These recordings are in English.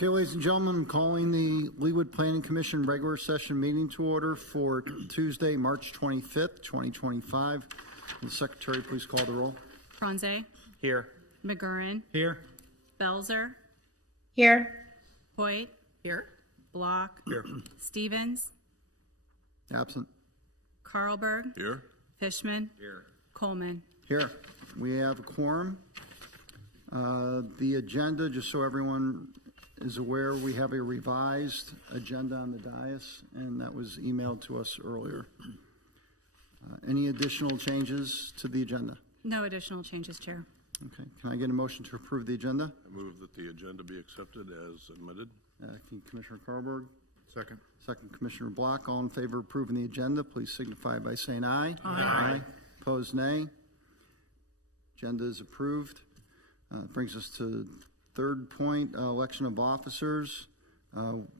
Okay, ladies and gentlemen, I'm calling the Leawood Planning Commission regular session meeting to order for Tuesday, March 25th, 2025. Will the secretary please call the roll? Franze. Here. McGurran. Here. Belzer. Here. Hoyt. Here. Block. Here. Stevens. Absent. Carlberg. Here. Fishman. Here. Coleman. Here. We have a quorum. The agenda, just so everyone is aware, we have a revised agenda on the dais, and that was emailed to us earlier. Any additional changes to the agenda? No additional changes, Chair. Okay. Can I get a motion to approve the agenda? I move that the agenda be accepted as admitted. Commissioner Carlberg. Second. Second, Commissioner Block. All in favor of approving the agenda, please signify by saying aye. Aye. Opposed, nay. Agenda is approved. Brings us to third point, election of officers.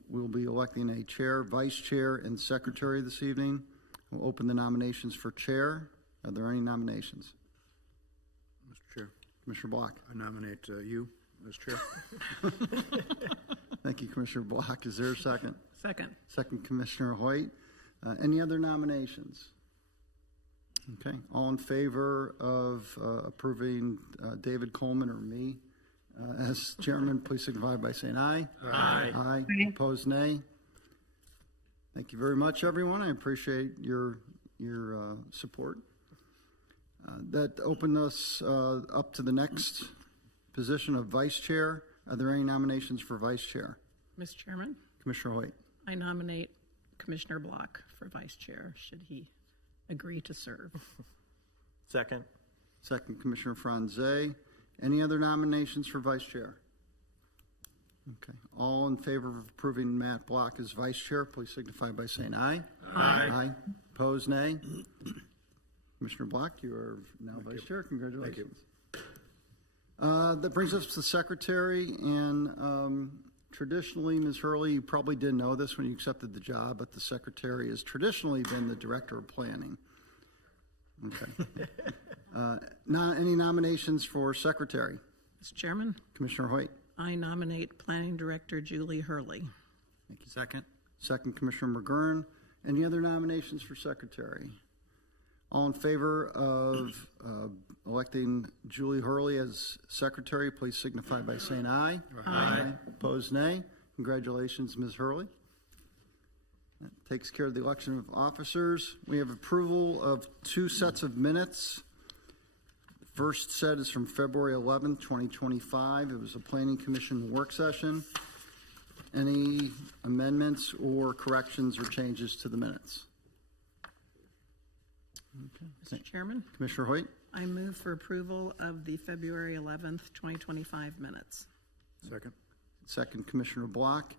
We'll be electing a chair, vice chair, and secretary this evening. We'll open the nominations for chair. Are there any nominations? Mr. Chair, Commissioner Block. I nominate you as chair. Thank you, Commissioner Block. Is there a second? Second. Second, Commissioner Hoyt. Any other nominations? Okay. All in favor of approving David Coleman or me as chairman, please signify by saying aye. Aye. Aye. Opposed, nay. Thank you very much, everyone. I appreciate your support. That opened us up to the next position of vice chair. Are there any nominations for vice chair? Mr. Chairman, Commissioner Hoyt. I nominate Commissioner Block for vice chair, should he agree to serve. Second. Second, Commissioner Franze. Any other nominations for vice chair? Okay. All in favor of approving Matt Block as vice chair, please signify by saying aye. Aye. Aye. Opposed, nay. Commissioner Block, you are now vice chair. Congratulations. That brings us to the secretary, and traditionally, Ms. Hurley, you probably didn't know this when you accepted the job, but the secretary has traditionally been the director of planning. Okay. Any nominations for secretary? Mr. Chairman, Commissioner Hoyt. I nominate Planning Director Julie Hurley. Thank you. Second. Second, Commissioner McGurran. Any other nominations for secretary? All in favor of electing Julie Hurley as secretary, please signify by saying aye. Aye. Opposed, nay. Congratulations, Ms. Hurley. That takes care of the election of officers. We have approval of two sets of minutes. The first set is from February 11th, 2025. It was a planning commission work session. Any amendments or corrections or changes to the minutes? Okay. Mr. Chairman, Commissioner Hoyt. I move for approval of the February 11th, 2025 minutes. Second. Second, Commissioner Block.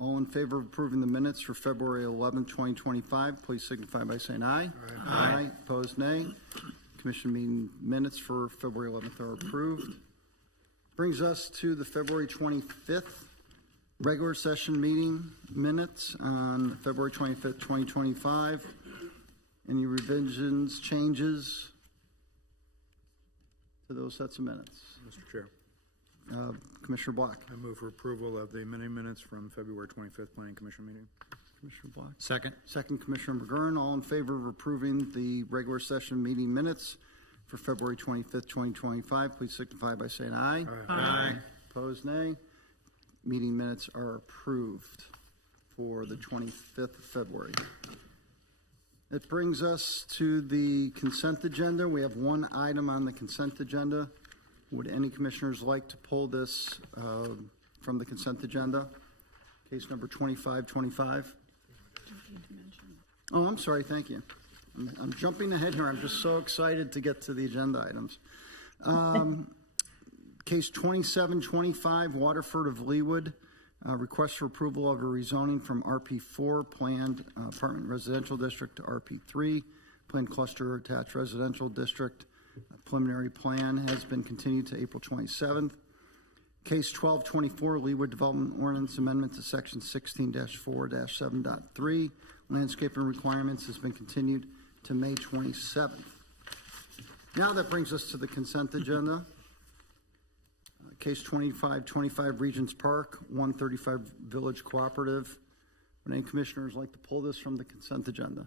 All in favor of approving the minutes for February 11, 2025, please signify by saying aye. Aye. Aye. Opposed, nay. Commission meeting minutes for February 11th are approved. Brings us to the February 25th regular session meeting minutes on February 25th, 2025. Any revisions, changes to those sets of minutes? Mr. Chair, Commissioner Block. I move for approval of the minutes from February 25th Planning Commission meeting. Commissioner Block. Second. Second, Commissioner McGurran. All in favor of approving the regular session meeting minutes for February 25th, 2025, please signify by saying aye. Aye. Opposed, nay. Meeting minutes are approved for the 25th of February. It brings us to the consent agenda. We have one item on the consent agenda. Would any commissioners like to pull this from the consent agenda? Case number 2525. Oh, I'm sorry. Thank you. I'm jumping ahead here. I'm just so excited to get to the agenda items. Case 2725, Waterford of Leawood. Request for approval of a rezoning from RP4 planned apartment residential district to RP3 planned cluster attached residential district. Preliminary plan has been continued to April 27th. Case 1224, Leawood Development Ordinance Amendment to Section 16-4-7.3. Landscaping requirements has been continued to May 27th. Now that brings us to the consent agenda. case 2525 Regents Park, 135 Village Cooperative. Would any commissioners like to pull this from the consent agenda?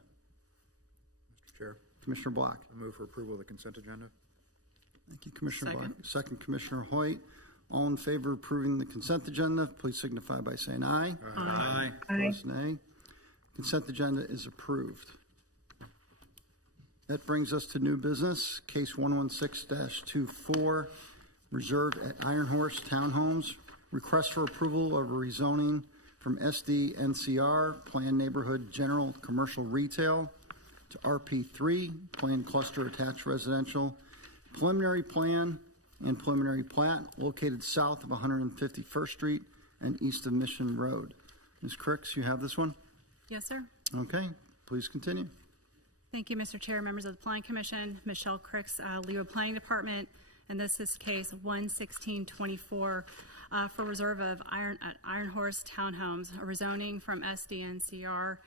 Mr. Chair, Commissioner Block. I move for approval of the consent agenda. Thank you, Commissioner Second. Block. Second, Commissioner Hoyt. All in favor of approving the consent agenda, please signify by saying aye. Aye. Opposed, nay. Consent agenda is approved. That brings us to new business, case 116-24, reserved at Iron Horse Townhomes. Request for approval of a rezoning from SD NCR, Planned Neighborhood General Commercial Retail, to RP3, Planned Cluster Attached Residential. Preliminary plan and preliminary plat located south of 151st Street and east of Mission Road. Ms. Cricks, you have this one? Yes, sir. Okay, please continue. Thank you, Mr. Chair, members of the Planning Commission, Michelle Cricks, Leawood Planning Department, and this is case 11624 for reserve of Iron Horse Townhomes, a rezoning from SDNCR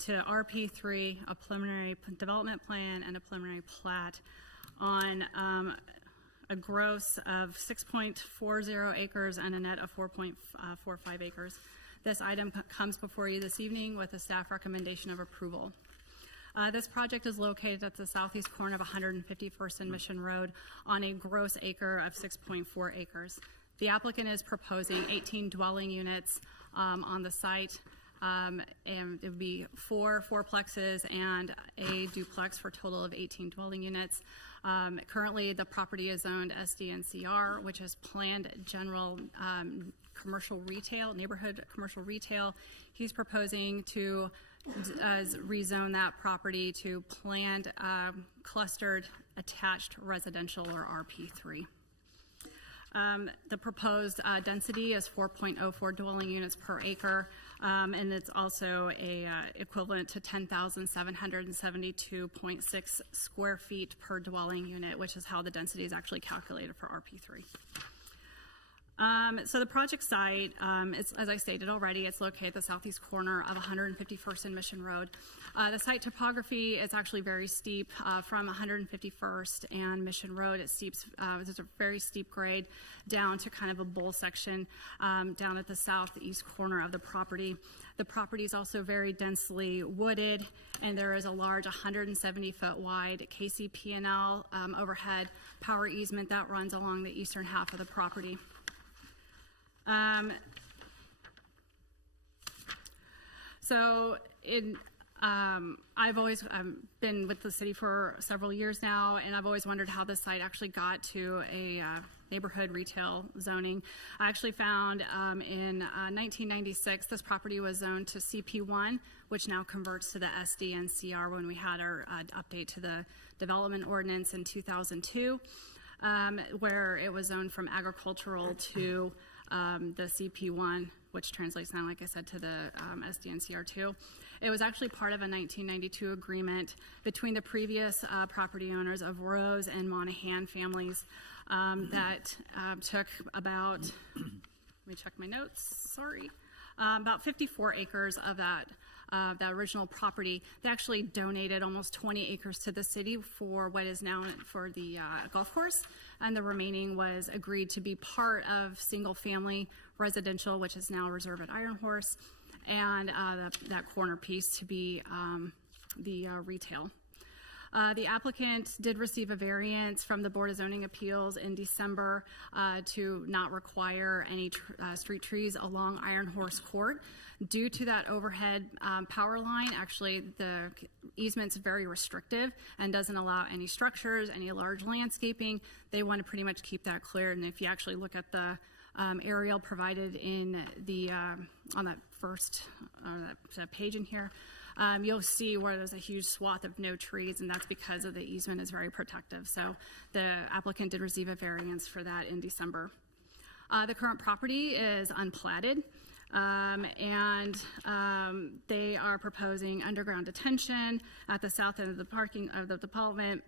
to RP3, a preliminary development plan and a preliminary plat on a gross of 6.40 acres and a net of 4.45 acres. This item comes before you this evening with a staff recommendation of approval. This project is located at the southeast corner of 151st and Mission Road on a gross acre of 6.4 acres. The applicant is proposing 18 dwelling units on the site, and it would be four fourplexes and a duplex for a total of 18 dwelling units. Currently, the property is owned SDNCR, which is Planned General Commercial Retail, Neighborhood Commercial Retail. He's proposing to rezone that property to Planned Clustered Attached Residential, or RP3. The proposed density is 4.04 dwelling units per acre, and it's also equivalent to 10,772.6 square feet per dwelling unit, which is how the density is actually calculated for RP3. So the project site, as I stated already, it's located at the southeast corner of 151st and Mission Road. The site topography is actually very steep from 151st and Mission Road. There's a very steep grade down to kind of a bowl section down at the southeast corner of the property. The property is also very densely wooded, and there is a large 170-foot wide KCP&L overhead power easement that runs along the eastern half of the property. I've always been with the city for several years now, and I've always wondered how this site actually got to a neighborhood retail zoning. I actually found in 1996 this property was zoned to CP1, which now converts to the SDNCR when we had our update to the development ordinance in 2002, where it was zoned from agricultural to the CP1, which translates now, like I said, to the SDNCR2. It was actually part of a 1992 agreement between the previous property owners of Rose and Monahan families that took about, let me check my notes, sorry, about 54 acres of that original property. They actually donated almost 20 acres to the city for what is now for the golf course, and the remaining was agreed to be part of single-family residential, which is now reserved at Iron Horse, and that corner piece to be the retail. The applicant did receive a variance from the Board of Zoning Appeals in December to not require any street trees along Iron Horse Court. Due to that overhead power line, actually the easement's very restrictive and doesn't allow any structures, any large landscaping. They want to pretty much keep that clear, and if you actually look at the aerial provided in the on that first that page in here, you'll see where there's a huge swath of no trees, and that's because of the easement is very protective. So the applicant did receive a variance for that in December. The current property is unplatted. They are proposing underground detention at the south end of the parking of the development.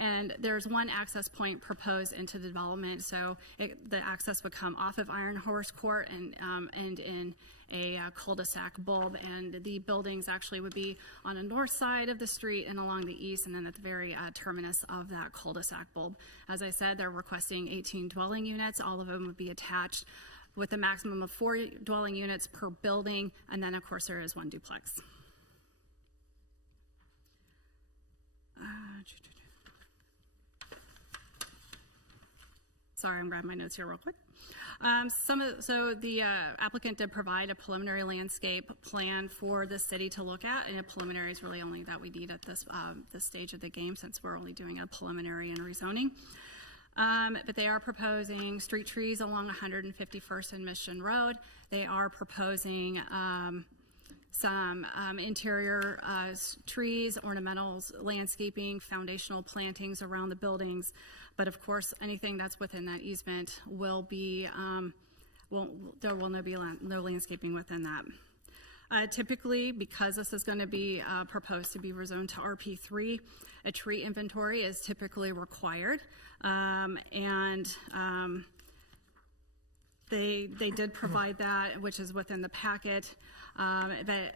And there's one access point proposed into the development, so the access would come off of Iron Horse Court and in a cul-de-sac bulb, and the buildings actually would be on the north side of the street and along the east, and then at the very terminus of that cul-de-sac bulb. As I said, they're requesting 18 dwelling units. All of them would be attached with a maximum of 4 dwelling units per building, and then of course there is one duplex. Sorry, I'm grabbing my notes here real quick. The applicant did provide a preliminary landscape plan for the city to look at, and a preliminary is really only that we need at this stage of the game, since we're only doing a preliminary and rezoning. But they are proposing street trees along 151st and Mission Road. They are proposing some interior trees, ornamentals, landscaping, foundational plantings around the buildings. But of course, anything that's within that easement will be, there will be no landscaping within that. Typically, because this is going to be proposed to be rezoned to RP3, a tree inventory is typically required. They did provide that, which is within the packet. But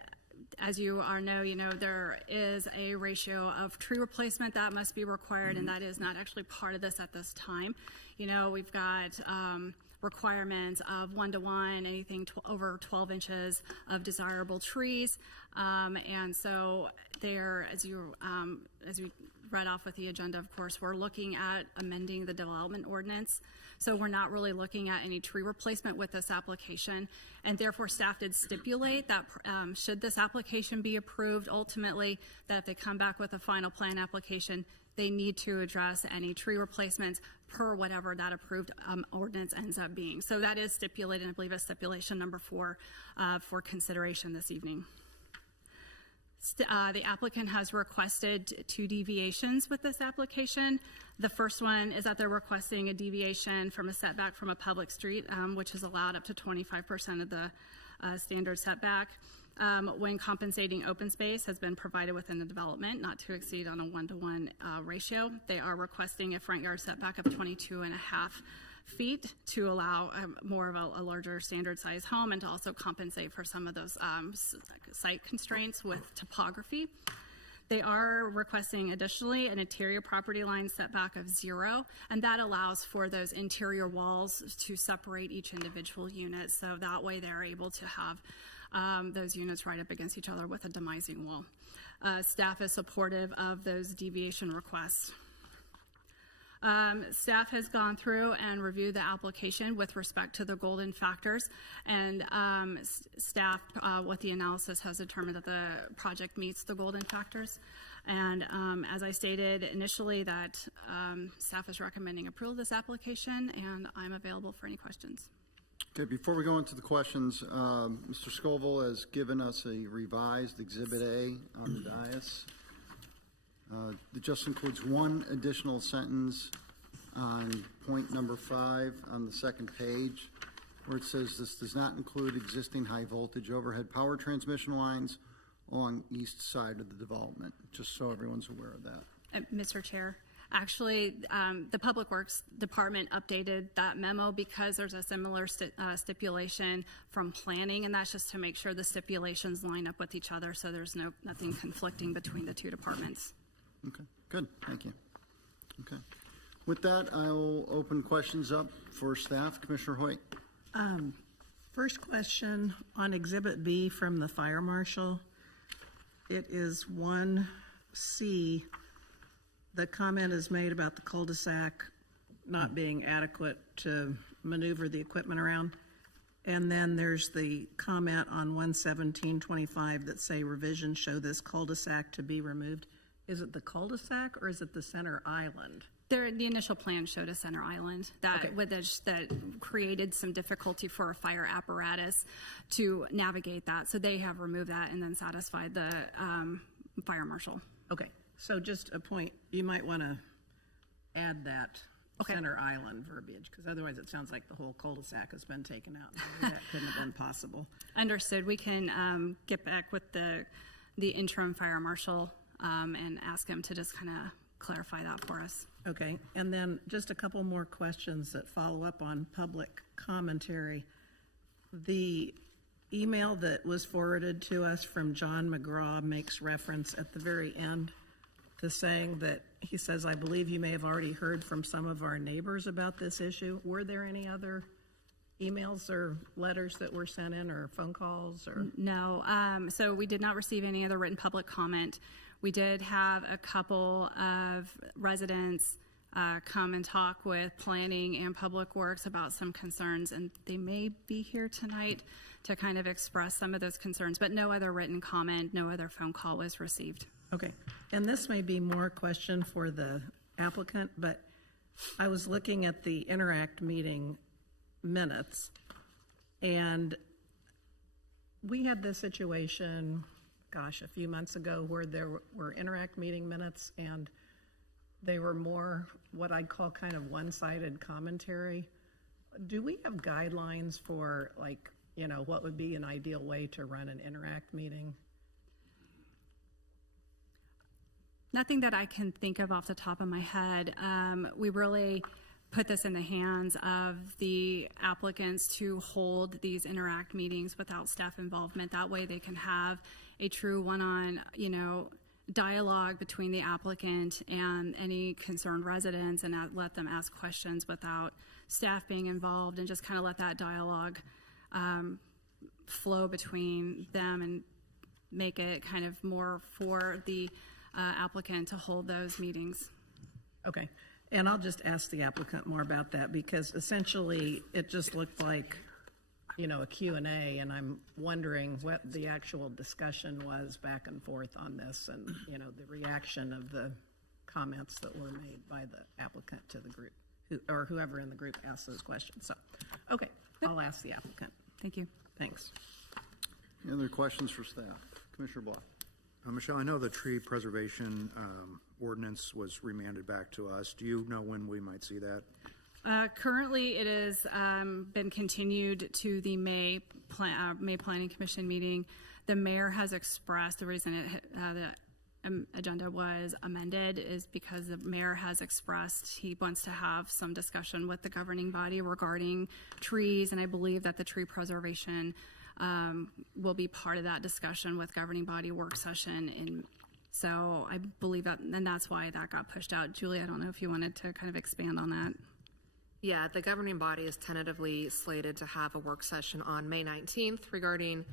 as you know, there is a ratio of tree replacement that must be required, and that is not actually part of this at this time. We've got requirements of 1-to-1, anything over 12 inches of desirable trees. And so there, as you read off with the agenda, of course, we're looking at amending the development ordinance. So we're not really looking at any tree replacement with this application. And therefore, staff did stipulate that should this application be approved, ultimately, that if they come back with a final plan application, they need to address any tree replacements per whatever that approved ordinance ends up being. So that is stipulated, I believe it's stipulation number 4 for consideration this evening. The applicant has requested 2 deviations with this application. The first one is that they're requesting a deviation from a setback from a public street, which is allowed up to 25% of the standard setback. When compensating open space has been provided within the development, not to exceed on a 1-to-1 ratio. They are requesting a front yard setback of 22.5 feet to allow more of a larger standard size home, and to also compensate for some of those site constraints with topography. They are requesting additionally an interior property line setback of 0, and that allows for those interior walls to separate each individual unit, so that way they're able to have those units right up against each other with a demising wall. Staff is supportive of those deviation requests. Staff has gone through and reviewed the application with respect to the golden factors, and staff, with the analysis, has determined that the project meets the golden factors. And as I stated initially, that staff is recommending approval of this application, and I'm available for any questions. Okay, before we go into the questions, Mr. Scoville has given us a revised Exhibit A on the dais. It just includes one additional sentence on point number 5 on the second page, where it says this does not include existing high voltage overhead power transmission lines along east side of the development, just so everyone's aware of that. Mr. Chair, actually, the Public Works Department updated that memo because there's a similar stipulation from planning, and that's just to make sure the stipulations line up with each other, so there's nothing conflicting between the 2 departments. Okay, good, thank you. Okay, with that, I'll open questions up for staff. Commissioner Hoyt. First question on Exhibit B from the Fire Marshal. It is 1C. The comment is made about the cul-de-sac not being adequate to maneuver the equipment around. And then there's the comment on 11725 that say revisions show this cul-de-sac to be removed. Is it the cul-de-sac or is it the center island? The initial plan showed a center island that created some difficulty for a fire apparatus to navigate that. So they have removed that and then satisfied the fire marshal. Okay, so just a point, you might want to add that Okay. Center Island verbiage, because otherwise it sounds like the whole cul-de-sac has been taken out. Maybe that couldn't have been possible. Understood. We can get back with the interim fire marshal and ask him to just kind of clarify that for us. Okay, and then just a couple more questions that follow up on public commentary. The email that was forwarded to us from John McGraw makes reference at the very end to saying that, he says, I believe you may have already heard from some of our neighbors about this issue. Were there any other emails or letters that were sent in, or phone calls, or? No, so we did not receive any other written public comment. We did have a couple of residents come and talk with planning and public works about some concerns, and they may be here tonight to kind of express some of those concerns, but no other written comment, no other phone call was received. Okay, and this may be more a question for the applicant, but I was looking at the Interact meeting minutes, and we had this situation, gosh, a few months ago where there were Interact meeting minutes, and they were more what I'd call kind of one-sided commentary. Do we have guidelines for, like, you know, what would be an ideal way to run an Interact meeting? Nothing that I can think of off the top of my head. We really put this in the hands of the applicants to hold these Interact meetings without staff involvement. That way they can have a true one-on, dialogue between the applicant and any concerned residents, and let them ask questions without staff being involved, and just kind of let that dialogue flow between them and make it kind of more for the applicant to hold those meetings. Okay, and I'll just ask the applicant more about that, because essentially it just looked like, a Q&A, and I'm wondering what the actual discussion was back and forth on this, and, the reaction of the comments that were made by the applicant to the group, or whoever in the group asked those questions. So, okay, I'll ask the applicant. Thank you. Thanks. Any other questions for staff? Commissioner Block. Michelle, I know the tree preservation ordinance was remanded back to us. Do you know when we might see that? Currently, it has been continued to the May Planning Commission meeting. The mayor has expressed the reason the agenda was amended is because the mayor has expressed he wants to have some discussion with the governing body regarding trees, and I believe that the tree preservation will be part of that discussion with governing body work session. And so I believe that, and that's why that got pushed out. Julie, I don't know if you wanted to kind of expand on that. Yeah, the governing body is tentatively slated to have a work session on May 19th regarding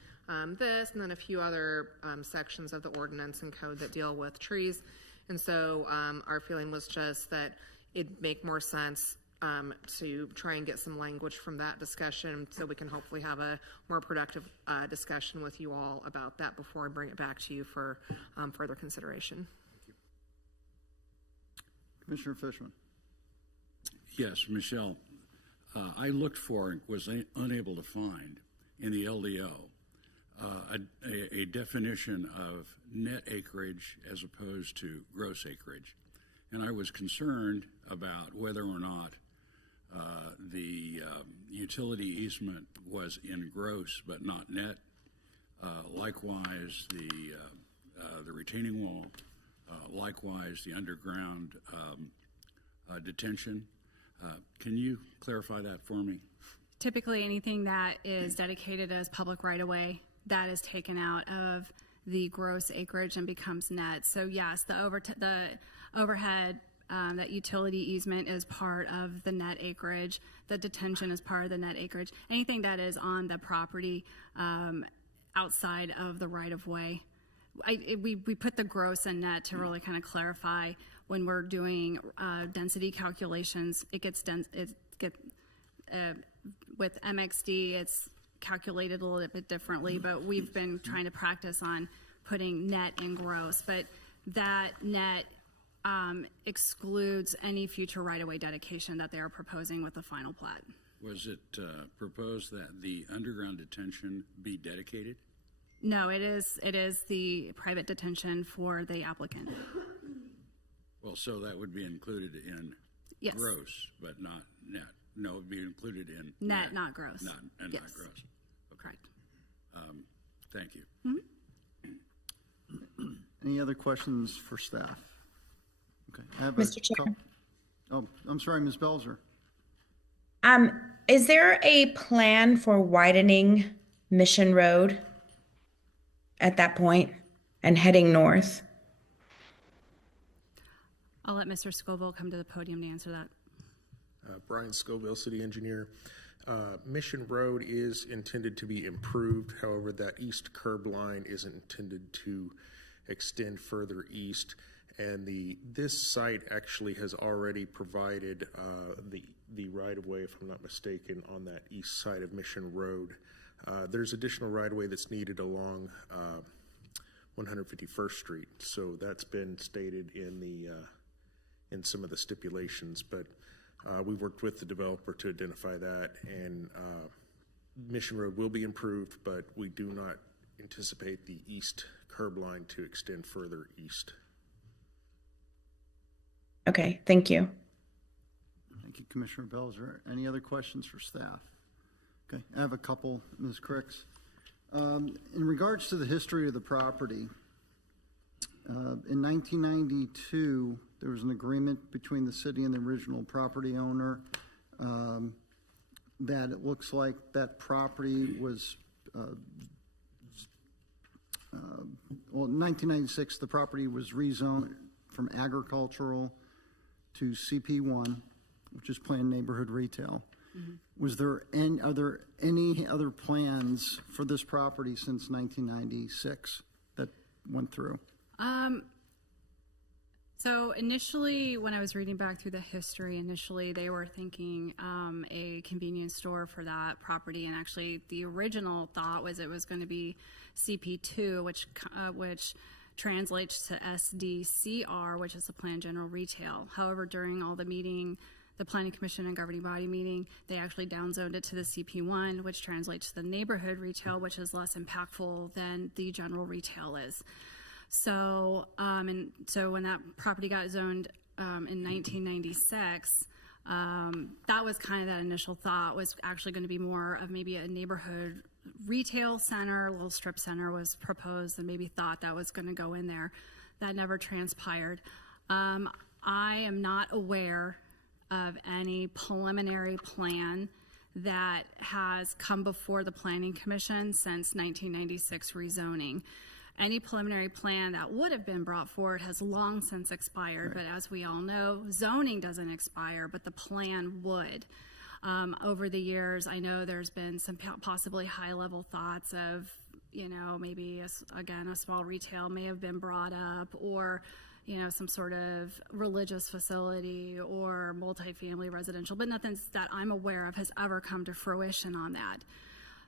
this, and then a few other sections of the ordinance and code that deal with trees. And so our feeling was just that it'd make more sense to try and get some language from that discussion so we can hopefully have a more productive discussion with you all about that before I bring it back to you for further consideration. Commissioner Fishman. Yes, Michelle, I looked for and was unable to find in the LDO a definition of net acreage as opposed to gross acreage. And I was concerned about whether or not the utility easement was in gross but not net. Likewise, the retaining wall, likewise the underground detention. Can you clarify that for me? Typically, anything that is dedicated as public right-of-way, that is taken out of the gross acreage and becomes net. So yes, the overhead, that utility easement is part of the net acreage. The detention is part of the net acreage. Anything that is on the property outside of the right-of-way. We put the gross and net to really kind of clarify when we're doing density calculations. It gets with MXD, it's calculated a little bit differently, but we've been trying to practice on putting net and gross. But that net excludes any future right-of-way dedication that they are proposing with the final plat. Was it proposed that the underground detention be dedicated? No, it is the private detention for the applicant. Well, so that would be included in Yes. gross, but not net. No, it'd be included in. Net, not gross. Not, and Yes. not gross. Correct. Thank you. Any other questions for staff? Okay. I have Mr. Chair. Oh, I'm sorry, Ms. Belzer. Is there a plan for widening Mission Road at that point and heading north? I'll let Mr. Scoville come to the podium to answer that. Brian Scoville, city engineer. Mission Road is intended to be improved. However, that east curb line is intended to extend further east. And this site actually has already provided the right-of-way, if I'm not mistaken, on that east side of Mission Road. There's additional right-of-way that's needed along 151st Street. So that's been stated in some of the stipulations, but we worked with the developer to identify that, and Mission Road will be improved, but we do not anticipate the east curb line to extend further east. Okay, thank you. Thank you, Commissioner Belzer. Any other questions for staff? Okay, I have a couple, Ms. Cricks. In regards to the history of the property, in 1992, there was an agreement between the city and the original property owner that it looks like that property was, well, in 1996, the property was rezoned from agricultural to CP1, which is planned neighborhood retail. Was there are there any other plans for this property since 1996 that went through? So initially, when I was reading back through the history, initially they were thinking a convenience store for that property, and actually the original thought was it was going to be CP2, which translates to SDCR, which is the Planned General Retail. However, during all the Planning Commission and Governing Body meeting, they actually downzoned it to the CP1, which translates to the neighborhood retail, which is less impactful than the general retail is. So, so when that property got zoned in 1996, that was kind of that initial thought was actually going to be more of maybe a neighborhood retail center, a little strip center was proposed, and maybe thought that was going to go in there. That never transpired. I am not aware of any preliminary plan that has come before the Planning Commission since 1996 rezoning. Any preliminary plan that would have been brought forward has long since expired, but as we all know, zoning doesn't expire, but the plan would. Over the years, I know there's been some possibly high-level thoughts of, maybe, again, a small retail may have been brought up, or, some sort of religious facility or multifamily residential, but nothing that I'm aware of has ever come to fruition on that.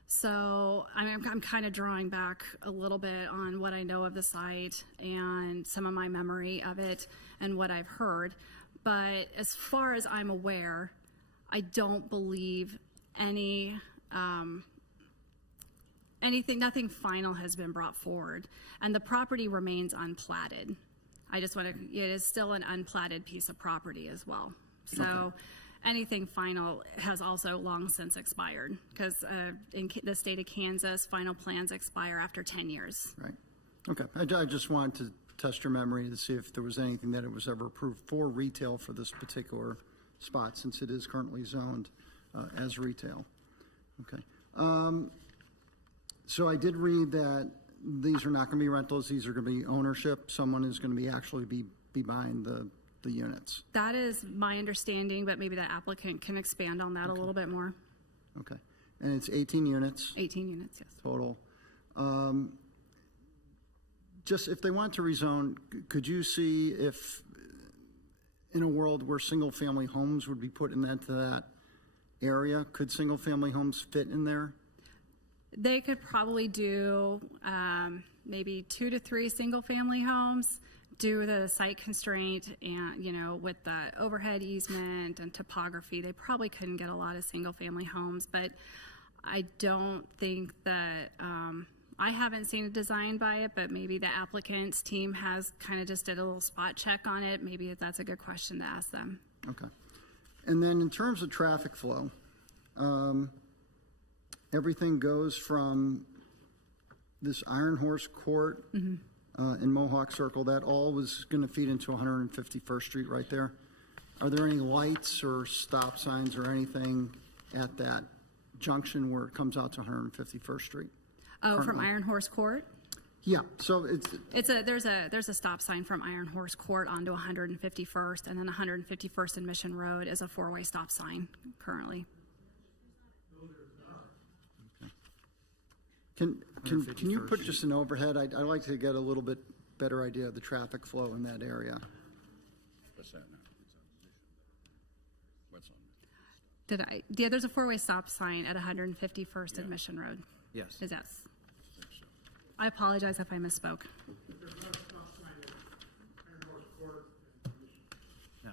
So I'm kind of drawing back a little bit on what I know of the site and some of my memory of it and what I've heard. But as far as I'm aware, I don't believe nothing final has been brought forward. And the property remains unplatted. It is still an unplatted piece of property as well. So anything final has also long since expired because in the state of Kansas, final plans expire after 10 years. Right. Okay. I just wanted to test your memory to see if there was anything that it was ever approved for retail for this particular spot, since it is currently zoned as retail. Okay. So I did read that these are not going to be rentals. These are going to be ownership. Someone is going to actually be buying the units. That is my understanding, but maybe the applicant can expand on that a little bit more. Okay. And it's 18 units. 18 units, yes. Total. Just if they want to rezone, could you see if in a world where single-family homes would be put into that area, could single-family homes fit in there? They could probably do maybe 2 to 3 single-family homes, do the site constraint and, with the overhead easement and topography, they probably couldn't get a lot of single-family homes, but I don't think that, I haven't seen a design by it, but maybe the applicant's team has kind of just did a little spot check on it. Maybe that's a good question to ask them. Okay. And then in terms of traffic flow, everything goes from this Iron Horse Court in Mohawk Circle. That all was going to feed into 151st Street right there. Are there any lights or stop signs or anything at that junction where it comes out to 151st Street? Oh, from currently? Iron Horse Court? Yeah, so There's a stop sign from Iron Horse Court onto 151st, and then 151st and Mission Road is a four-way stop sign currently. Can you put just an overhead? I'd like to get a little bit better idea of the traffic flow in that area. What's that now? What's on? Yeah, there's a four-way stop sign at 151st and Mission Road. Yes. Yes. I apologize if I misspoke. No.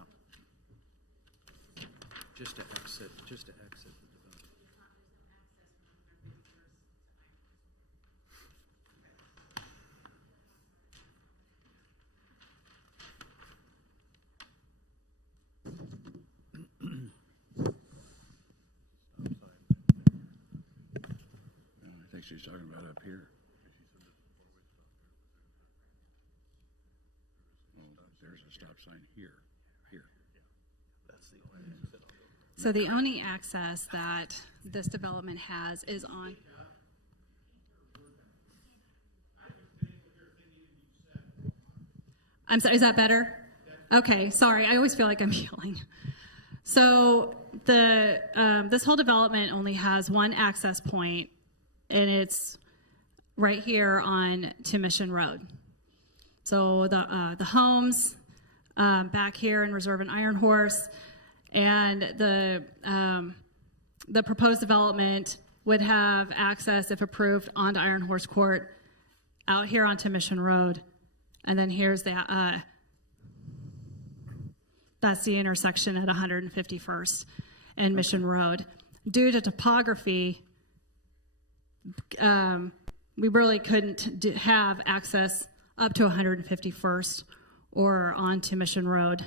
Just to exit the development. I think she's talking about up here. Oh, there's a stop sign here. So the only access that this development has is on. I'm sorry, is that better? Okay, sorry, I always feel like I'm yelling. So this whole development only has one access point, and it's right here on to Mission Road. So the homes back here in Reserve and Iron Horse, and the proposed development would have access, if approved, onto Iron Horse Court, out here onto Mission Road, and then here's the that's the intersection at 151st and Mission Road. Due to topography, we really couldn't have access up to 151st or onto Mission Road.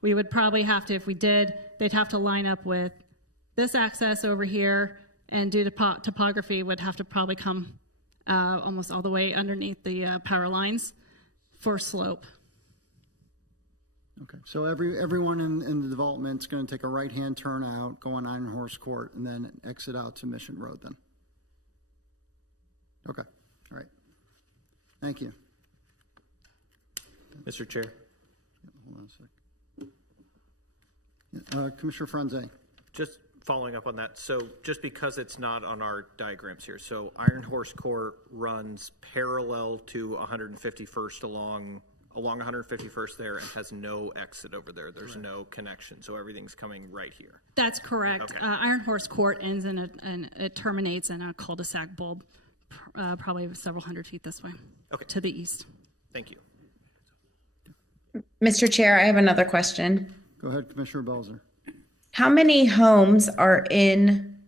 We would probably have to, if we did, they'd have to line up with this access over here, and due to topography, would have to probably come almost all the way underneath the power lines for slope. Okay, so everyone in the development's going to take a right-hand turn out, go on Iron Horse Court, and then exit out to Mission Road then? Okay, all right. Thank you. Mr. Chair, Hold on a sec. Commissioner Franze. just following up on that, so just because it's not on our diagrams here, so Iron Horse Court runs parallel to 151st along 151st there and has no exit over there. There's no connection, so everything's coming right here. That's correct. Okay. Iron Horse Court ends and it terminates in a cul-de-sac bulb, probably several hundred feet this way, to the east. Thank you. Mr. Chair, I have another question. Go ahead, Commissioner Belzer. How many homes are in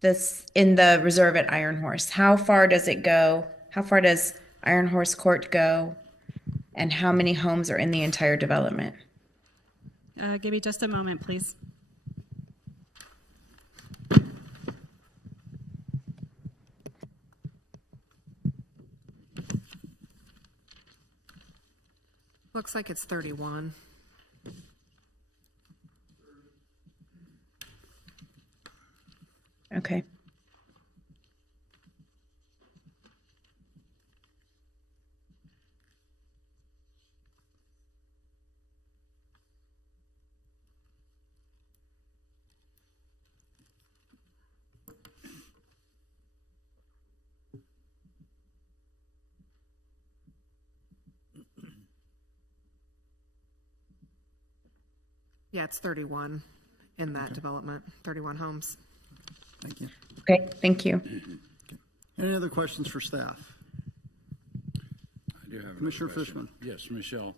the reserve at Iron Horse? How far does it go? How far does Iron Horse Court go? And how many homes are in the entire development? Give me just a moment, please. Looks like it's 31. Okay. Yeah, it's 31 in that development, 31 homes. Thank you. Okay, thank you. Any other questions for staff? I do have another Commissioner question. Fishman. Yes, Michelle.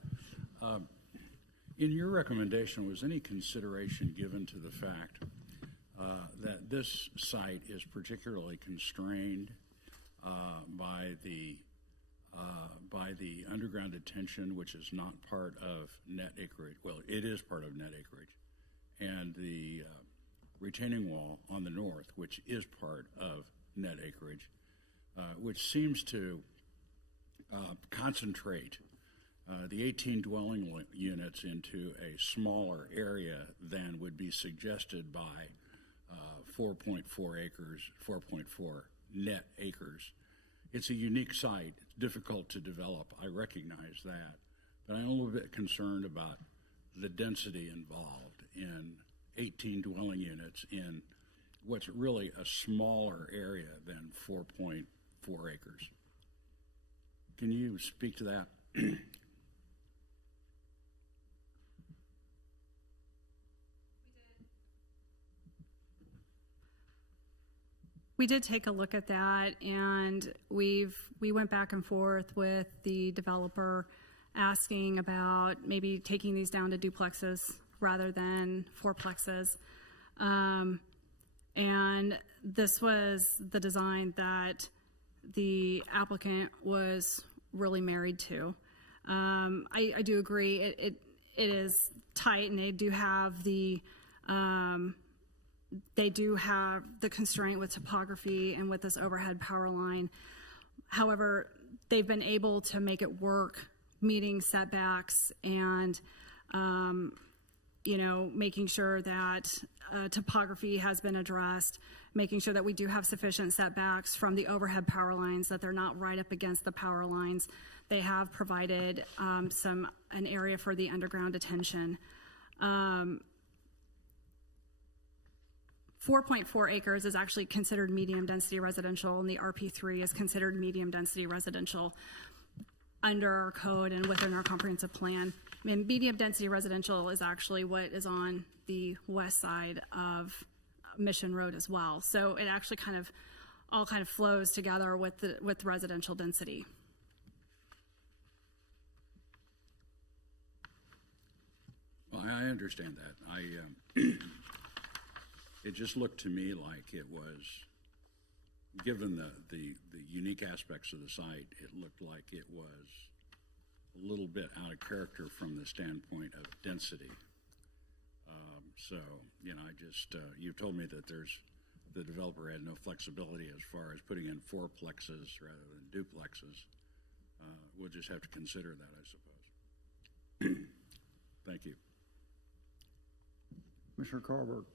In your recommendation, was any consideration given to the fact that this site is particularly constrained by the underground detention, which is not part of net acreage? Well, it is part of net acreage, and the retaining wall on the north, which is part of net acreage, which seems to concentrate the 18 dwelling units into a smaller area than would be suggested by 4.4 acres, 4.4 net acres. It's a unique site. It's difficult to develop. I recognize that. But I'm a little bit concerned about the density involved in 18 dwelling units in what's really a smaller area than 4.4 acres. Can you speak to that? We did take a look at that, and we went back and forth with the developer asking about maybe taking these down to duplexes rather than fourplexes. And this was the design that the applicant was really married to. I do agree it is tight, and they do have the constraint with topography and with this overhead power line. However, they've been able to make it work, meeting setbacks and, making sure that topography has been addressed, making sure that we do have sufficient setbacks from the overhead power lines, that they're not right up against the power lines. They have provided an area for the underground detention. 4.4 acres is actually considered medium density residential, and the RP3 is considered medium density residential under our code and within our comprehensive plan. And medium density residential is actually what is on the west side of Mission Road as well. So it actually all flows together with residential density. Well, I understand that. It just looked to me like it was, given the unique aspects of the site, it looked like it was a little bit out of character from the standpoint of density. So, you told me that the developer had no flexibility as far as putting in fourplexes rather than duplexes. We'll just have to consider that, I suppose. Thank you. Commissioner Carberg.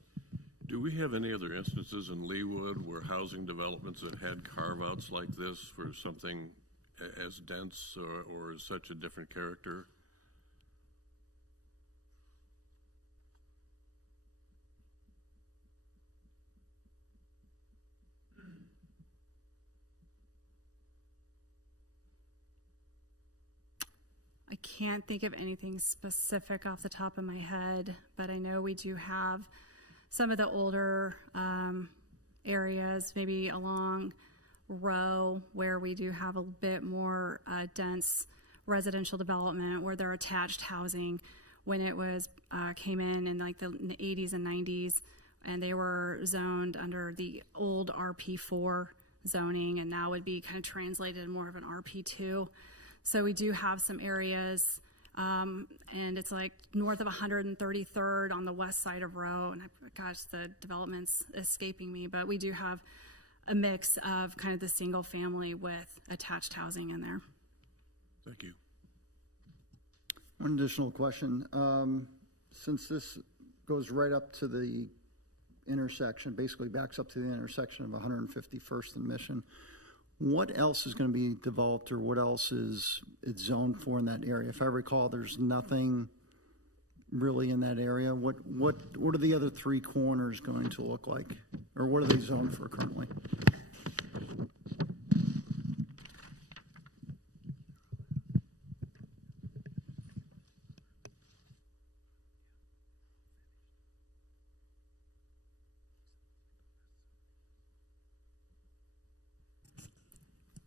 Do we have any other instances in Leawood where housing developments have had carve-outs like this for something as dense or such a different character? I can't think of anything specific off the top of my head, but I know we do have some of the older areas, maybe along Row, where we do have a bit more dense residential development where they're attached housing. When it was came in like the 80s and 90s, and they were zoned under the old RP4 zoning, and now would be kind of translated more of an RP2. So we do have some areas, and it's like north of 133rd on the west side of Row, and gosh, the development's escaping me, but we do have a mix of kind of the single family with attached housing in there. Thank you. One additional question. Since this goes right up to the intersection, basically backs up to the intersection of 151st and Mission, what else is going to be developed, or what else is it zoned for in that area? If I recall, there's nothing really in that area. What are the other three corners going to look like, or what are they zoned for currently?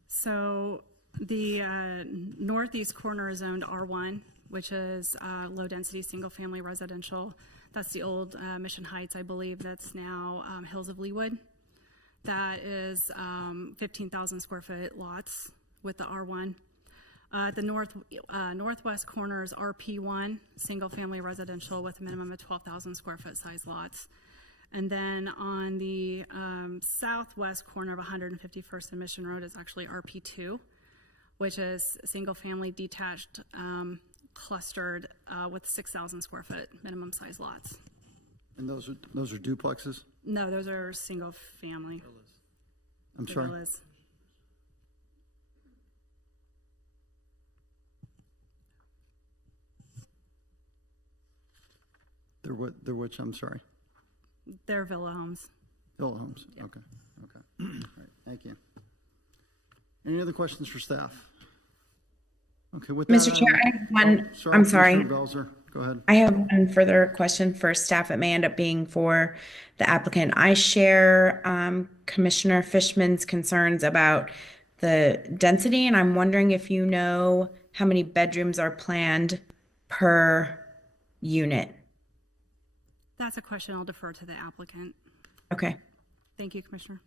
So the northeast corner is zoned R1, which is low density single family residential. That's the old Mission Heights, I believe. That's now Hills of Leawood. That is 15,000 square foot lots with the R1. At the northwest corner is RP1, single-family residential with a minimum of 12,000 square foot size lots. And then on the southwest corner of 151st and Mission Road is actually RP2, which is single-family detached clustered with 6,000 square foot minimum size lots. And those are duplexes? No, those are single-family. I'm sorry? Villas. They're which, I'm sorry? They're villa homes. Villa homes, okay. All right, thank you. Any other questions for staff? Okay, with that. Mr. Chair, I have one, I'm sorry. Commissioner Belzer, go ahead. I have one further question for staff. It may end up being for the applicant. I share Commissioner Fishman's concerns about the density, and I'm wondering if you know how many bedrooms are planned per unit. That's a question I'll defer to the applicant. Okay. Thank you, Commissioner.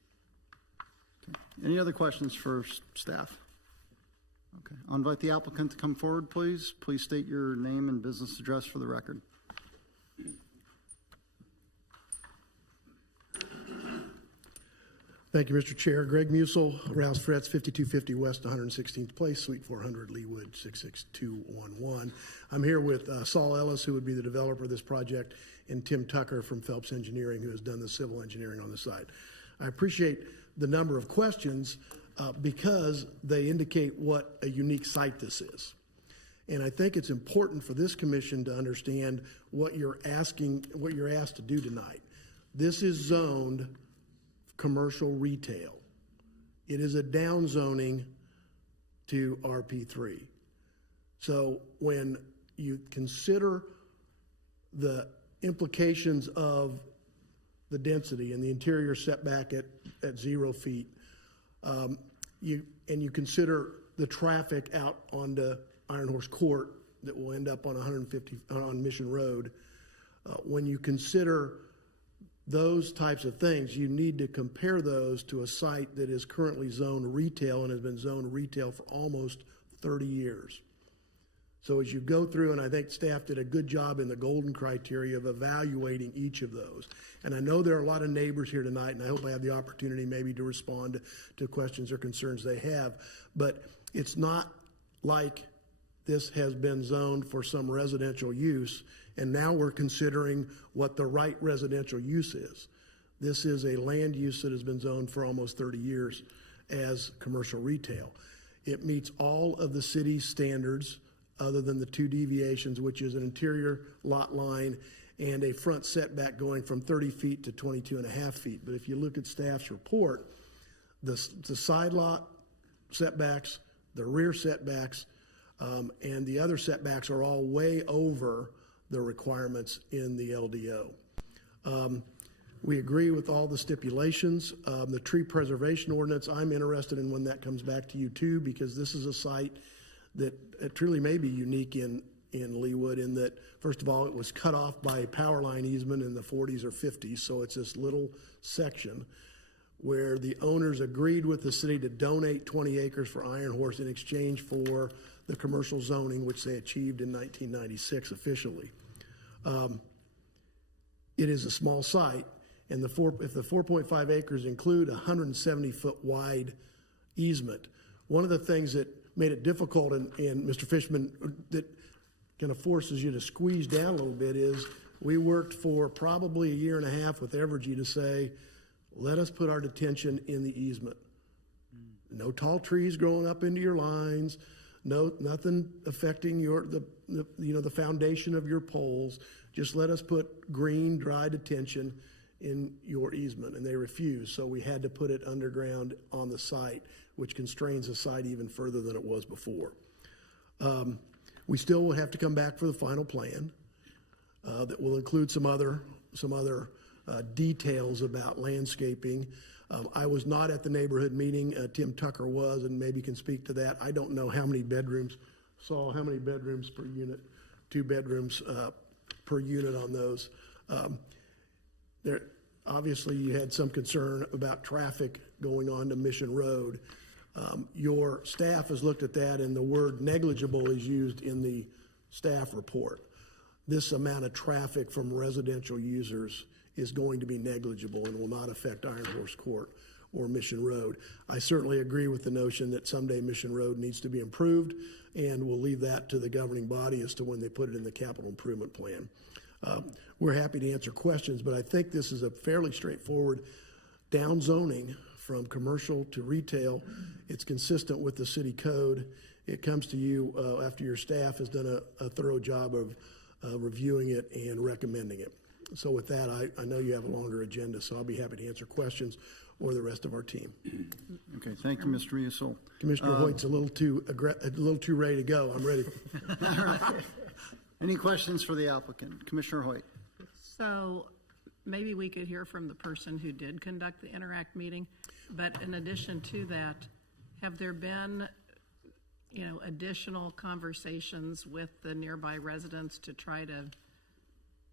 Any other questions for staff? Okay, I'll invite the applicant to come forward, please. Please state your name and business address for the record. Thank you, Mr. Chair. Greg Musil, Rouse Frets, 5250 West 116th Place, Suite 400, Leawood, 66211. I'm here with Saul Ellis, who would be the developer of this project, and Tim Tucker from Phelps Engineering, who has done the civil engineering on the site. I appreciate the number of questions because they indicate what a unique site this is. And I think it's important for this commission to understand what you're asked to do tonight. This is zoned commercial retail. It is a down zoning to RP3. So when you consider the implications of the density and the interior setback at 0 feet, you consider the traffic out onto Iron Horse Court that will end up on 150 on Mission Road, when you consider those types of things, you need to compare those to a site that is currently zoned retail and has been zoned retail for almost 30 years. So as you go through, and I think staff did a good job in the golden criteria of evaluating each of those. And I know there are a lot of neighbors here tonight, and I hope I have the opportunity maybe to respond to questions or concerns they have. But it's not like this has been zoned for some residential use, and now we're considering what the right residential use is. This is a land use that has been zoned for almost 30 years as commercial retail. It meets all of the city's standards other than the 2 deviations, which is an interior lot line and a front setback going from 30 feet to 22 and a half feet. But if you look at staff's report, the side lot setbacks, the rear setbacks, and the other setbacks are all way over the requirements in the LDO. We agree with all the stipulations. The tree preservation ordinance, I'm interested in when that comes back to you too, because this is a site that truly may be unique in Leawood in that, first of all, it was cut off by a power line easement in the 40s or 50s, so it's this little section where the owners agreed with the city to donate 20 acres for Iron Horse in exchange for the commercial zoning, which they achieved in 1996 officially. It is a small site, and if the 4.5 acres include a 170-foot wide easement, one of the things that made it difficult, and Mr. Fishman, that kind of forces you to squeeze down a little bit, is we worked for probably a year and a half with Evergy to say, let us put our detention in the easement. No tall trees growing up into your lines, nothing affecting the foundation of your poles. Just let us put green, dry detention in your easement, and they refused. So we had to put it underground on the site, which constrains the site even further than it was before. We still will have to come back for the final plan that will include some other details about landscaping. I was not at the neighborhood meeting. Tim Tucker was, and maybe can speak to that. I don't know how many bedrooms. Saul, how many bedrooms per unit? 2 bedrooms per unit on those. Obviously, you had some concern about traffic going on to Mission Road. Your staff has looked at that, and the word negligible is used in the staff report. This amount of traffic from residential users is going to be negligible and will not affect Iron Horse Court or Mission Road. I certainly agree with the notion that someday Mission Road needs to be improved, and we'll leave that to the governing body as to when they put it in the capital improvement plan. We're happy to answer questions, but I think this is a fairly straightforward downzoning from commercial to retail. It's consistent with the city code. It comes to you after your staff has done a thorough job of reviewing it and recommending it. So with that, I know you have a longer agenda, so I'll be happy to answer questions or the rest of our team. Okay, thank you, Mr. Musil. Commissioner Hoyt's a little too ready to go. I'm ready. Any questions for the applicant? Commissioner Hoyt. So maybe we could hear from the person who did conduct the Interact meeting, but in addition to that, have there been, additional conversations with the nearby residents to try to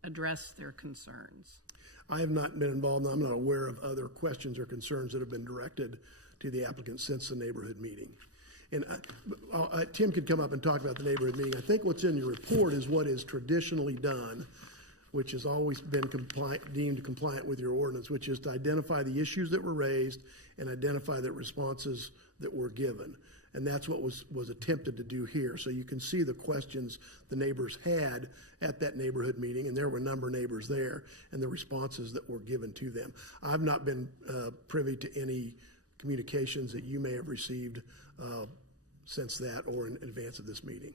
address their concerns? I have not been involved, and I'm not aware of other questions or concerns that have been directed to the applicant since the neighborhood meeting. And Tim could come up and talk about the neighborhood meeting. I think what's in your report is what is traditionally done, which has always been deemed compliant with your ordinance, which is to identify the issues that were raised and identify the responses that were given. And that's what was attempted to do here. So you can see the questions the neighbors had at that neighborhood meeting, and there were a number of neighbors there, and the responses that were given to them. I've not been privy to any communications that you may have received since that or in advance of this meeting.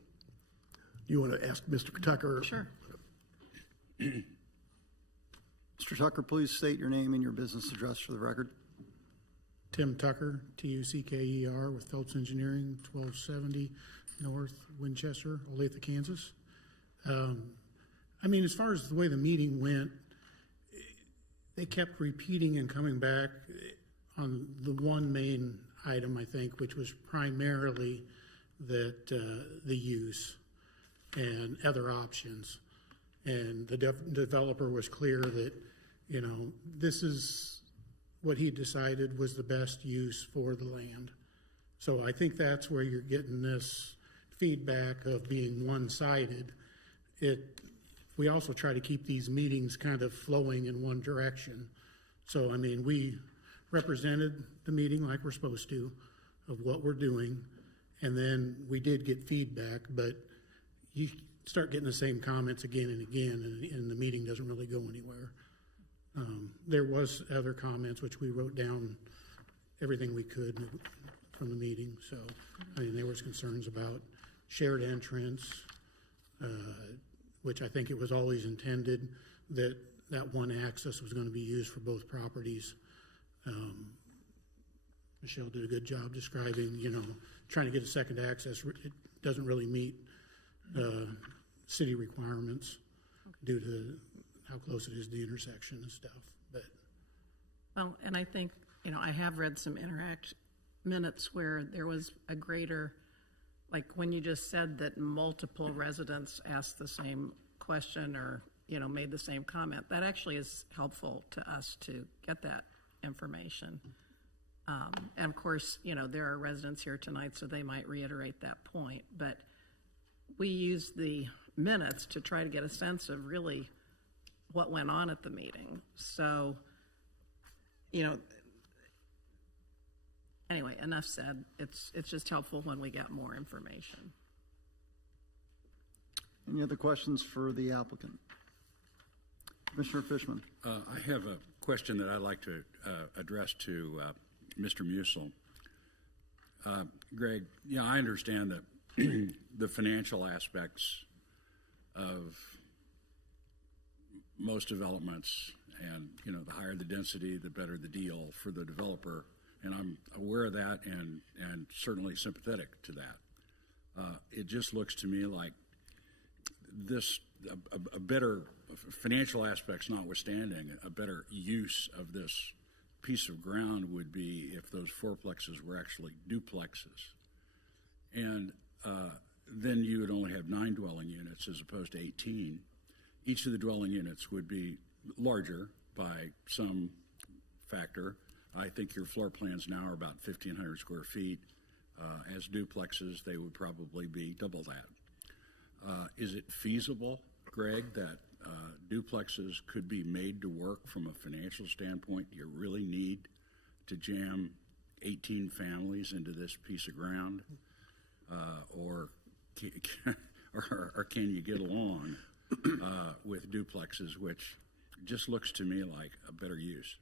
You want to ask Mr. Tucker? Sure. Mr. Tucker, please state your name and your business address for the record. Tim Tucker, Tucker, with Phelps Engineering, 1270 North Winchester, Olathe, Kansas. As far as the way the meeting went, they kept repeating and coming back on the one main item, I think, which was primarily that the use and other options. And the developer was clear that, this is what he decided was the best use for the land. So I think that's where you're getting this feedback of being one-sided. We also try to keep these meetings kind of flowing in one direction. So, we represented the meeting like we're supposed to of what we're doing, and then we did get feedback, but you start getting the same comments again and again, and the meeting doesn't really go anywhere. There was other comments, which we wrote down everything we could from the meeting. So, there was concerns about shared entrance, which I think it was always intended that one access was going to be used for both properties. Michelle did a good job describing, trying to get a second access. It doesn't really meet city requirements due to how close it is to the intersection and stuff. And I think, I have read some Interact minutes where there was a greater, like when you just said that multiple residents asked the same question or, made the same comment, that actually is helpful to us to get that information. And of course, there are residents here tonight, so they might reiterate that point, but we use the minutes to try to get a sense of really what went on at the meeting. So, anyway, enough said. It's just helpful when we get more information. Any other questions for the applicant? Commissioner Fishman. I have a question that I'd like to address to Mr. Musil. Greg, I understand that the financial aspects of most developments, and the higher the density, the better the deal for the developer, and I'm aware of that and certainly sympathetic to that. It just looks to me like this a better financial aspects notwithstanding, a better use of this piece of ground would be if those fourplexes were actually duplexes, and then you would only have 9 dwelling units as opposed to 18. Each of the dwelling units would be larger by some factor, I think your floor plans now are about 1,500 square feet. As duplexes, they would probably be double that. Is it feasible, Greg, that duplexes could be made to work from a financial standpoint? Do you really need to jam 18 families into this piece of ground? Or can you get along with duplexes, which just looks to me like a better use?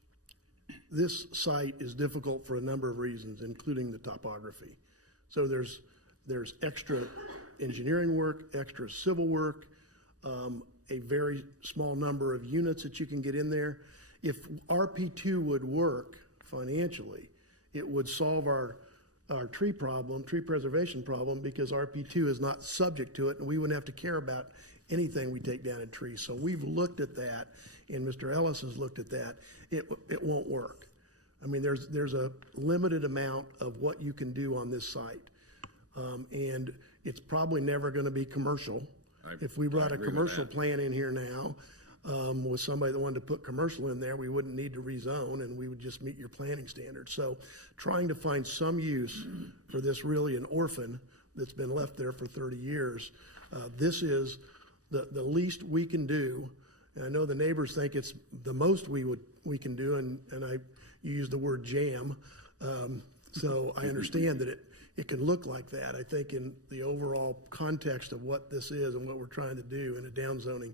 This site is difficult for a number of reasons, including the topography. So there's extra engineering work, extra civil work, a very small number of units that you can get in there. If RP2 would work financially, it would solve our tree preservation problem, because RP2 is not subject to it, and we wouldn't have to care about anything we take down in trees. So we've looked at that, and Mr. Ellis has looked at that. It won't work. I mean, there's a limited amount of what you can do on this site. And it's probably never going to be commercial. If we brought a commercial plan in here now, with somebody that wanted to put commercial in there, we wouldn't need to rezone, and we would just meet your planning standards. So trying to find some use for this really an orphan that's been left there for 30 years, this is the least we can do. And I know the neighbors think it's the most we can do, and you use the word jam. So I understand that it can look like that. I think in the overall context of what this is and what we're trying to do in a downzoning,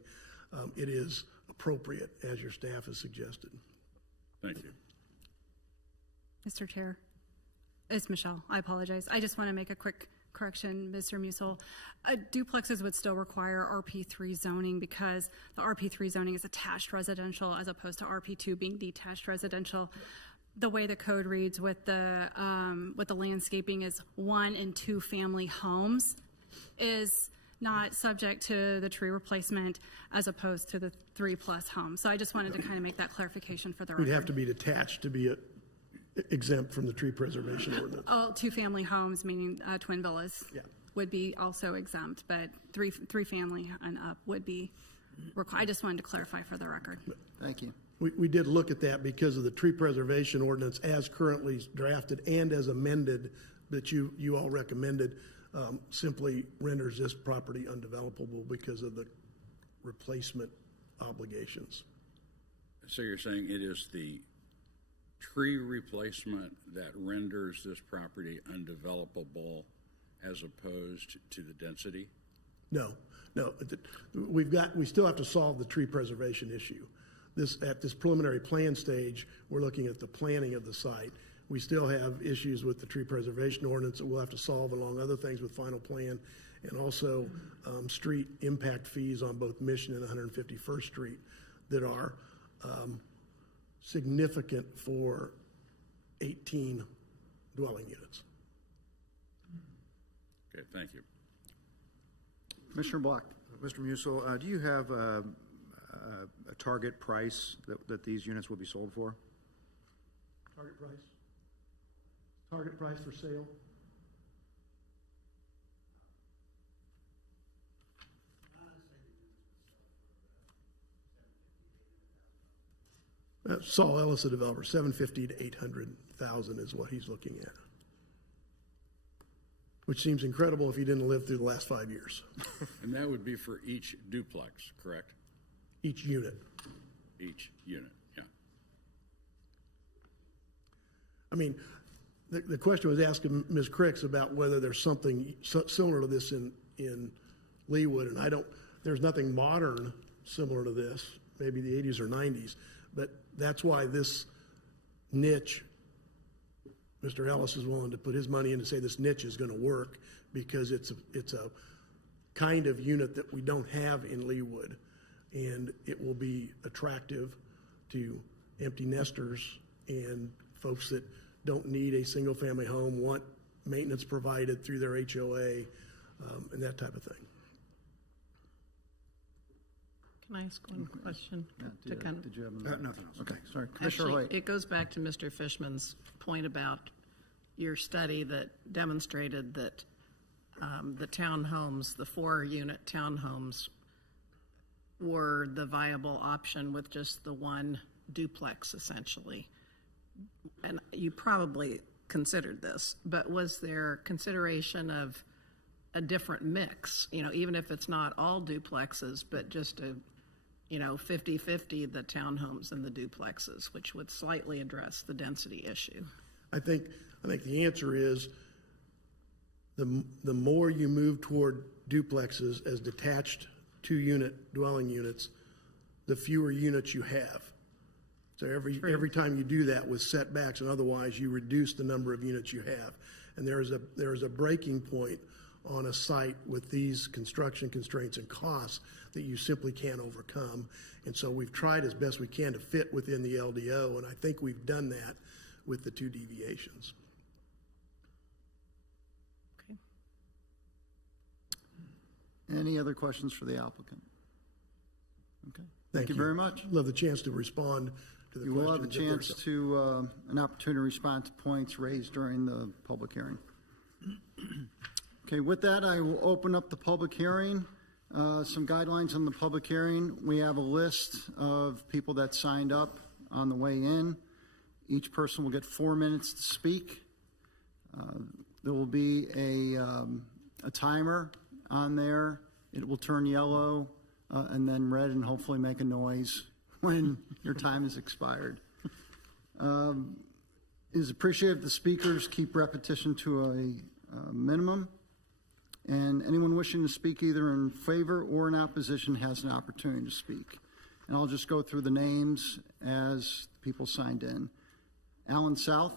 it is appropriate, as your staff has suggested. Thank you. Mr. Chair, it's Michelle. I apologize. I just want to make a quick correction, Mr. Musil. Duplexes would still require RP3 zoning, because the RP3 zoning is attached residential as opposed to RP2 being detached residential. The way the code reads with the landscaping is 1 and 2 family homes is not subject to the tree replacement as opposed to the 3+ homes. So I just wanted to kind of make that clarification for the record. We'd have to be detached to be exempt from the tree preservation ordinance. All 2 family homes, meaning twin villas, Yeah. would be also exempt, but three family and up would be required. I just wanted to clarify for the record. Thank you. We did look at that because of the tree preservation ordinance as currently drafted and as amended that you all recommended, simply renders this property undevelopable because of the replacement obligations. So you're saying it is the tree replacement that renders this property undevelopable as opposed to the density? No. We still have to solve the tree preservation issue. At this preliminary plan stage, we're looking at the planning of the site. We still have issues with the tree preservation ordinance that we'll have to solve, along other things with final plan, and also street impact fees on both Mission and 151st Street that are significant for 18 dwelling units. Okay, thank you. Commissioner Block. Mr. Musil, do you have a target price that these units will be sold for? Target price? Target price for sale? Saul Ellis, the developer, $750,000 to $800,000 is what he's looking at, which seems incredible if he didn't live through the last 5 years. And that would be for each duplex, correct? Each unit. Each unit, yeah. I mean, the question was asked of Ms. Cricks about whether there's something similar to this in Leawood, and there's nothing modern similar to this, maybe the 80s or 90s, but that's why this niche, Mr. Ellis is willing to put his money in to say this niche is going to work, because it's a kind of unit that we don't have in Leawood, and it will be attractive to empty nesters and folks that don't need a single family home, want maintenance provided through their HOA, and that type of thing. Can I ask one question? Did you have Nothing else. Okay, sorry. Commissioner Actually, Hoyt. it goes back to Mr. Fishman's point about your study that demonstrated that the townhomes, the 4-unit townhomes, were the viable option with just the one duplex, essentially. and you probably considered this, but was there consideration of a different mix? You know, even if it's not all duplexes, but just a, 50-50, the townhomes and the duplexes, which would slightly address the density issue. I think the answer is the more you move toward duplexes as detached 2-unit dwelling units, the fewer units you have. So every time you do that with setbacks and otherwise, you reduce the number of units you have. And there is a breaking point on a site with these construction constraints and costs that you simply can't overcome. And so we've tried as best we can to fit within the LDO, and I think we've done that with the 2 deviations. Okay. Any other questions for the applicant? Okay. Thank you very much. Love the chance to respond to the questions. You will have a chance to, an opportunity to respond to points raised during the public hearing. Okay, with that, I will open up the public hearing. Some guidelines on the public hearing. We have a list of people that signed up on the way in. Each person will get 4 minutes to speak. There will be a timer on there. It will turn yellow and then red and hopefully make a noise when your time is expired. It is appreciated the speakers keep repetition to a minimum. And anyone wishing to speak either in favor or in opposition has an opportunity to speak. And I'll just go through the names as people signed in. Alan South.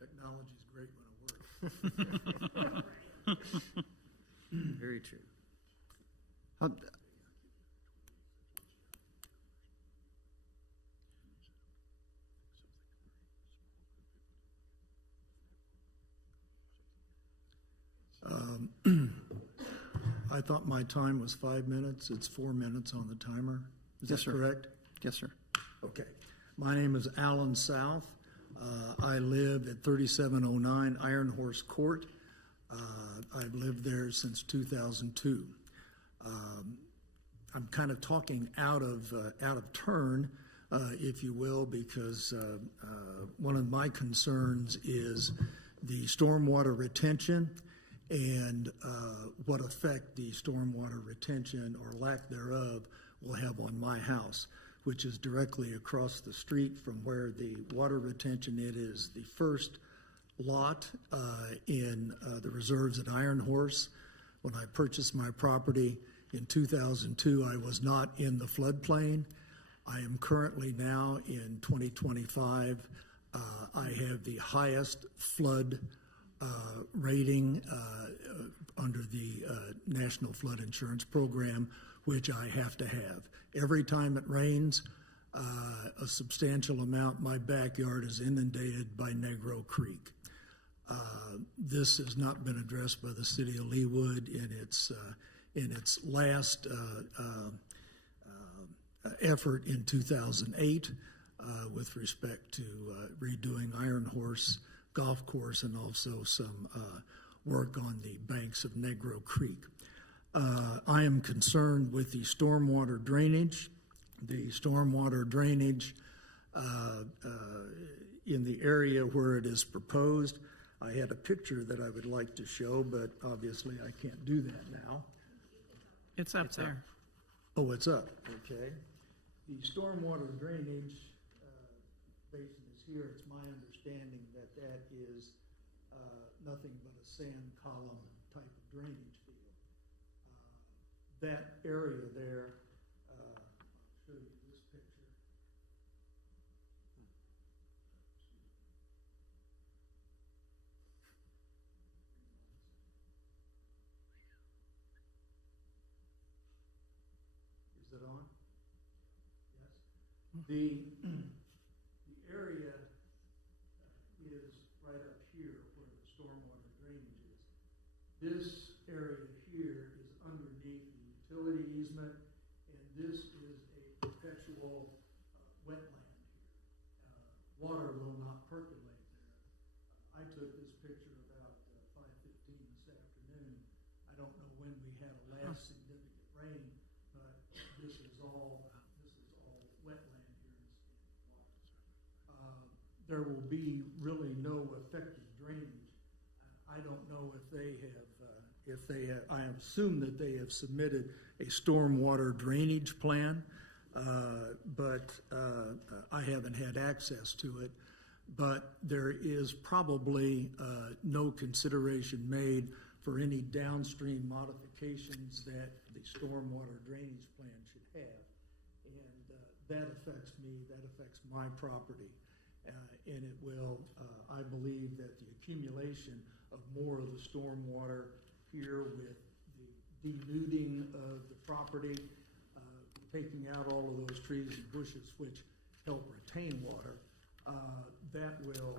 Technology is great when it works. Very true. I thought my time was 5 minutes. It's 4 minutes on the timer. Is Yes, that sir. correct? Yes, sir. Okay. My name is Alan South. I live at 3709 Iron Horse Court. I've lived there since 2002. I'm kind of talking out of turn, if you will, because one of my concerns is the stormwater retention and what effect the stormwater retention or lack thereof will have on my house, which is directly across the street from where the water retention is the first lot in the reserves at Iron Horse. When I purchased my property in 2002, I was not in the floodplain. I am currently now in 2025. I have the highest flood rating under the National Flood Insurance Program, which I have to have. Every time it rains, a substantial amount, my backyard is inundated by Negro Creek. This has not been addressed by the city of Leawood in its last effort in 2008 with respect to redoing Iron Horse Golf Course and also some work on the banks of Negro Creek. I am concerned with the stormwater drainage. The stormwater drainage in the area where it is proposed. I had a picture that I would like to show, but obviously I can't do that now. It's up there. Oh, it's up, okay. The stormwater drainage basin is here. It's my understanding that that is nothing but a sand column type of drainage field. That area there, I'll show you this picture. Is it on? Yes. The area is right up here where the stormwater drainage is. This area here is underneath the utility easement, and this is a perpetual wetland here. Water will not percolate there. I took this picture about 5:15 this afternoon. I don't know when we had a last significant rain, but this is all wetland here in Water. There will be really no effective drainage. I don't know if they have, I assume that they have submitted a stormwater drainage plan, but I haven't had access to it. But there is probably no consideration made for any downstream modifications that the stormwater drainage plan should have. And that affects me, that affects my property. And it will, I believe that the accumulation of more of the stormwater here with the denuding of the property, taking out all of those trees and bushes which help retain water, that will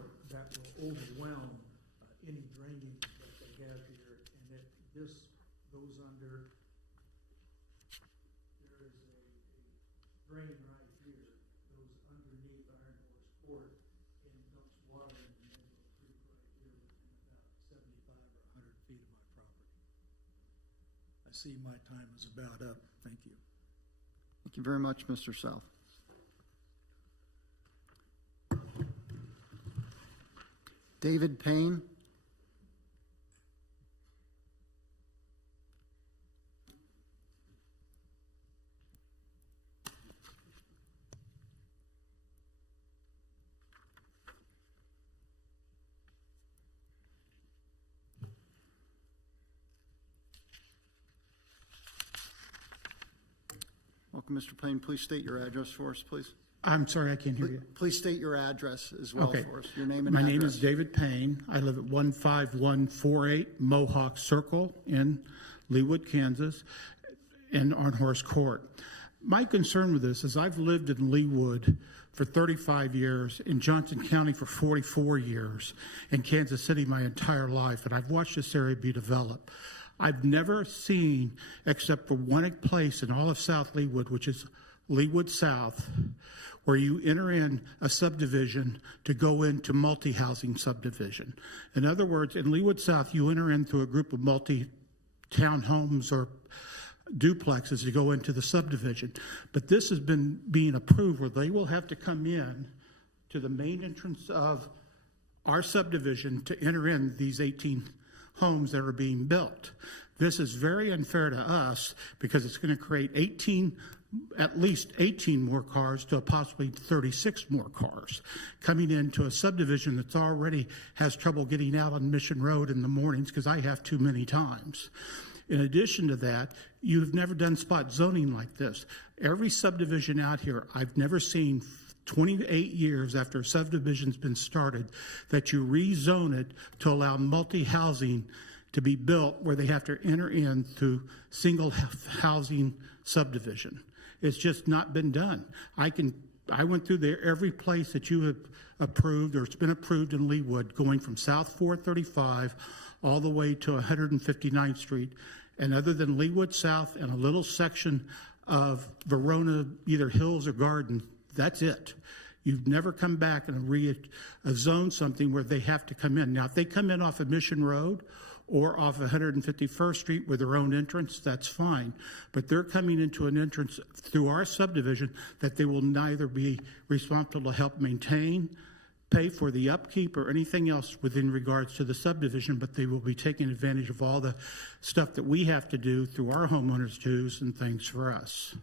overwhelm any drainage that they have here. And that this goes under, there is a drain right here, goes underneath Iron Horse Court and dumps water in the Medlow Creek right here within about 75 or 100 feet of my property. I see my time is about up. Thank you. Thank you very much, Mr. South. David Payne. Welcome, Mr. Payne. Please state your address for us, please. I'm sorry, I can't hear you. Please state your address as well Okay. for us. Your name and My address. name is David Payne. I live at 15148 Mohawk Circle in Leawood, Kansas, in Arnhorst Court. My concern with this is I've lived in Leawood for 35 years, in Johnson County for 44 years, in Kansas City my entire life, and I've watched this area be developed. I've never seen, except for one place in all of South Leawood, which is Leawood South, where you enter in a subdivision to go into multi-housing subdivision. In other words, in Leawood South, you enter into a group of multi-townhomes or duplexes to go into the subdivision. But this has been being approved where they will have to come in to the main entrance of our subdivision to enter in these 18 homes that are being built. This is very unfair to us because it's going to create at least 18 more cars to possibly 36 more cars coming into a subdivision that's already has trouble getting out on Mission Road in the mornings because I have too many times. In addition to that, you've never done spot zoning like this. Every subdivision out here, I've never seen 28 years after a subdivision's been started that you rezone it to allow multi-housing to be built where they have to enter in through single housing subdivision. It's just not been done. I went through there every place that you have approved or it's been approved in Leawood, going from South 435 all the way to 159th Street. And other than Leawood South and a little section of Verona, either Hills or Garden, that's it. You've never come back and zone something where they have to come in. Now, if they come in off of Mission Road or off 151st Street with their own entrance, that's fine. But they're coming into an entrance through our subdivision that they will neither be responsible to help maintain, pay for the upkeep, or anything else within regards to the subdivision, but they will be taking advantage of all the stuff that we have to do through our homeowners' dues and things for us.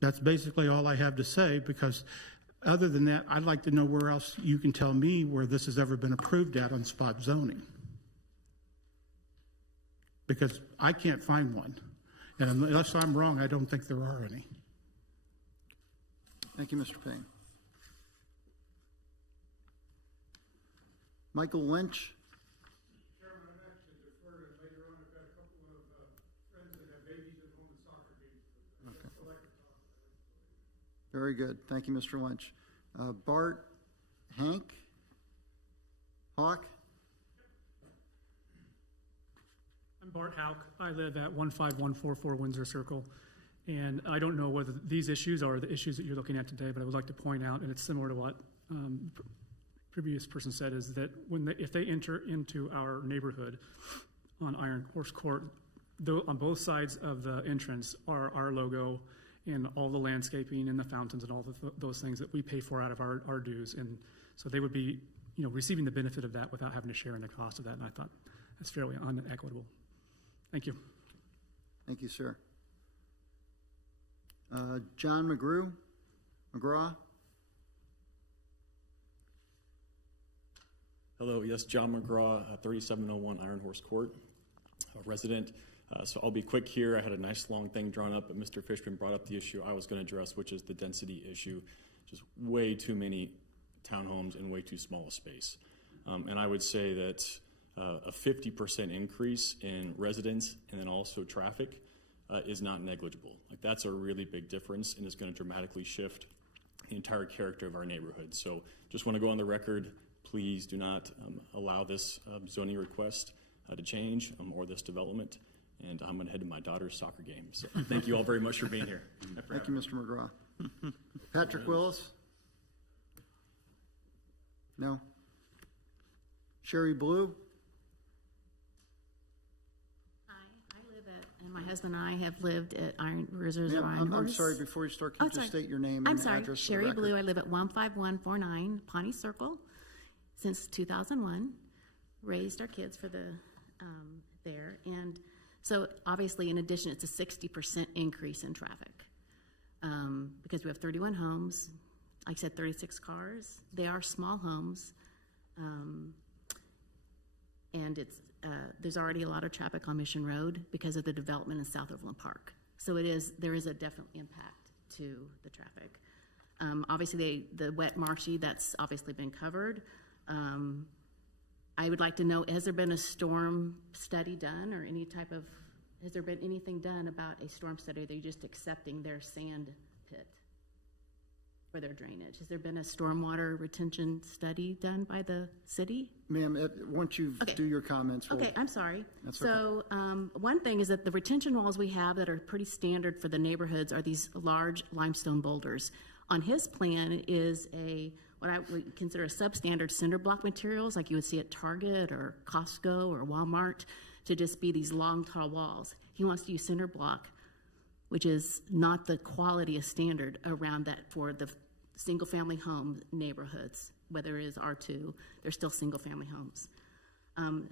That's basically all I have to say, because other than that, I'd like to know where else you can tell me where this has ever been approved at on spot zoning. Because I can't find one. And unless I'm wrong, I don't think there are any. Thank you, Mr. Payne. Michael Lynch. Chairman, I'm actually deferred, and later on I've got a couple of friends that have babies at home at soccer games. Okay. So I can talk. Very good. Thank you, Mr. Lynch. Bart Hawk. I'm Bart Hauk. I live at 15144 Windsor Circle. And I don't know whether these issues are the issues that you're looking at today, but I would like to point out, and it's similar to what previous person said, is that if they enter into our neighborhood on Iron Horse Court, on both sides of the entrance are our logo and all the landscaping and the fountains and all those things that we pay for out of our dues. And so they would be, receiving the benefit of that without having to share in the cost of that. And I thought that's fairly unequitable. Thank you. Thank you, sir. John McGraw. Hello, yes, John McGraw, 3701 Iron Horse Court, a resident. So I'll be quick here. I had a nice long thing drawn up, but Mr. Fishman brought up the issue I was going to address, which is the density issue. Just way too many townhomes in way too small a space. And I would say that a 50% increase in residents and then also traffic is not negligible. Like, that's a really big difference and is going to dramatically shift the entire character of our neighborhood. So just want to go on the record. Please do not allow this zoning request to change or this development. And I'm going to head to my daughter's soccer game. So thank you all very much for being here. Thank you, Mr. McGraw. Patrick Willis? No. Sherry Blue? Hi, I live at, and my husband and I have lived at Reserves of Iron I'm Horse. sorry, before you start, can you just state your name I'm and sorry, address for the Sherry record? Blue. I live at 15149 Pawnee Circle since 2001. Raised our kids for the there, and so obviously, in addition, it's a 60% increase in traffic because we have 31 homes. Like I said, 36 cars. They are small homes, and it's there's already a lot of traffic on Mission Road because of the development in South Overland Park. So there is a definite impact to the traffic. Obviously, the wet marshy, that's obviously been covered. I would like to know, has there been a storm study done or has there been anything done about a storm study? Or are they just accepting their sand pit for their drainage? Has there been a stormwater retention study done by the city? Ma'am, once you do your comments. Okay, I'm sorry. That's so one thing is that the retention walls we have that are pretty standard for the neighborhoods are these large limestone boulders. On his plan is what I would consider a substandard cinder block materials, like you would see at Target or Costco or Walmart, to just be these long, tall walls. He wants to use cinder block, which is not the quality of standard around that for the single-family home neighborhoods. Whether it is R2, they're still single-family homes.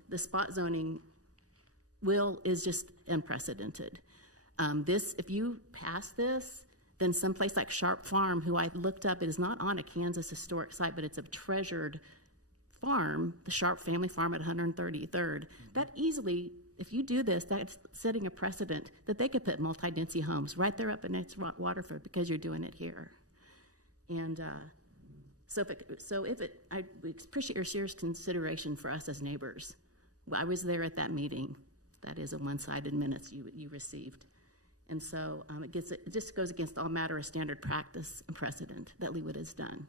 The spot zoning is just unprecedented. If you pass this, then someplace like Sharp Farm, who I looked up, it is not on a Kansas historic site, but it's a treasured farm, the Sharp family farm at 133rd. That easily, if you do this, that's setting a precedent that they could put multi-density homes right there up next to Waterford because you're doing it here. And I appreciate your serious consideration for us as neighbors. I was there at that meeting. That is a one-sided minutes you received. And so it just goes against all matter of standard practice and precedent that Leawood has done.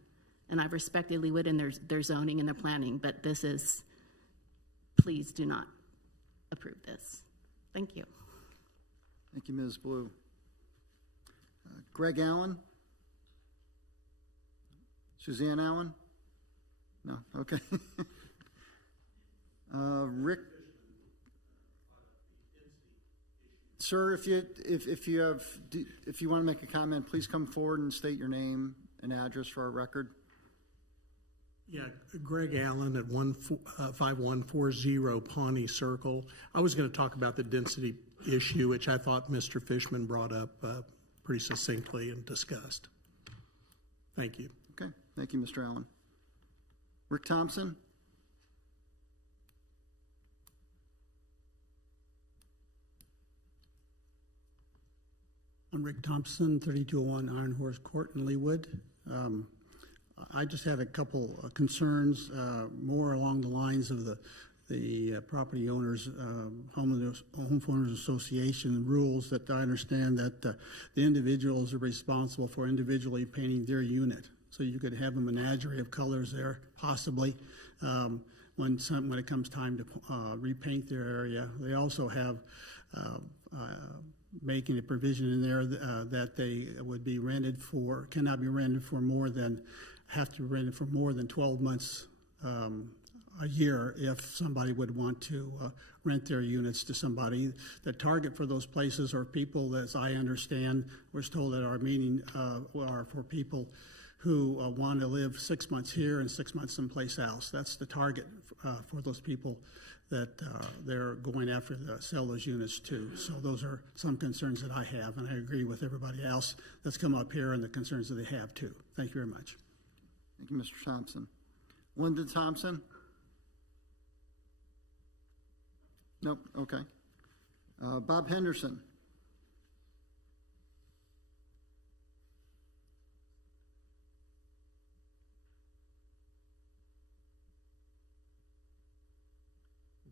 And I've respected Leawood in their zoning and their planning, but please do not approve this. Thank you. Thank you, Ms. Blue. Greg Allen? Suzanne Allen? No, okay. Rick Sir, if you want to make a comment, please come forward and state your name and address for our record. Yeah, Greg Allen at 5140 Pawnee Circle. I was going to talk about the density issue, which I thought Mr. Fishman brought up pretty succinctly and discussed. Thank you. Okay, thank you, Mr. Allen. Rick Thompson? I'm Rick Thompson, 3201 Iron Horse Court in Leawood. I just had a couple of concerns, more along the lines of the property owners, homeowners association rules, that I understand that the individuals are responsible for individually painting their unit. So you could have a menagerie of colors there, possibly, when it comes time to repaint their area. They also have making a provision in there that they would be rented for, cannot be rented for more than, have to be rented for more than 12 months a year if somebody would want to rent their units to somebody. The target for those places are people, as I understand, was told at our meeting, are for people who want to live 6 months here and 6 months someplace else. That's the target for those people that they're going after to sell those units to. So those are some concerns that I have, and I agree with everybody else that's come up here and the concerns that they have too. Thank you very much. Thank you, Mr. Thompson. Linda Thompson? Nope, okay. Bob Henderson?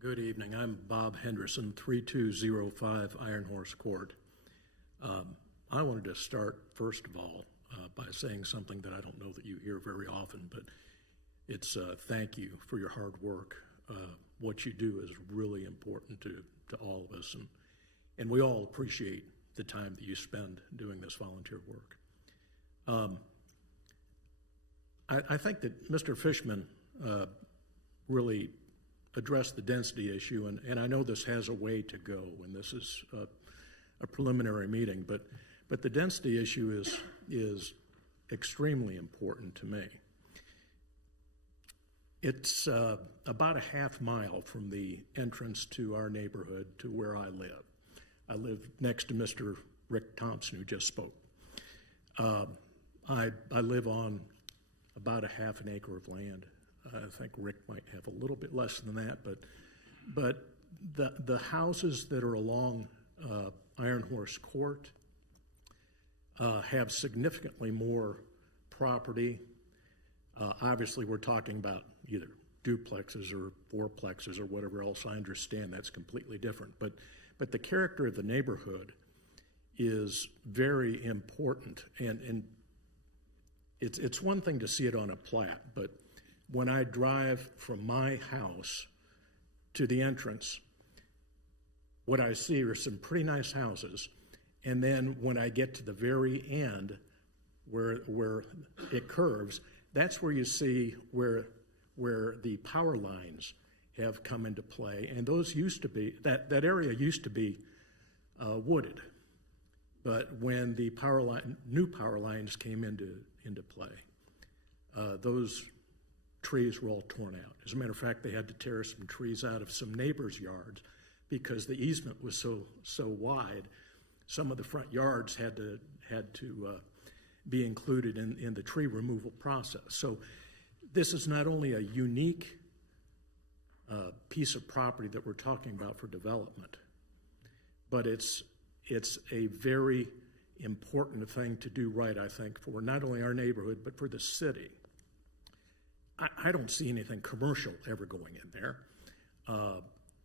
Good evening. I'm Bob Henderson, 3205 Iron Horse Court. I wanted to start, first of all, by saying something that I don't know that you hear very often, but it's thank you for your hard work. What you do is really important to all of us, and we all appreciate the time that you spend doing this volunteer work. I think that Mr. Fishman really address the density issue, and I know this has a way to go, and this is a preliminary meeting, but the density issue is extremely important to me. It's about a half mile from the entrance to our neighborhood to where I live. I live next to Mr. Rick Thompson, who just spoke. I live on about a half an acre of land. I think Rick might have a little bit less than that, but the houses that are along Iron Horse Court have significantly more property. Obviously, we're talking about either duplexes or fourplexes or whatever else. I understand that's completely different, but the character of the neighborhood is very important, and it's one thing to see it on a plat, but when I drive from my house to the entrance, what I see are some pretty nice houses. And then when I get to the very end where it curves, that's where you see where the power lines have come into play. And those used to be, that area used to be wooded. But when the new power lines came into play, those trees were all torn out. As a matter of fact, they had to tear some trees out of some neighbors' yards because the easement was so wide. Some of the front yards had to be included in the tree removal process. So this is not only a unique piece of property that we're talking about for development, but it's a very important thing to do right, I think, for not only our neighborhood, but for the city. I don't see anything commercial ever going in there.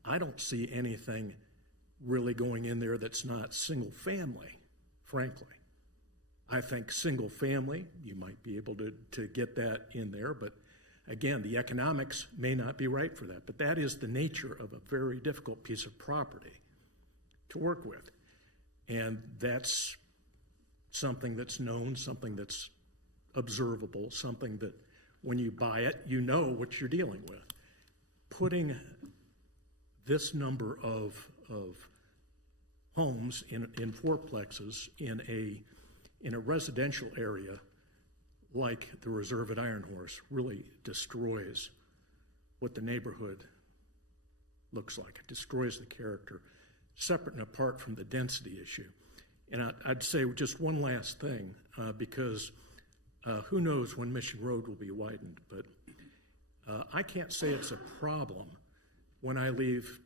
I don't see anything really going in there that's not single family, frankly. I think single family, you might be able to get that in there, but again, the economics may not be right for that, but that is the nature of a very difficult piece of property to work with. And that's something that's known, something that's observable, something that when you buy it, you know what you're dealing with. Putting this number of homes in fourplexes in a residential area like the reserve at Iron Horse really destroys what the neighborhood looks like. It destroys the character, separate and apart from the density issue. And I'd say just one last thing, because who knows when Mission Road will be widened, but I can't say it's a problem when I leave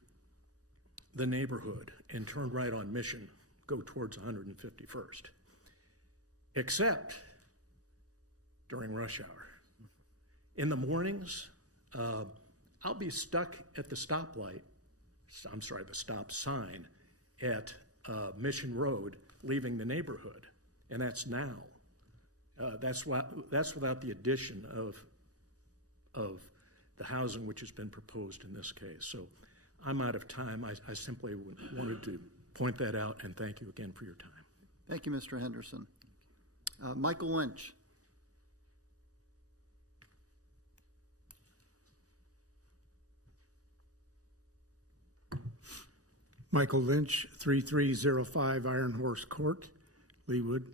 the neighborhood and turn right on Mission, go towards 151st, except during rush hour. In the mornings, I'll be stuck at the stoplight, the stop sign at Mission Road, leaving the neighborhood, and that's now. That's without the addition of the housing which has been proposed in this case. So I'm out of time. I simply wanted to point that out, and thank you again for your time. Thank you, Mr. Henderson. Michael Lynch. Michael Lynch, 3305 Iron Horse Court, Leawood.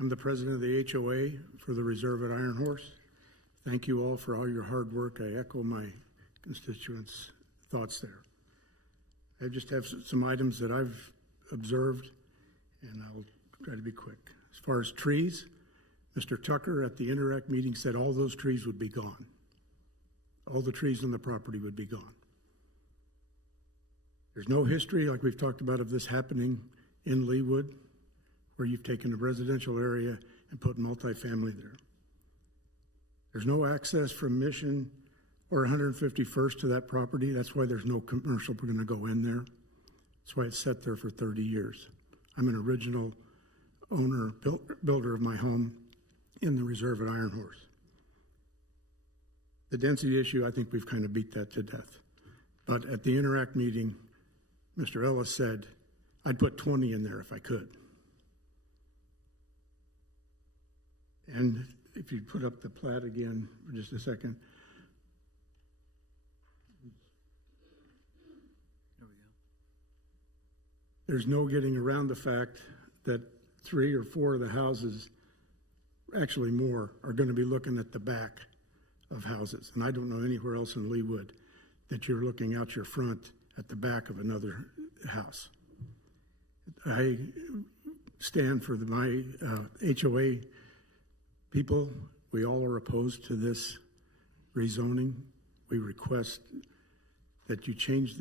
I'm the president of the HOA for the reserve at Iron Horse. Thank you all for all your hard work. I echo my constituents' thoughts there. I just have some items that I've observed, and I'll try to be quick. As far as trees, Mr. Tucker at the Interact meeting said all those trees would be gone. All the trees on the property would be gone. There's no history, like we've talked about, of this happening in Leawood, where you've taken a residential area and put multifamily there. There's no access from Mission or 151st to that property. That's why there's no commercial going to go in there. That's why it's sat there for 30 years. I'm an original owner, builder of my home in the reserve at Iron Horse. The density issue, I think we've kind of beat that to death. But at the Interact meeting, Mr. Ellis said, I'd put 20 in there if I could. And if you put up the plat again for just a second. There's no getting around the fact that 3 or 4 of the houses, actually more, are going to be looking at the back of houses. And I don't know anywhere else in Leawood that you're looking out your front at the back of another house. I stand for my HOA people. We all are opposed to this rezoning. We request that you change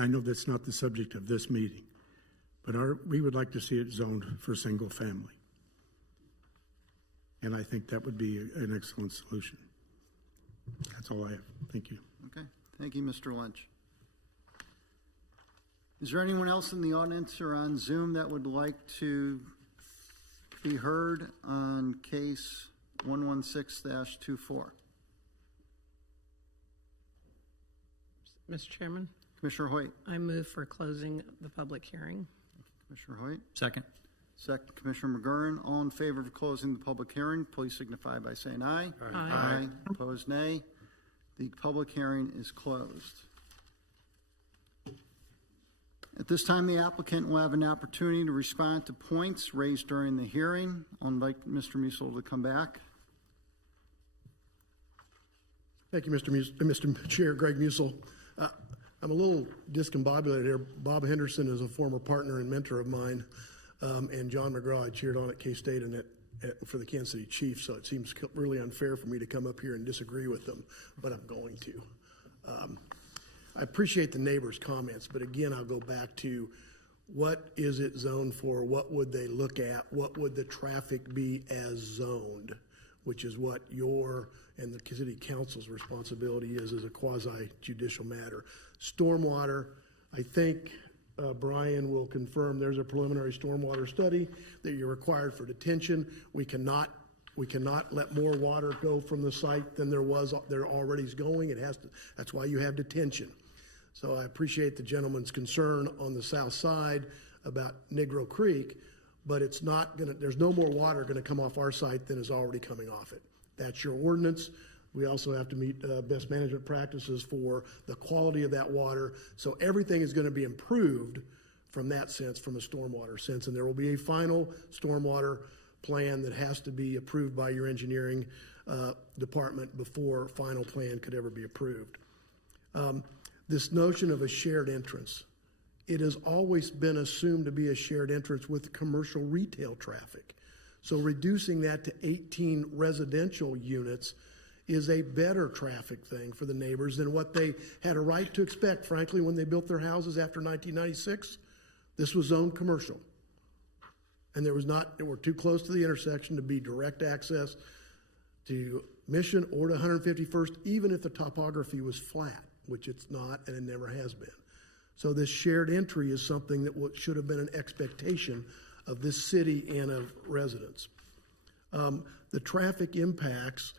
I know that's not the subject of this meeting, but we would like to see it zoned for single family. And I think that would be an excellent solution. That's all I have. Thank you. Okay. Thank you, Mr. Lynch. Is there anyone else in the audience or on Zoom that would like to be heard on case 116-24? Mr. Chairman, Commissioner Hoyt. I move for closing the public hearing. Commissioner Hoyt. Second. Second, Commissioner McGurran. All in favor of closing the public hearing, please signify by saying aye. Aye. Aye. Opposed, nay. The public hearing is closed. At this time, the applicant will have an opportunity to respond to points raised during the hearing. I'll invite Mr. Musil to come back. Thank you, Mr. Chair. Greg Musil. I'm a little discombobulated here. Bob Henderson is a former partner and mentor of mine, and John McGraw I cheered on at K-State and for the Kansas City Chiefs, so it seems really unfair for me to come up here and disagree with them, but I'm going to. I appreciate the neighbors' comments, but again, I'll go back to what is it zoned for? What would they look at? What would the traffic be as zoned? Which is what your and the city council's responsibility is as a quasi-judicial matter. Stormwater, I think Brian will confirm there's a preliminary stormwater study that you're required for detention. We cannot let more water go from the site than there already is going. It has to. That's why you have detention. So I appreciate the gentleman's concern on the south side about Negro Creek, but it's not gonna. There's no more water going to come off our site than is already coming off it. That's your ordinance. We also have to meet best management practices for the quality of that water. So everything is going to be improved from that sense, from a stormwater sense. And there will be a final stormwater plan that has to be approved by your engineering department before final plan could ever be approved. This notion of a shared entrance, it has always been assumed to be a shared entrance with commercial retail traffic. So reducing that to 18 residential units is a better traffic thing for the neighbors than what they had a right to expect, frankly, when they built their houses after 1996. This was zoned commercial. And they were too close to the intersection to be direct access to Mission or to 151st, even if the topography was flat, which it's not and it never has been. So this shared entry is something that should have been an expectation of this city and of residents. The traffic impacts,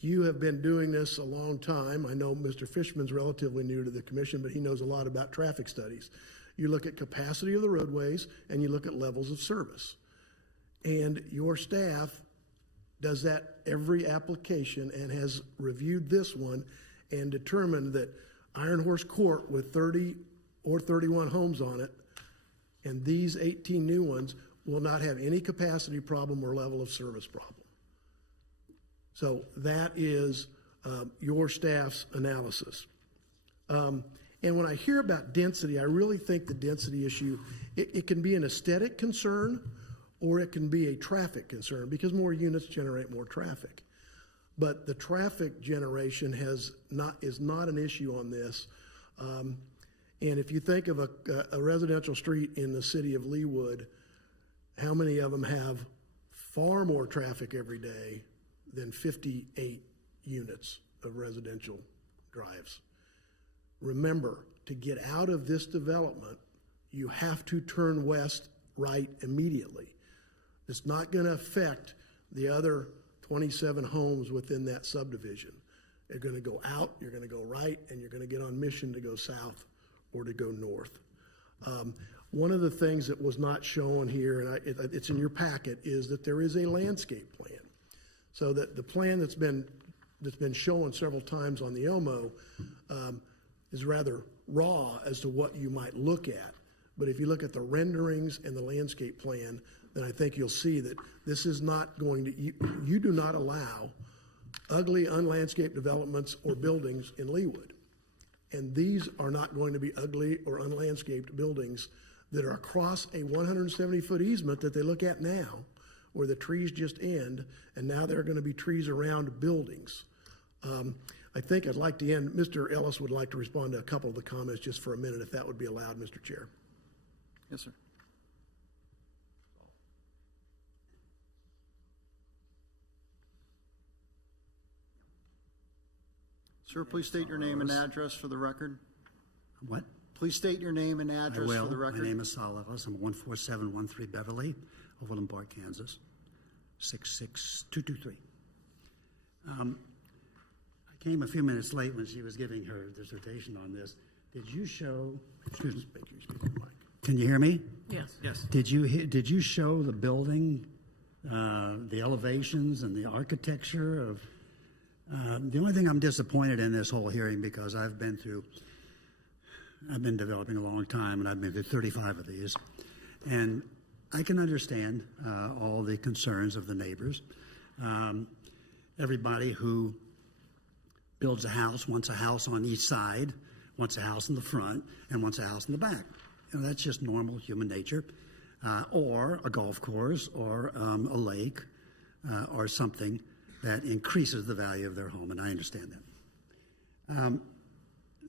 you have been doing this a long time. I know Mr. Fishman's relatively new to the commission, but he knows a lot about traffic studies. You look at capacity of the roadways and you look at levels of service. And your staff does that every application and has reviewed this one and determined that Iron Horse Court with 30 or 31 homes on it and these 18 new ones will not have any capacity problem or level of service problem. So that is your staff's analysis. And when I hear about density, I really think the density issue, it can be an aesthetic concern or it can be a traffic concern because more units generate more traffic. But the traffic generation is not an issue on this. And if you think of a residential street in the city of Leawood, how many of them have far more traffic every day than 58 units of residential drives? Remember, to get out of this development, you have to turn west right immediately. It's not going to affect the other 27 homes within that subdivision. They're going to go out, you're going to go right, and you're going to get on Mission to go south or to go north. One of the things that was not shown here, and it's in your packet, is that there is a landscape plan. So that the plan that's been shown several times on the Elmo is rather raw as to what you might look at. But if you look at the renderings and the landscape plan, then I think you'll see that this is not going to, you do not allow ugly unlandscaped developments or buildings in Leawood. And these are not going to be ugly or unlandscaped buildings that are across a 170-foot easement that they look at now, where the trees just end, and now there are going to be trees around buildings. I think I'd like to end. Mr. Ellis would like to respond to a couple of the comments just for a minute, if that would be allowed, Mr. Chair. Yes, sir. Sir, please state your name and address for the record. What? Please state your name and address for the record. My name is Saul Ellis. I'm 14713 Beverly, Overland Park, Kansas, 66223. I came a few minutes late when she was giving her dissertation on this. Did you show? Excuse me. Can you hear me? Yes. Yes. Did you show the building, the elevations, and the architecture of? The only thing I'm disappointed in this whole hearing, because I've been developing a long time, and I've been through 35 of these, and I can understand all the concerns of the neighbors. Everybody who builds a house wants a house on each side, wants a house in the front, and wants a house in the back. You know, that's just normal human nature. Or a golf course, or a lake, or something that increases the value of their home, and I understand that.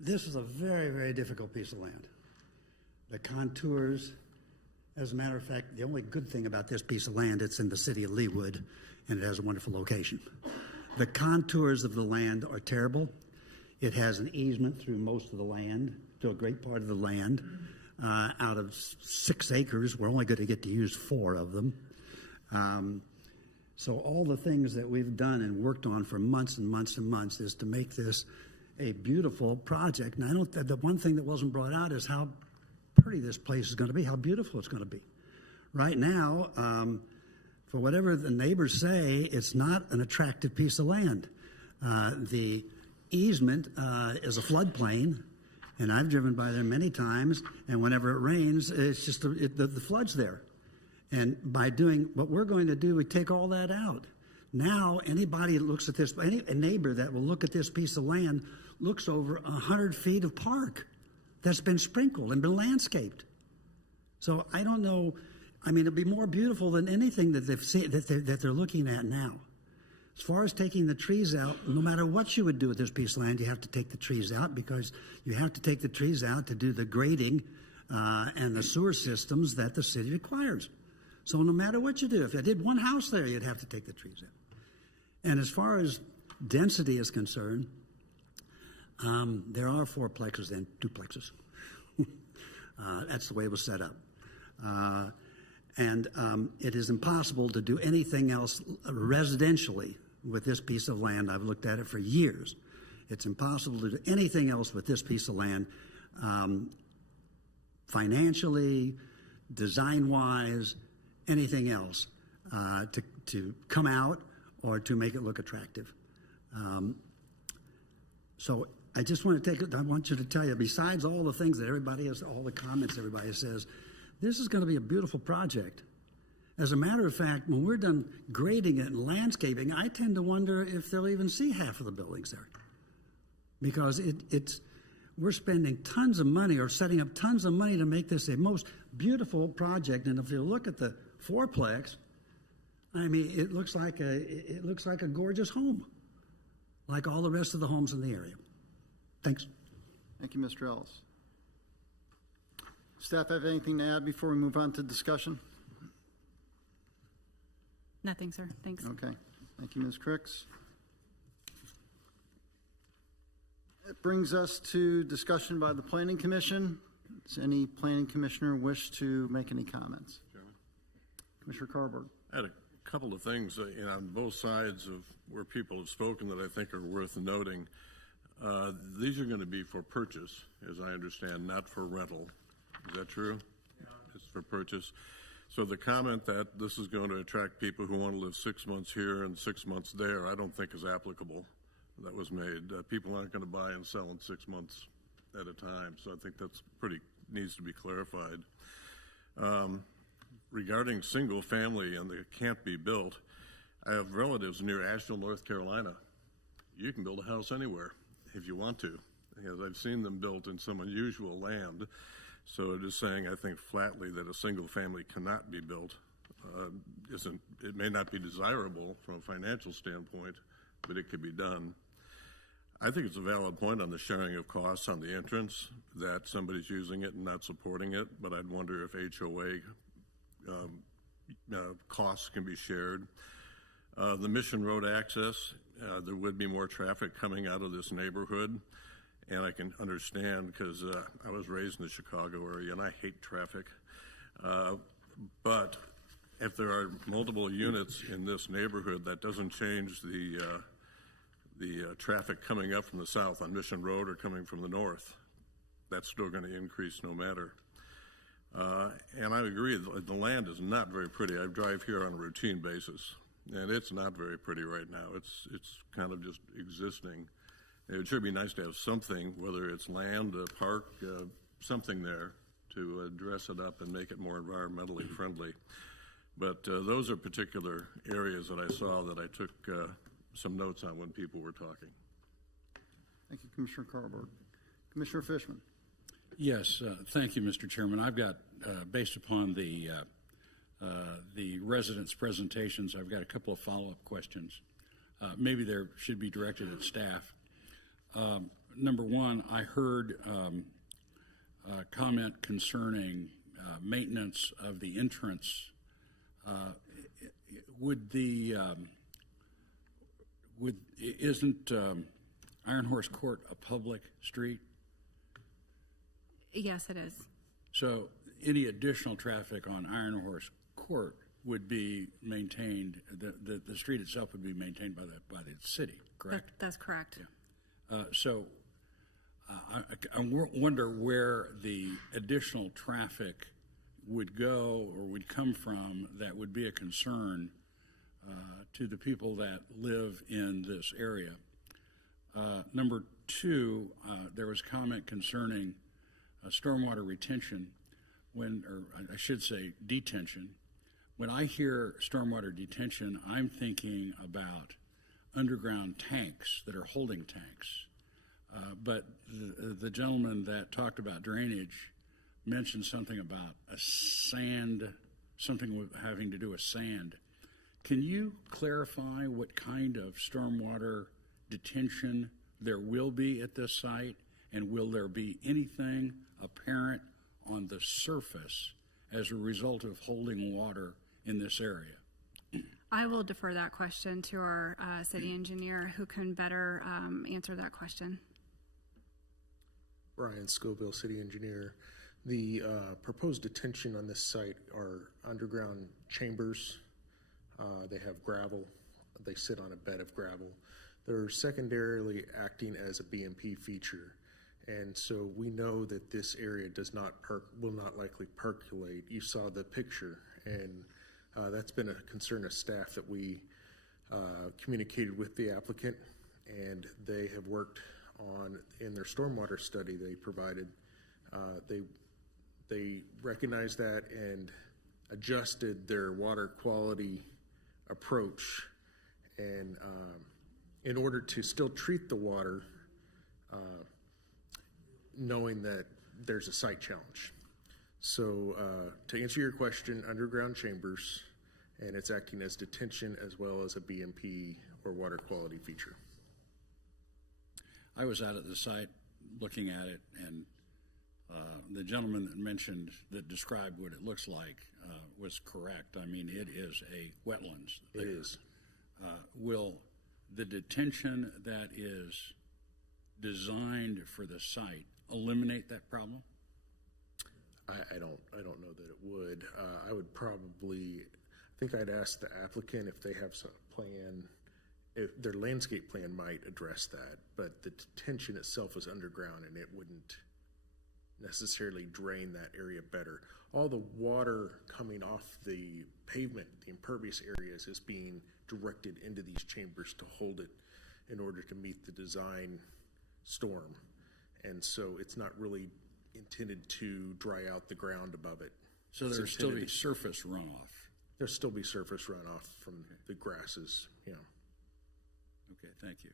This is a very, very difficult piece of land. The contours, as a matter of fact, the only good thing about this piece of land, it's in the city of Leawood, and it has a wonderful location. The contours of the land are terrible. It has an easement through most of the land, to a great part of the land. Out of 6 acres, we're only going to get to use 4 of them. So all the things that we've done and worked on for months and months and months is to make this a beautiful project. And the one thing that wasn't brought out is how pretty this place is going to be, how beautiful it's going to be. Right now, for whatever the neighbors say, it's not an attractive piece of land. The easement is a floodplain, And I've driven by there many times, and whenever it rains, it's just the flood's there. And by doing what we're going to do, we take all that out. Now, anybody that looks at this, a neighbor that will look at this piece of land looks over 100 feet of park that's been sprinkled and been landscaped. So I don't know. I mean, it'll be more beautiful than anything that they've seen, that they're looking at now. As far as taking the trees out, no matter what you would do with this piece of land, you have to take the trees out, because you have to take the trees out to do the grading and the sewer systems that the city requires. So no matter what you do, if you did one house there, you'd have to take the trees out. And as far as density is concerned, there are fourplexes and duplexes. That's the way it was set up. And it is impossible to do anything else residentially with this piece of land. I've looked at it for years. It's impossible to do anything else with this piece of land, financially, design-wise, anything else, to come out or to make it look attractive. So I just want to I want you to tell you, besides all the things that everybody has, all the comments everybody says, this is going to be a beautiful project. As a matter of fact, when we're done grading it and landscaping, I tend to wonder if they'll even see half of the buildings there. Because we're spending tons of money, or setting up tons of money, to make this a most beautiful project. And if you look at the fourplex, I mean, it looks like a gorgeous home, like all the rest of the homes in the area. Thanks. Thank you, Mr. Ellis. Staff have anything to add before we move on to discussion? Nothing, sir. Thanks. Okay. Thank you, Ms. Cricks. That brings us to discussion by the Planning Commission. Does any Planning Commissioner wish to make any comments? Chairman. Commissioner Carberg. I had a couple of things on both sides of where people have spoken that I think are worth noting. These are going to be for purchase, as I understand, not for rental. Is that true? Yeah. It's for purchase. So the comment that this is going to attract people who want to live 6 months here and 6 months there, I don't think is applicable. That was made. People aren't going to buy and sell in 6 months at a time. So I think that's needs to be clarified. Regarding single family and they can't be built, I have relatives near Asheville, North Carolina. You can build a house anywhere if you want to, because I've seen them built in some unusual land. So it is saying, I think, flatly that a single family cannot be built. It may not be desirable from a financial standpoint, but it could be done. I think it's a valid point on the sharing of costs on the entrance, that somebody's using it and not supporting it, but I'd wonder if HOA costs can be shared. The Mission Road access, there would be more traffic coming out of this neighborhood. And I can understand, because I was raised in the Chicago area and I hate traffic. But if there are multiple units in this neighborhood, that doesn't change the traffic coming up from the south on Mission Road or coming from the north. That's still going to increase no matter. And I agree, the land is not very pretty. I drive here on a routine basis, and it's not very pretty right now. It's kind of just existing. It should be nice to have something, whether it's land, a park, something there to dress it up and make it more environmentally friendly. But those are particular areas that I saw that I took some notes on when people were talking. Thank you, Commissioner Carberg. Commissioner Fishman. Yes, thank you, Mr. Chairman. I've got, based upon the residents' presentations, I've got a couple of follow-up questions. Maybe they should be directed at staff. Number one, I heard a comment concerning maintenance of the entrance. Isn't Iron Horse Court a public street? Yes, it is. So any additional traffic on Iron Horse Court would be maintained, the street itself would be maintained by the city, correct? That's correct. Yeah. So I wonder where the additional traffic would go or would come from that would be a concern to the people that live in this area. Number two, there was comment concerning stormwater retention or I should say detention. When I hear stormwater detention, I'm thinking about underground tanks that are holding tanks. But the gentleman that talked about drainage mentioned something about something having to do with sand. Can you clarify what kind of stormwater detention there will be at this site, and will there be anything apparent on the surface as a result of holding water in this area? I will defer that question to our city engineer, who can better answer that question. Brian Scoville, city engineer. The proposed detention on this site are underground chambers. They have gravel. They sit on a bed of gravel. They're secondarily acting as a BMP feature. And so we know that this area will not likely percolate. You saw the picture, and that's been a concern of staff that we communicated with the applicant, and they have worked on, in their stormwater study they provided, they recognized that and adjusted their water quality approach, and in order to still treat the water, knowing that there's a site challenge. So to answer your question, underground chambers, and it's acting as detention as well as a BMP or water quality feature. I was out at the site looking at it, and the gentleman that described what it looks like was correct. I mean, it is a wetlands. It is. Will the detention that is designed for the site eliminate that problem? I don't know that it would. I would probably, I think I'd ask the applicant if they have some plan, if their landscape plan might address that, but the detention itself is underground and it wouldn't necessarily drain that area better. All the water coming off the pavement, the impervious areas, is being directed into these chambers to hold it in order to meet the design storm. And so it's not really intended to dry out the ground above it. So there'll still be surface runoff? There'll still be surface runoff from the grasses, yeah. Okay, thank you.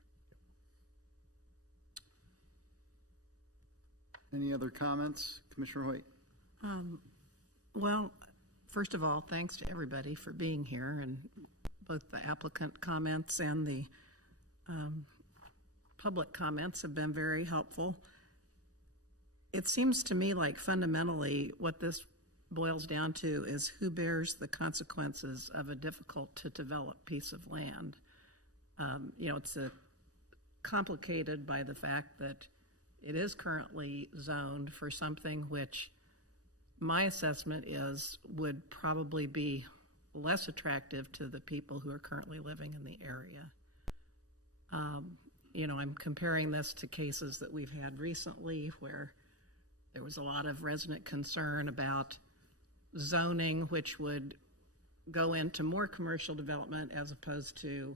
Any other comments? Commissioner Hoyt? Well, first of all, thanks to everybody for being here, and both the applicant comments and the public comments have been very helpful. It seems to me like fundamentally what this boils down to is who bears the consequences of a difficult to develop piece of land. It's complicated by the fact that it is currently zoned for something which my assessment is would probably be less attractive to the people who are currently living in the area. I'm comparing this to cases that we've had recently where there was a lot of resident concern about zoning, which would go into more commercial development as opposed to,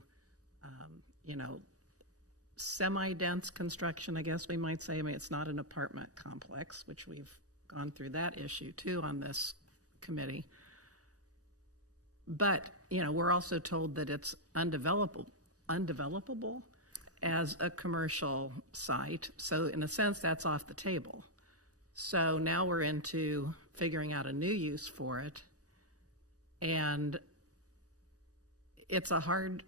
semi-dense construction, I guess we might say. I mean, it's not an apartment complex, which we've gone through that issue too on this committee. But, we're also told that it's undevelopable as a commercial site. So in a sense, that's off the table. So now we're into figuring out a new use for it. And it's a hard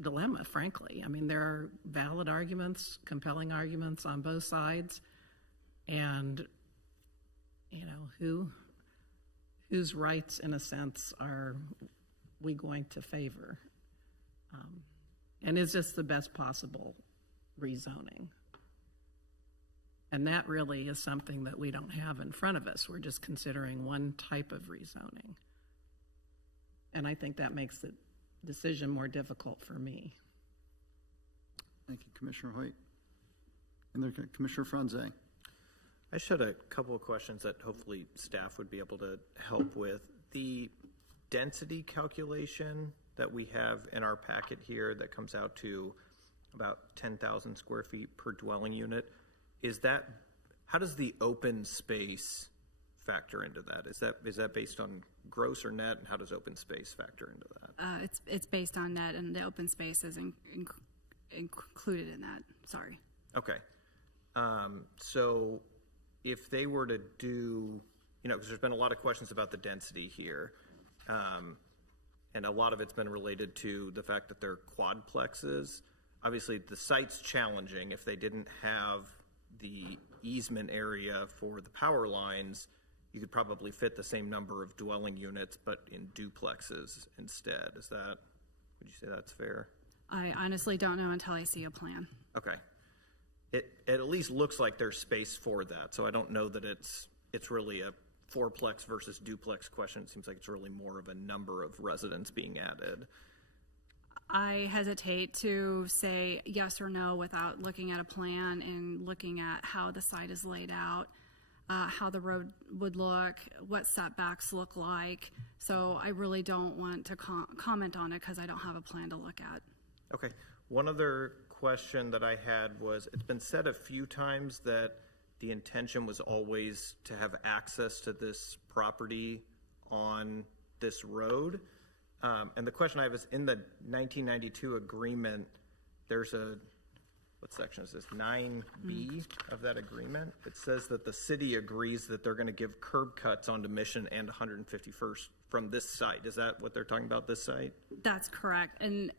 dilemma, frankly. I mean, there are valid arguments, compelling arguments on both sides. And, whose rights, in a sense, are we going to favor? And is this the best possible rezoning? And that really is something that we don't have in front of us. We're just considering one type of rezoning. And I think that makes the decision more difficult for me. Thank you, Commissioner Hoyt. And then Commissioner Franze. I just had a couple of questions that hopefully staff would be able to help with. The density calculation that we have in our packet here that comes out to about 10,000 square feet per dwelling unit. How does the open space factor into that? Is that based on gross or net, and how does open space factor into that? It's based on net, and the open space is included in that. Sorry. Okay. So if they were to do, because there's been a lot of questions about the density here, and a lot of it's been related to the fact that they're quadplexes. Obviously, the site's challenging. If they didn't have the easement area for the power lines, you could probably fit the same number of dwelling units, but in duplexes instead. Would you say that's fair? I honestly don't know until I see a plan. Okay. It at least looks like there's space for that, so I don't know that it's really a fourplex versus duplex question. It seems like it's really more of a number of residents being added. I hesitate to say yes or no without looking at a plan and looking at how the site is laid out, how the road would look, what setbacks look like. So I really don't want to comment on it because I don't have a plan to look at. Okay. One other question that I had was, it's been said a few times that the intention was always to have access to this property on this road. And the question I have is, in the 1992 agreement, there's what section is this? 9B of that agreement. It says that the city agrees that they're going to give curb cuts onto Mission and 151st from this site. Is that what they're talking about, this site? That's correct. And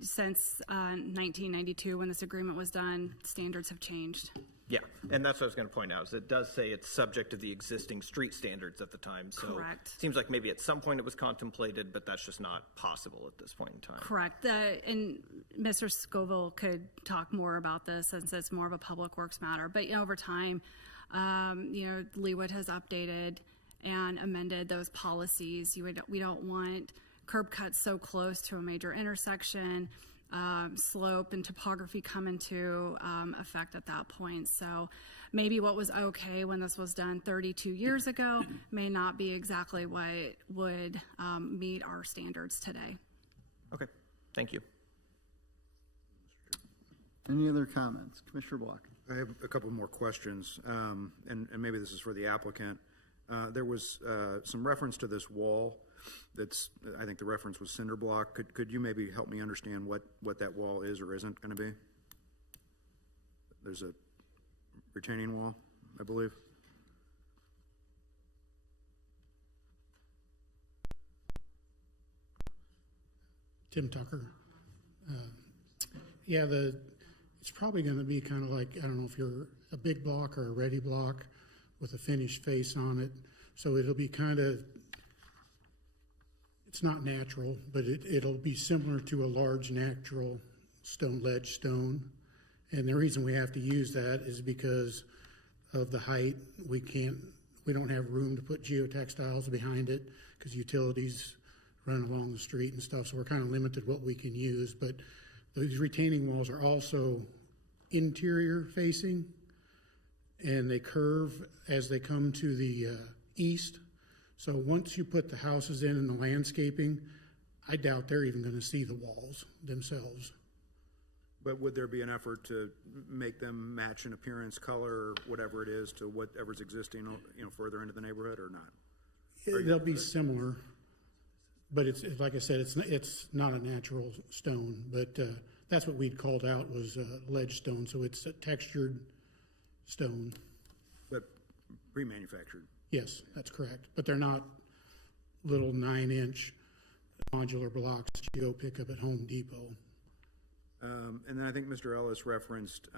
since 1992, when this agreement was done, standards have changed. Yeah, and that's what I was going to point out, is it does say it's subject to the existing street standards at the time. So Correct. It seems like maybe at some point it was contemplated, but that's just not possible at this point in time. Correct. And Mr. Scoville could talk more about this since it's more of a public works matter. But over time, Leawood has updated and amended those policies. We don't want curb cuts so close to a major intersection. Slope and topography come into effect at that point. So maybe what was okay when this was done 32 years ago may not be exactly what would meet our standards today. Okay, thank you. Any other comments? Commissioner Block. I have a couple more questions, and maybe this is for the applicant. There was some reference to this wall. I think the reference was cinder block. Could you maybe help me understand what that wall is or isn't going to be? There's a retaining wall, I believe. Tim Tucker. It's probably going to be kind of like, I don't know if you're a big block or a ready block with a finished face on it. So it'll be kind of, it's not natural, but it'll be similar to a large natural ledge stone. And the reason we have to use that is because of the height. We don't have room to put geotextiles behind it because utilities run along the street and stuff. So we're kind of limited what we can use. But these retaining walls are also interior facing, and they curve as they come to the east. So once you put the houses in and the landscaping, I doubt they're even going to see the walls themselves. But would there be an effort to make them match in appearance, color, or whatever it is to whatever's existing, further into the neighborhood, or not? They'll be similar, but it's like I said, it's not a natural stone. But that's what we'd called out was ledge stone. So it's a textured stone. But pre-manufactured. Yes, that's correct. But they're not little 9-inch modular blocks that you go pick up at Home Depot. And then I think Mr. Ellis referenced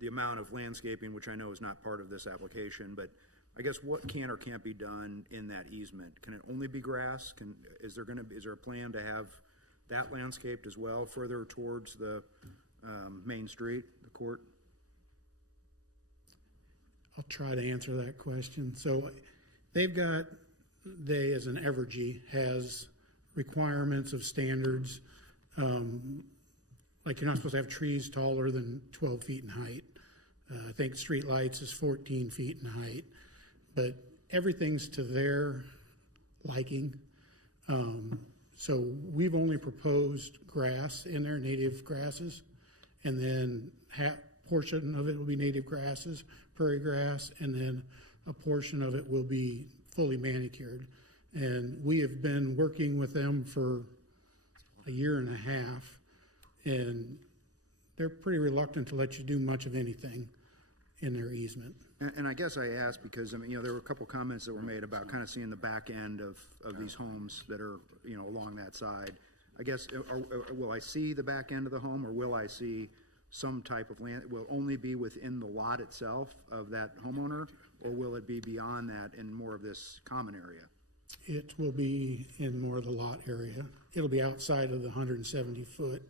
the amount of landscaping, which I know is not part of this application, but I guess what can or can't be done in that easement? Can it only be grass? Is there a plan to have that landscaped as well, further towards the main street, the court? I'll try to answer that question. So they as an Evergy has requirements of standards. Like you're not supposed to have trees taller than 12 feet in height. I think street lights is 14 feet in height, but everything's to their liking. So we've only proposed grass in there, native grasses, and then portion of it will be native grasses, prairie grass, and then a portion of it will be fully manicured. And we have been working with them for a year and a half, and they're pretty reluctant to let you do much of anything in their easement. And I guess I asked because, I mean, there were a couple comments that were made about kind of seeing the back end of these homes that are, along that side. I guess, will I see the back end of the home, or will I see some type of land? Will it only be within the lot itself of that homeowner, or will it be beyond that in more of this common area? It will be in more of the lot area. It'll be outside of the 170-foot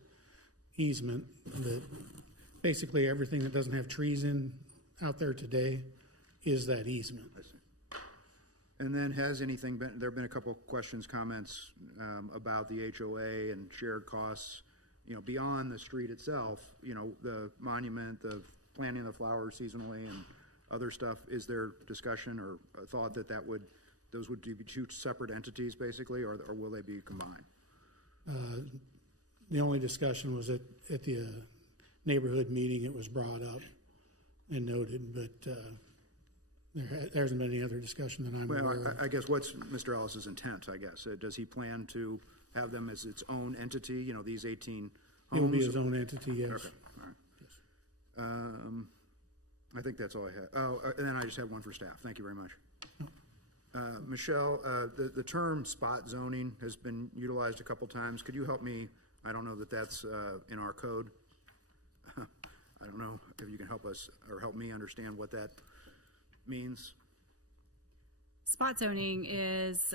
easement. That basically everything that doesn't have trees out there today is that easement. And then has anything been, there have been a couple questions, comments about the HOA and shared costs, beyond the street itself, the monument, the planting of the flowers seasonally and other stuff. Is there discussion or a thought that those would be two separate entities basically, or will they be combined? The only discussion was at the neighborhood meeting. It was brought up and noted, but there hasn't been any other discussion that I'm aware of. I guess what's Mr. Ellis's intent, I guess? Does he plan to have them as its own entity, these 18 homes? It will be his own entity, yes. Okay, all right. Yes. I think that's all I had. Oh, and then I just have one for staff. Thank you very much. Michelle, the term spot zoning has been utilized a couple times. Could you help me? I don't know that that's in our code. I don't know if you can help us or help me understand what that means. Spot zoning is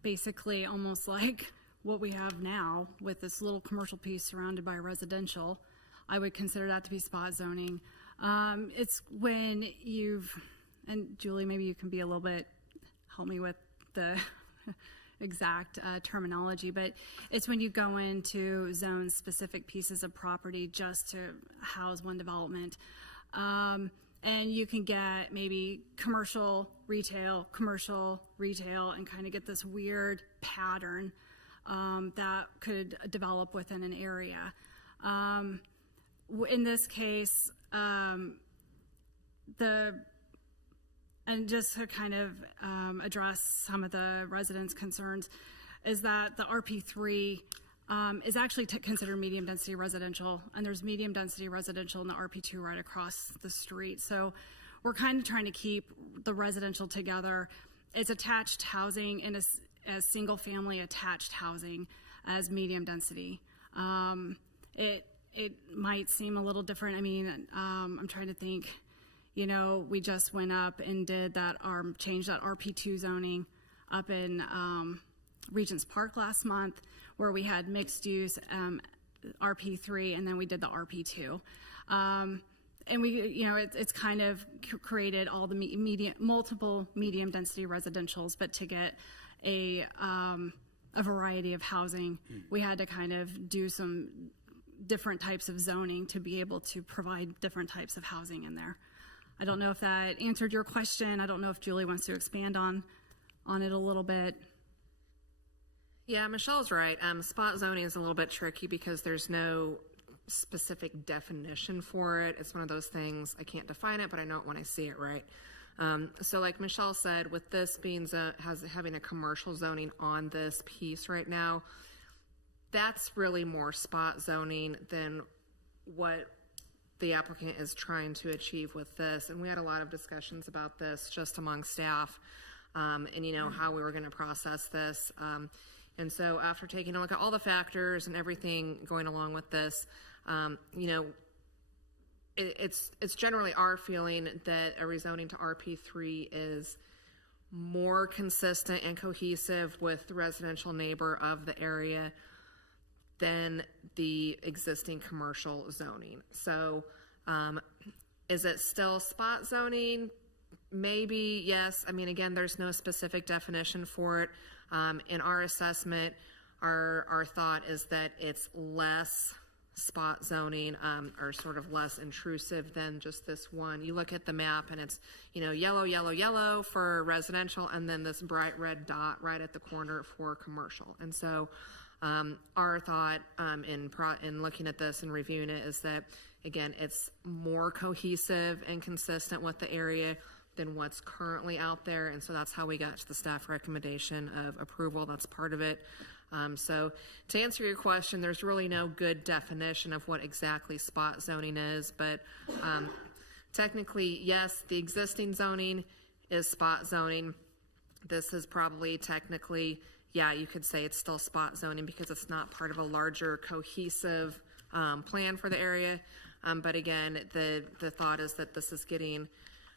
basically almost like what we have now with this little commercial piece surrounded by residential. I would consider that to be spot zoning. It's when and Julie, maybe you can be a little bit, help me with the exact terminology, but it's when you go into zone specific pieces of property just to house one development. And you can get maybe commercial, retail, and kind of get this weird pattern that could develop within an area. In this case, and just to kind of address some of the residents' concerns, is that the RP3 is actually considered medium density residential, and there's medium density residential in the RP2 right across the street. So we're kind of trying to keep the residential together. It's attached housing and as single family attached housing as medium density. It might seem a little different. I mean, I'm trying to think, we just went up and did that, changed that RP2 zoning up in Regents Park last month, where we had mixed use RP3, and then we did the RP2. And we, it's kind of created all the multiple medium density residentials, but to get a variety of housing, we had to kind of do some different types of zoning to be able to provide different types of housing in there. I don't know if that answered your question. I don't know if Julie wants to expand on it a little bit. Yeah, Michelle's right. Spot zoning is a little bit tricky because there's no specific definition for it. It's one of those things, I can't define it, but I know it when I see it, right? So like Michelle said, with this being having a commercial zoning on this piece right now, that's really more spot zoning than what the applicant is trying to achieve with this. And we had a lot of discussions about this just among staff, and how we were going to process this. And so after taking a look at all the factors and everything going along with this, it's generally our feeling that a rezoning to RP3 is more consistent and cohesive with the residential neighbor of the area than the existing commercial zoning. So is it still spot zoning? Maybe, yes. I mean, again, there's no specific definition for it. In our assessment, our thought is that it's less spot zoning, or sort of less intrusive than just this one. You look at the map and it's, yellow, yellow, yellow for residential, and then this bright red dot right at the corner for commercial. And so Our thought in looking at this and reviewing it is that, again, it's more cohesive and consistent with the area than what's currently out there, and so that's how we got to the staff recommendation of approval. That's part of it. So to answer your question, there's really no good definition of what exactly spot zoning is, but technically, yes, the existing zoning is spot zoning. This is probably technically, yeah, you could say it's still spot zoning because it's not part of a larger cohesive plan for the area. But again, the thought is that this is getting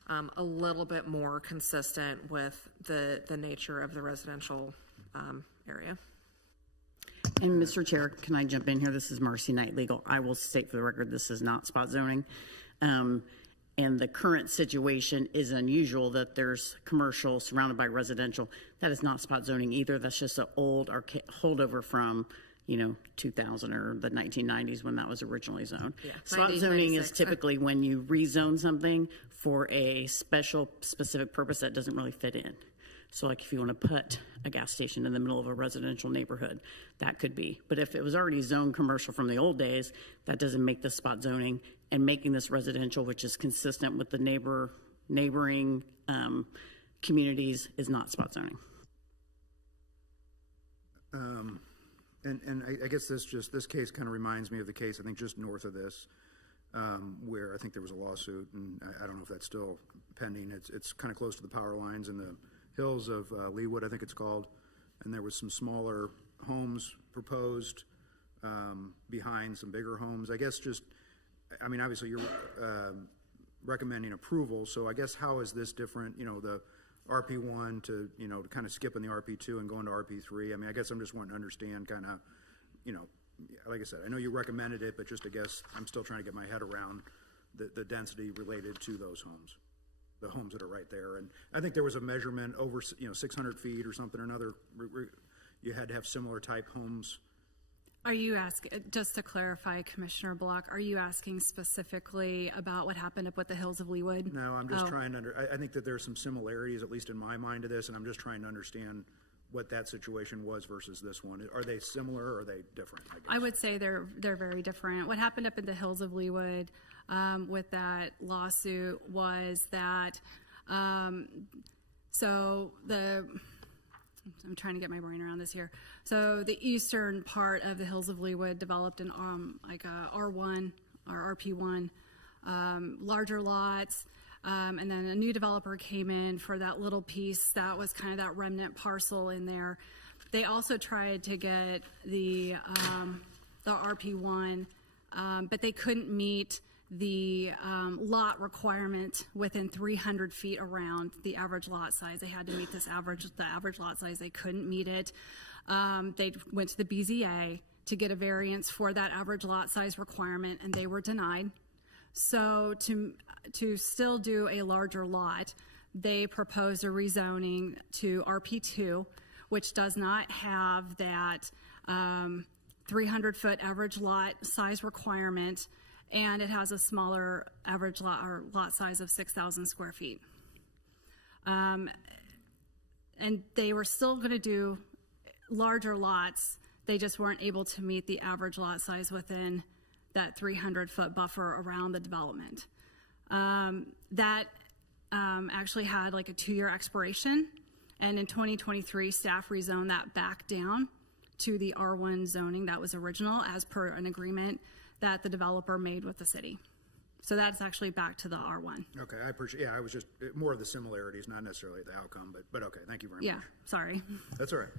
a little bit more consistent with the nature of the residential area. And Mr. Chair, can I jump in here? This is Marcy Knight Legal. I will state for the record, this is not spot zoning. And the current situation is unusual that there's commercial surrounded by residential. That is not spot zoning either. That's just an old holdover from, 2000 or the 1990s when that was originally zoned. Yeah, spot zoning is typically when you rezone something for a specific purpose that doesn't really fit in. So like if you want to put a gas station in the middle of a residential neighborhood, that could be. But if it was already zoned commercial from the old days, that doesn't make this spot zoning, and making this residential, which is consistent with the neighboring communities, is not spot zoning. And I guess this case kind of reminds me of the case, I think just north of this, where I think there was a lawsuit, and I don't know if that's still pending. It's kind of close to the power lines in the hills of Leawood, I think it's called, and there was some smaller homes proposed behind some bigger homes. I guess obviously you're recommending approval, so I guess how is this different, the RP1 to kind of skipping the RP2 and going to RP3? I guess I'm just wanting to understand kind of, like I said, I know you recommended it, but just I guess I'm still trying to get my head around the density related to those homes. The homes that are right there. And I think there was a measurement over 600 feet or something or another. You had to have similar type homes. Are you asking, just to clarify, Commissioner Block, are you asking specifically about what happened up with the hills of Leawood? No, I'm just trying to I think that there's some similarities, at least in my mind, to this, and I'm just trying to understand what that situation was versus this one. Are they similar or are they different? I would say they're very different. What happened up in the hills of Leawood with that lawsuit was that, I'm trying to get my brain around this here. So the eastern part of the hills of Leawood developed an R1 or RP1, larger lots. And then a new developer came in for that little piece that was kind of that remnant parcel in there. They also tried to get the RP1, but they couldn't meet the lot requirement within 300 feet around the average lot size. They had to meet the average lot size. They couldn't meet it. They went to the BZA to get a variance for that average lot size requirement, and they were denied. So to still do a larger lot, they proposed a rezoning to RP2, which does not have that 300-foot average lot size requirement, and it has a smaller average lot size of 6,000 square feet. And they were still going to do larger lots. They just weren't able to meet the average lot size within that 300-foot buffer around the development. That actually had like a 2-year expiration, and in 2023, staff rezoned that back down to the R1 zoning that was original as per an agreement that the developer made with the city. So that's actually back to the R1. Okay, I appreciate. Yeah, I was just more of the similarities, not necessarily the outcome, but okay. Thank you very much. Yeah, sorry. That's all right.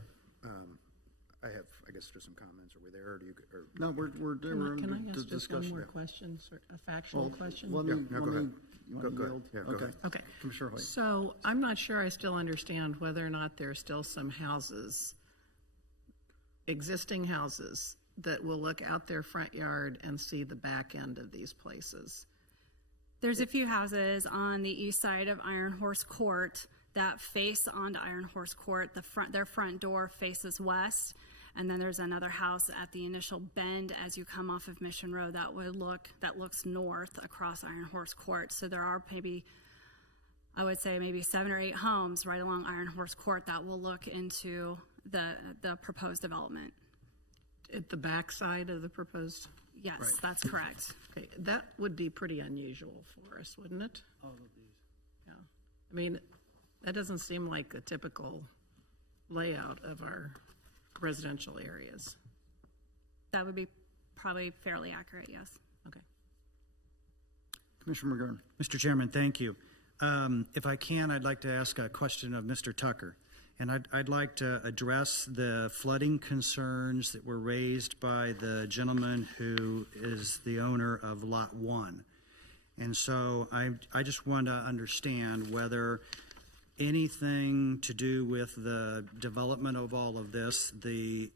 I have, I guess, just some comments. Are we there, or do you? Or? No, we're Can I ask just discussion. one more question, a factual question? Go ahead. Yeah, go ahead. Okay. Commissioner Hoyt. So I'm not sure I still understand whether or not there's still some houses, existing houses, that will look out their front yard and see the back end of these places. There's a few houses on the east side of Iron Horse Court that face onto Iron Horse Court. Their front door faces west, and then there's another house at the initial bend as you come off of Mission Road that looks north across Iron Horse Court. So there are maybe 7 or 8 homes right along Iron Horse Court that will look into the proposed development. At the backside of the proposed? Yes, that's correct. Okay, that would be pretty unusual for us, wouldn't it? All of these. Yeah. I mean, that doesn't seem like a typical layout of our residential areas. That would be probably fairly accurate, yes. Okay. Commissioner McGurn. Mr. Chairman, thank you. If I can, I'd like to ask a question of Mr. Tucker. And I'd like to address the flooding concerns that were raised by the gentleman who is the owner of Lot 1. And so I just want to understand whether anything to do with the development of all of this, the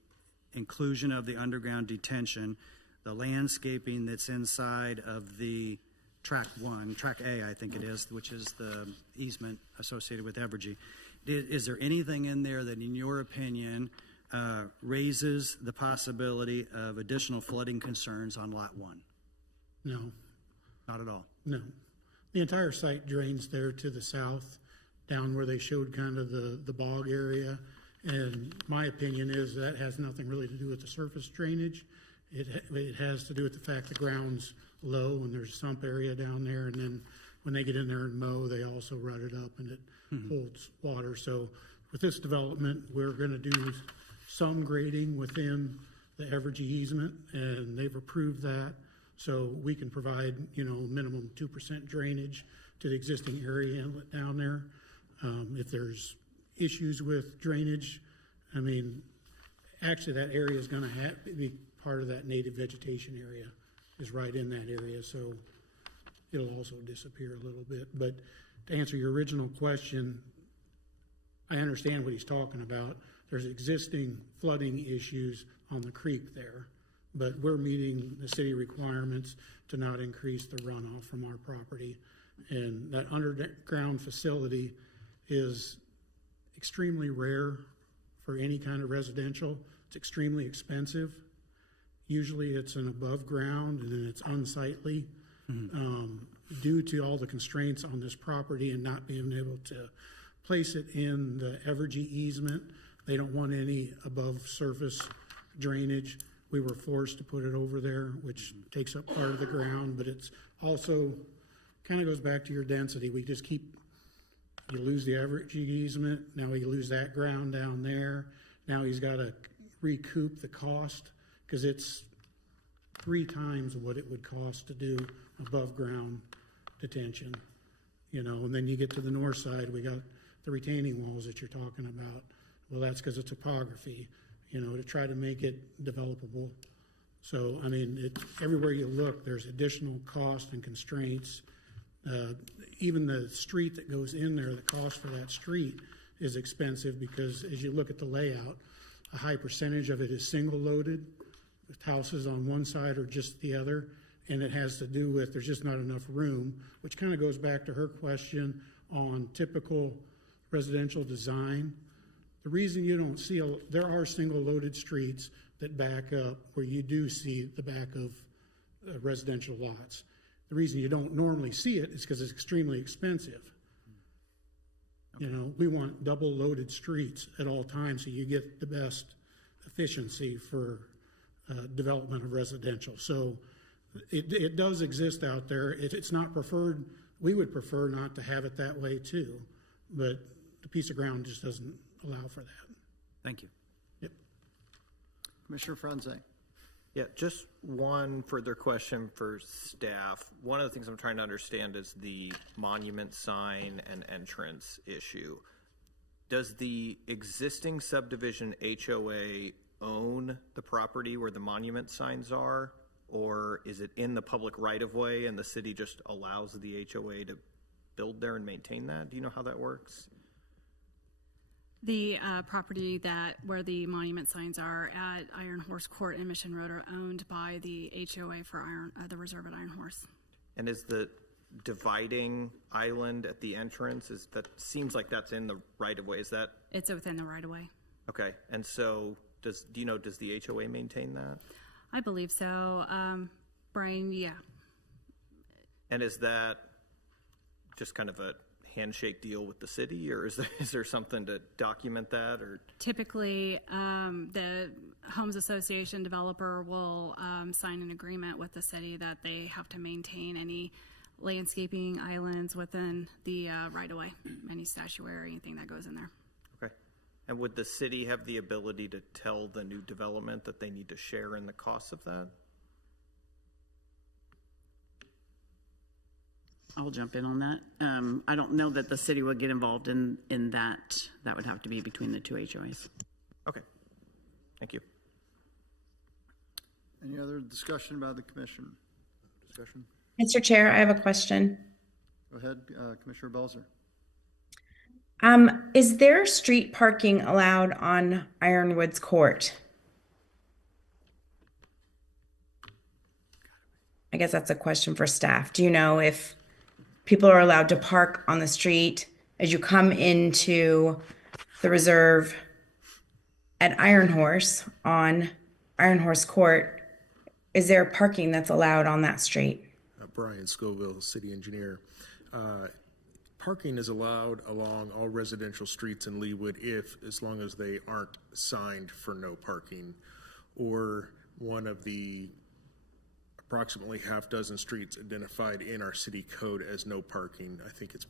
inclusion of the underground detention, the landscaping that's inside of the Track 1, Track A, I think it is, which is the easement associated with Evergy. Is there anything in there that, in your opinion, raises the possibility of additional flooding concerns on Lot 1? No. Not at all? No. The entire site drains there to the south, down where they showed kind of the bog area. And my opinion is that has nothing really to do with the surface drainage. It has to do with the fact the ground's low and there's a sump area down there. And then when they get in there and mow, they also rut it up and it holds water. So with this development, we're going to do some grading within the Evergy easement, and they've approved that. So we can provide, minimum 2% drainage to the existing area inlet down there. If there's issues with drainage, actually that area is going to be part of that native vegetation area, is right in that area. So it'll also disappear a little bit. But to answer your original question, I understand what he's talking about. There's existing flooding issues on the creek there, but we're meeting the city requirements to not increase the runoff from our property. And that underground facility is extremely rare for any kind of residential. It's extremely expensive. Usually it's an above ground and then it's unsightly. Due to all the constraints on this property and not being able to place it in the Evergy easement, they don't want any above surface drainage. We were forced to put it over there, which takes up part of the ground, but it's also kind of goes back to your density. We just you lose the Evergy easement, now you lose that ground down there. Now he's got to recoup the cost because it's 3 times what it would cost to do above ground detention, and then you get to the north side, we got the retaining walls that you're talking about. Well, that's because of topography, to try to make it developable. So, everywhere you look, there's additional cost and constraints. Even the street that goes in there, the cost for that street is expensive because as you look at the layout, a high percentage of it is single loaded, with houses on one side or just the other. And it has to do with there's just not enough room, which kind of goes back to her question on typical residential design. The reason you don't see, there are single loaded streets that back up where you do see the back of residential lots. The reason you don't normally see it is because it's extremely expensive. We want double loaded streets at all times so you get the best efficiency for development of residential. So it does exist out there. If it's not preferred, we would prefer not to have it that way too, but the piece of ground just doesn't allow for that. Thank you. Yep. Commissioner Franze. Yeah, just one further question for staff. One of the things I'm trying to understand is the monument sign and entrance issue. Does the existing subdivision HOA own the property where the monument signs are? Or is it in the public right-of-way and the city just allows the HOA to build there and maintain that? Do you know how that works? The property where the monument signs are at Iron Horse Court and Mission Road are owned by the HOA for the reserve at Iron Horse. And is the dividing island at the entrance, that seems like that's in the right-of-way, is that? It's within the right-of-way. Okay, and so does the HOA maintain that? I believe so. Brian, yeah. And is that just kind of a handshake deal with the city, or is there something to document that, or? Typically, the Homes Association developer will sign an agreement with the city that they have to maintain any landscaping islands within the right-of-way, any statuary, anything that goes in there. Okay. And would the city have the ability to tell the new development that they need to share in the costs of that? I'll jump in on that. I don't know that the city would get involved in that. That would have to be between the two HOAs. Okay. Thank you. Any other discussion about the commission? Discussion? Mr. Chair, I have a question. Go ahead, Commissioner Belzer. Is there street parking allowed on Ironwood's Court? I guess that's a question for staff. Do you know if people are allowed to park on the street as you come into the reserve at Iron Horse on Iron Horse Court? Is there parking that's allowed on that street? Brian Scoville, city engineer. Parking is allowed along all residential streets in Leawood as long as they aren't signed for no parking, or one of the approximately half dozen streets identified in our city code as no parking. I think it's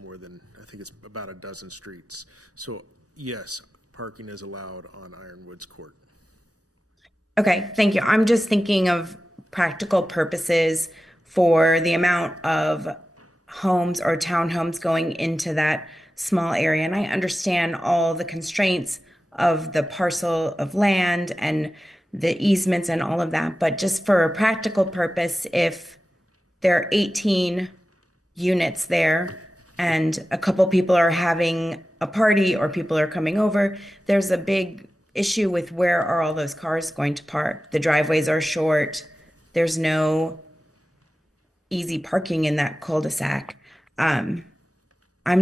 about a dozen streets. So yes, parking is allowed on Ironwood's Court. Okay, thank you. I'm just thinking of practical purposes for the amount of homes or townhomes going into that small area. And I understand all the constraints of the parcel of land and the easements and all of that. But just for a practical purpose, if there are 18 units there and a couple people are having a party or people are coming over, there's a big issue with where are all those cars going to park. The driveways are short. There's no easy parking in that cul-de-sac. I'm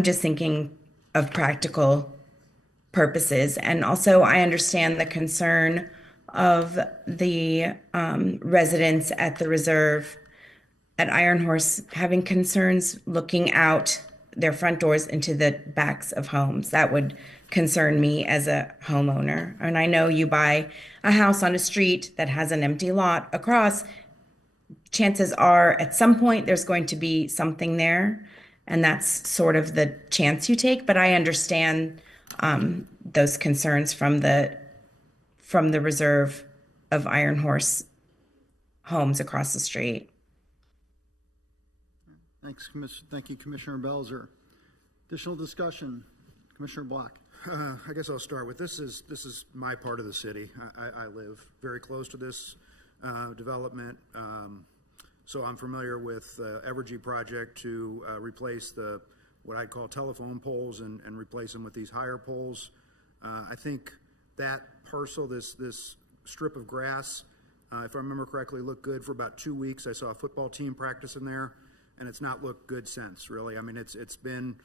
just thinking of practical purposes. And also I understand the concern of the residents at the reserve at Iron Horse having concerns looking out their front doors into the backs of homes. That would concern me as a homeowner. And I know you buy a house on a street that has an empty lot across, chances are at some point there's going to be something there, and that's sort of the chance you take. But I understand those concerns from the reserve of Iron Horse homes across the street. Thank you, Commissioner Belzer. Additional discussion, Commissioner Block. I guess I'll start with this is my part of the city. I live very close to this development. So I'm familiar with the Evergy project to replace what I'd call telephone poles and replace them with these higher poles. I think that parcel, this strip of grass, if I remember correctly, looked good for about 2 weeks. I saw a football team practice in there, and it's not looked good since, really. I mean, it's been,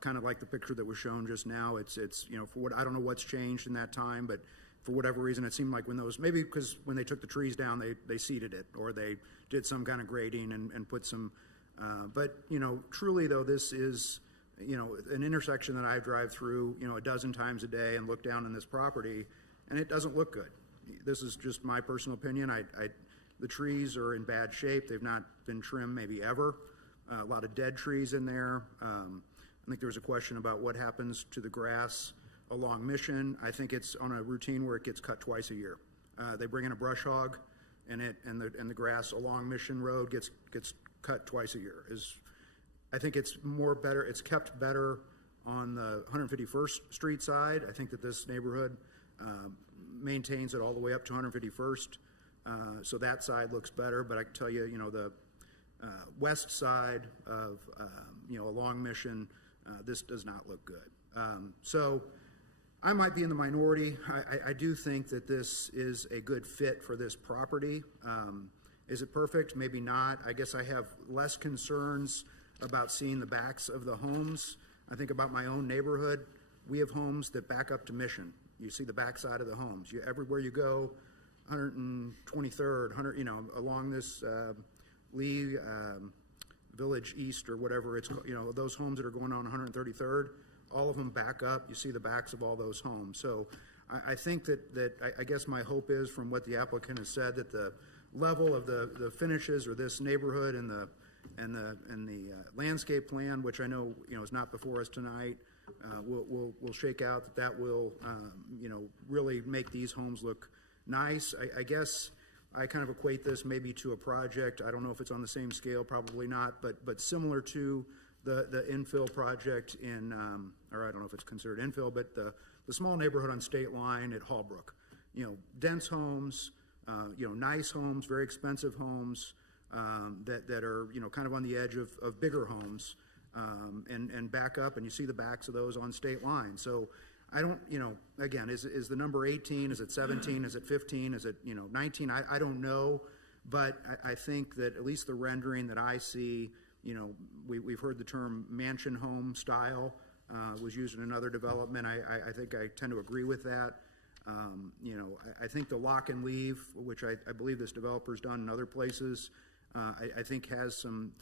kind of like the picture that was shown just now. It's I don't know what's changed in that time, but for whatever reason, it seemed like maybe because when they took the trees down, they seeded it, or they did some kind of grading and put some, but truly though, this is, an intersection that I drive through, a dozen times a day and look down on this property, and it doesn't look good. This is just my personal opinion. The trees are in bad shape. They've not been trimmed maybe ever. A lot of dead trees in there. I think there was a question about what happens to the grass along Mission. I think it's on a routine where it gets cut twice a year. They bring in a brush hog, and the grass along Mission Road gets cut twice a year. I think it's better. It's kept better on the 151st Street side. I think that this neighborhood maintains it all the way up to 151st. So that side looks better. But I can tell you, the west side of along Mission, this does not look good. So I might be in the minority. I do think that this is a good fit for this property. Is it perfect? Maybe not. I guess I have less concerns about seeing the backs of the homes. I think about my own neighborhood. We have homes that back up to Mission. You see the backside of the homes. Everywhere you go, 123rd, along this Lee Village East or whatever it's, those homes that are going on 133rd, all of them back up. You see the backs of all those homes. So I think that I guess my hope is, from what the applicant has said, that the level of the finishes or this neighborhood and the landscape plan, which I know is not before us tonight, will shake out. That will really make these homes look nice. I guess I kind of equate this maybe to a project. I don't know if it's on the same scale, probably not, but similar to the infill project in, or I don't know if it's considered infill, but the small neighborhood on State Line at Hallbrook. Dense homes, nice homes, very expensive homes that are kind of on the edge of bigger homes, and back up, and you see the backs of those on State Line. So I don't, again, is the number 18, is it 17, is it 15, is it 19? I don't know, but I think that at least the rendering that I see, we've heard the term mansion home style was used in another development. I think I tend to agree with that. I think the lock and leave, which I believe this developer's done in other places, I think has some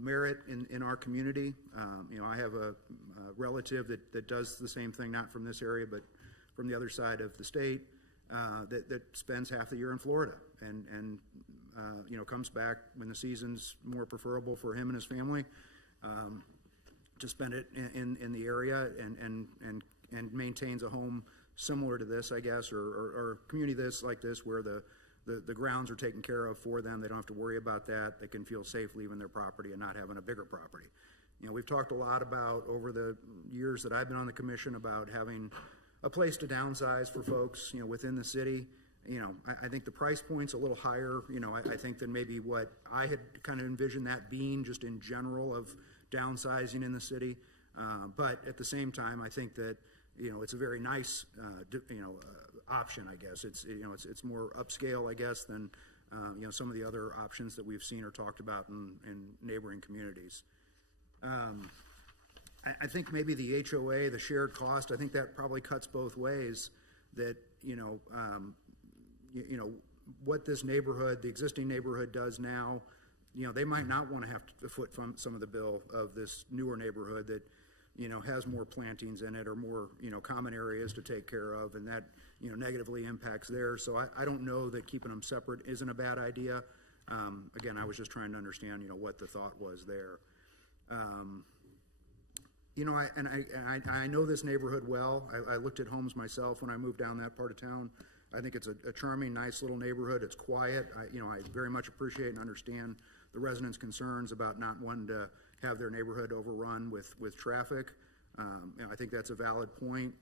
merit in our community. I have a relative that does the same thing, not from this area, but from the other side of the state, that spends half the year in Florida and comes back when the season's more preferable for him and his family, to spend it in the area and maintains a home similar to this, I guess, or a community like this where the grounds are taken care of for them. They don't have to worry about that. They can feel safe leaving their property and not having a bigger property. We've talked a lot about, over the years that I've been on the commission, about having a place to downsize for folks, within the city. I think the price point's a little higher, I think, than maybe what I had kind of envisioned that being just in general of downsizing in the city. But at the same time, I think that, it's a very nice, option, I guess. It's more upscale, I guess, than, some of the other options that we've seen or talked about in neighboring communities. I think maybe the HOA, the shared cost, I think that probably cuts both ways. That, what this neighborhood, the existing neighborhood does now, they might not want to have to foot from some of the bill of this newer neighborhood that, has more plantings in it or more, common areas to take care of, and that, negatively impacts theirs. So I don't know that keeping them separate isn't a bad idea. Again, I was just trying to understand, what the thought was there. I know this neighborhood well. I looked at homes myself when I moved down that part of town. I think it's a charming, nice little neighborhood. It's quiet. I very much appreciate and understand the residents' concerns about not wanting to have their neighborhood overrun with traffic. I think that's a valid point.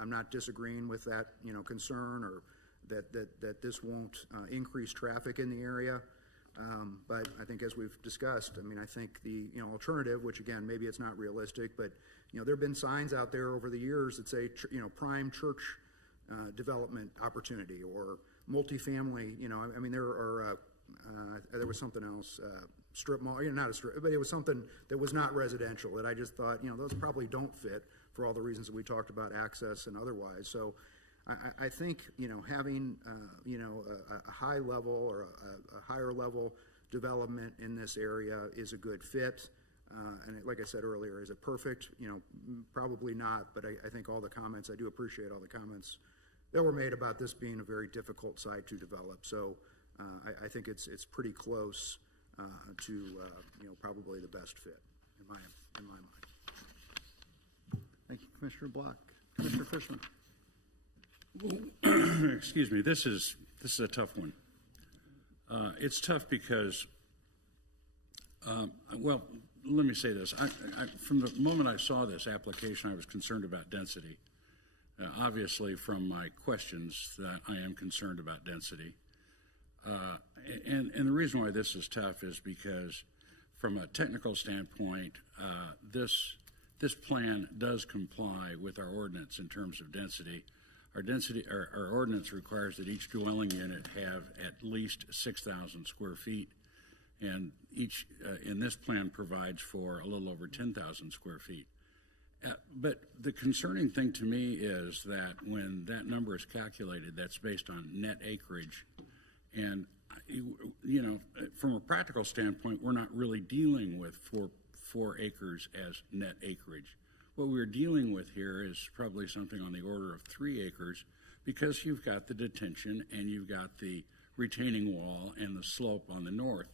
I'm not disagreeing with that, concern, or that this won't increase traffic in the area. But I think, as we've discussed, I think the alternative, which again maybe it's not realistic, but there have been signs out there over the years that say prime church development opportunity or multifamily. There was something else, strip mall, not a strip, but it was something that was not residential that I just thought, those probably don't fit for all the reasons that we talked about, access and otherwise. So I think, having, a high level or a higher level development in this area is a good fit. And like I said earlier, is it perfect? Probably not, but I think all the comments, I do appreciate all the comments that were made about this being a very difficult site to develop. So I think it's pretty close to probably the best fit in my mind. Thank you, Commissioner Block. Commissioner Fishman. Excuse me. This is a tough one. It's tough because, well, let me say this. From the moment I saw this application, I was concerned about density. Obviously, from my questions, that I am concerned about density. And the reason why this is tough is because, from a technical standpoint, this plan does comply with our ordinance in terms of density. Our ordinance requires that each dwelling unit have at least 6,000 square feet, and each in this plan provides for a little over 10,000 square feet. But the concerning thing to me is that when that number is calculated, that's based on net acreage, and you know, from a practical standpoint, we're not really dealing with four acres as net acreage. What we're dealing with here is probably something on the order of 3 acres, because you've got the detention and you've got the retaining wall and the slope on the north.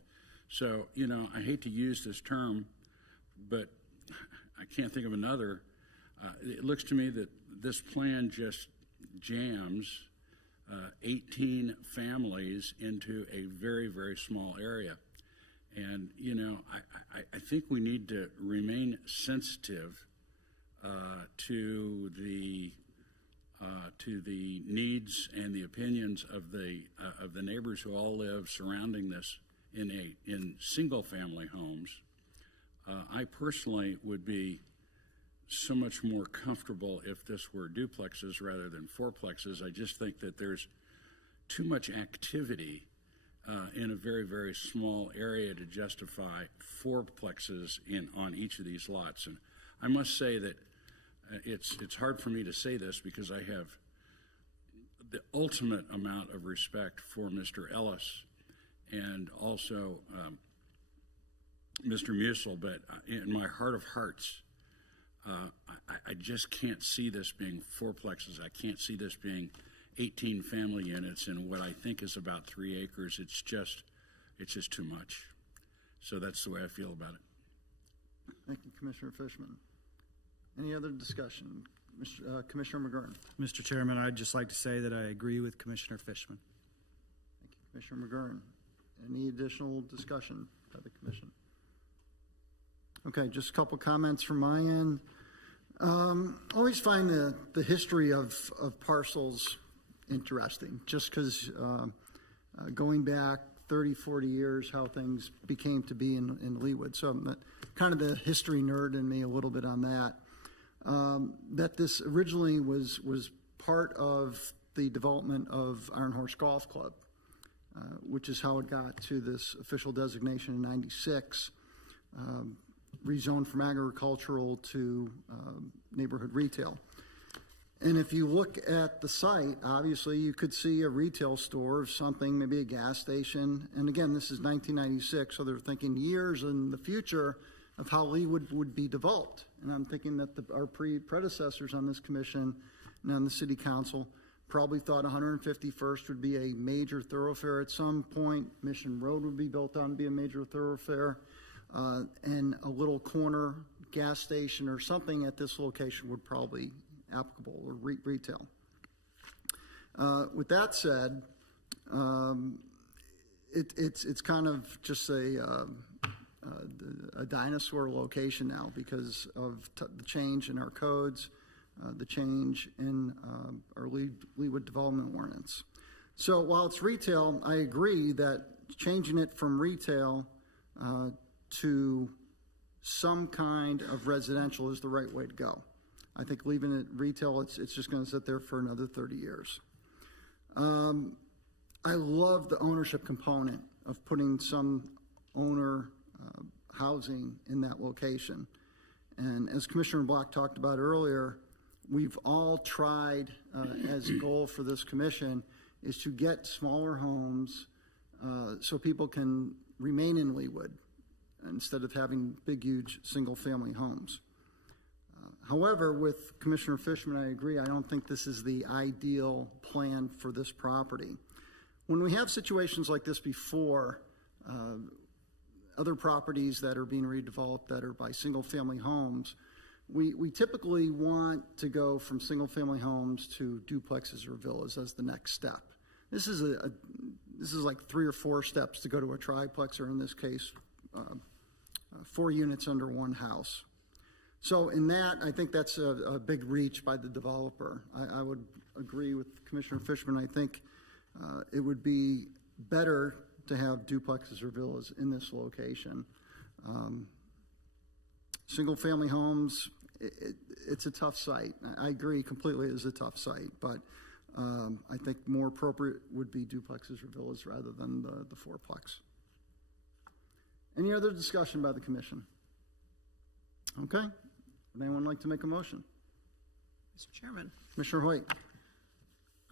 So, you know, I hate to use this term, but I can't think of another. It looks to me that this plan just jams 18 families into a very, very small area. And, you know, I think we need to remain sensitive to the needs and the opinions of the neighbors who all live surrounding this in single family homes. I personally would be so much more comfortable if this were duplexes rather than fourplexes. I just think that there's too much activity in a very, very small area to justify fourplexes on each of these lots. And I must say that it's hard for me to say this because I have the ultimate amount of respect for Mr. Ellis and also Mr. Musil, but in my heart of hearts, I just can't see this being fourplexes. I can't see this being 18 family units in what I think is about 3 acres. It's just too much. So that's the way I feel about it. Thank you, Commissioner Fishman. Any other discussion? Commissioner McGurn. Mr. Chairman, I'd just like to say that I agree with Commissioner Fishman. Thank you, Commissioner McGurn. Any additional discussion by the commission? Okay, just a couple comments from my end. Always find the history of parcels interesting, just because going back 30, 40 years, how things became to be in Leawood. So I'm kind of the history nerd in me a little bit on that. That this originally was part of the development of Iron Horse Golf Club, which is how it got to this official designation in '96. Rezoned from agricultural to neighborhood retail. And if you look at the site, obviously you could see a retail store of something, maybe a gas station. And again, this is 1996, so they're thinking years in the future of how Leawood would be developed. And I'm thinking that our predecessors on this commission and on the city council probably thought 151st would be a major thoroughfare at some point. Mission Road would be built on to be a major thoroughfare. And a little corner gas station or something at this location would probably applicable or retail. With that said, it's kind of just a dinosaur location now because of the change in our codes, the change in our Leawood Development Ordinance. So while it's retail, I agree that changing it from retail to some kind of residential is the right way to go. I think leaving it retail, it's just going to sit there for another 30 years. I love the ownership component of putting some owner housing in that location. And as Commissioner Block talked about earlier, we've all tried as a goal for this commission is to get smaller homes so people can remain in Leawood instead of having big, huge single-family homes. However, with Commissioner Fishman, I agree. I don't think this is the ideal plan for this property. When we have situations like this before, other properties that are being redeveloped that are by single-family homes, we typically want to go from single-family homes to duplexes or villas as the next step. This is like 3 or 4 steps to go to a triplex, or in this case, 4 units under one house. So in that, I think that's a big reach by the developer. I would agree with Commissioner Fishman. I think it would be better to have duplexes or villas in this location. Single-family homes, it's a tough site. I agree completely it's a tough site, but I think more appropriate would be duplexes or villas rather than the fourplex. Any other discussion by the commission? Okay. Would anyone like to make a motion? Mr. Chairman. Commissioner Hoyt.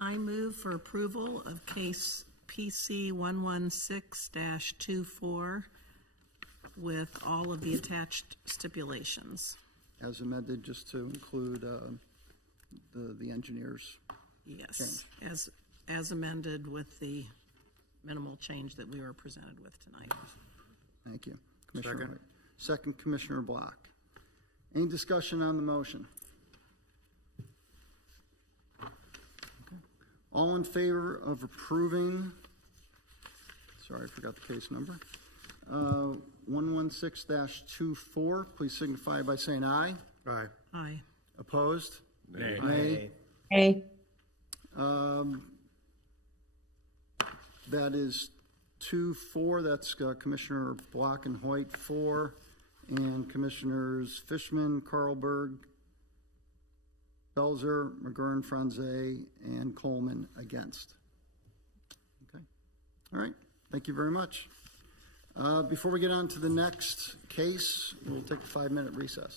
I move for approval of case PC 116-24 with all of the attached stipulations. As amended, just to include the engineers. Yes, as amended with the minimal change that we were presented with tonight. Thank you. Commissioner White. Second, Commissioner Block. Any discussion on the motion? Okay. All in favor of approving, sorry, I forgot the case number, 116-24, please signify by saying aye. Aye. Aye. Opposed? Nay. Nay. Hey, That is 2-4. That's Commissioner Block and Hoyt 4, and Commissioners Fishman, Carlberg, Belzer, McGurn, Franze, and Coleman against. Okay. All right. Thank you very much. Before we get on to the next case, we'll take a 5-minute recess.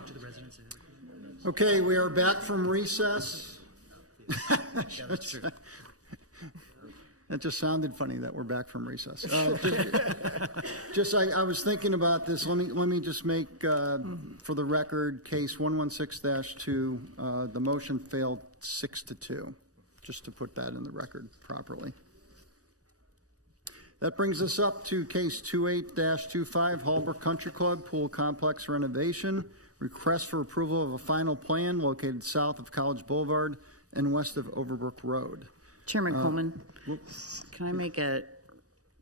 talk to the residents. Okay, we are back from recess. Yeah, that's true. That just sounded funny that we're back from recess. I was thinking about this. Let me just make, for the record, case 116-2, the motion failed 6-2, just to put that in the record properly. That brings us up to case 28-25, Hallbrook Country Club Pool Complex renovation. Request for approval of a final plan located south of College Boulevard and west of Overbrook Road. Chairman Coleman, can I make a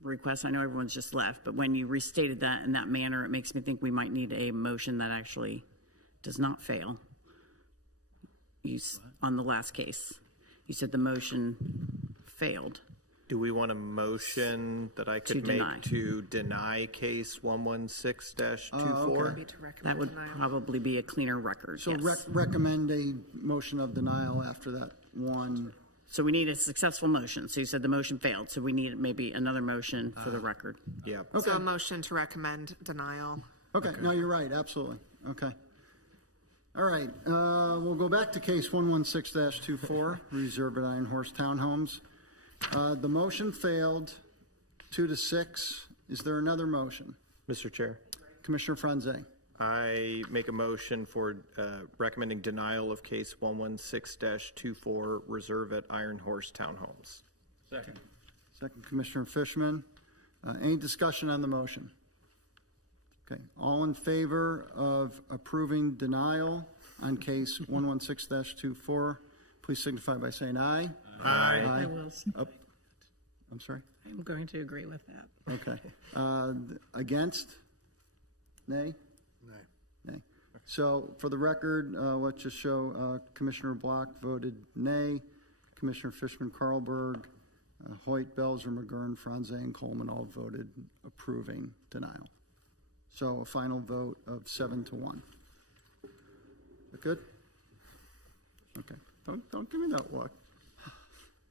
request? I know everyone's just left, but when you restated that in that manner, it makes me think we might need a motion that actually does not fail. On the last case, you said the motion failed. Do we want a motion that I could make to deny case 116-24? That would probably be a cleaner record. So yes. recommend a motion of denial after that one. So we need a successful motion. So you said the motion failed. So we need maybe another motion for the record. Yeah. So a motion to recommend denial. Okay, no, you're right, absolutely. Okay. All right, we'll go back to case 116-24, Reserve at Iron Horse Townhomes. The motion failed 2-6. Is there another motion? Mr. Chair. Commissioner Franze. I make a motion for recommending denial of case 116-24, Reserve at Iron Horse Townhomes. Second. Second, Commissioner Fishman. Any discussion on the motion? Okay, all in favor of approving denial on case 116-24, please signify by saying aye. Aye. I will. I'm sorry? I'm going to agree with that. Okay. Against? Nay? Nay. So for the record, let's just show Commissioner Block voted nay, Commissioner Fishman, Carlberg, Hoyt, Belzer, McGurn, Franze, and Coleman all voted approving denial. So a final vote of 7-1. That good? Okay. Don't give me that look.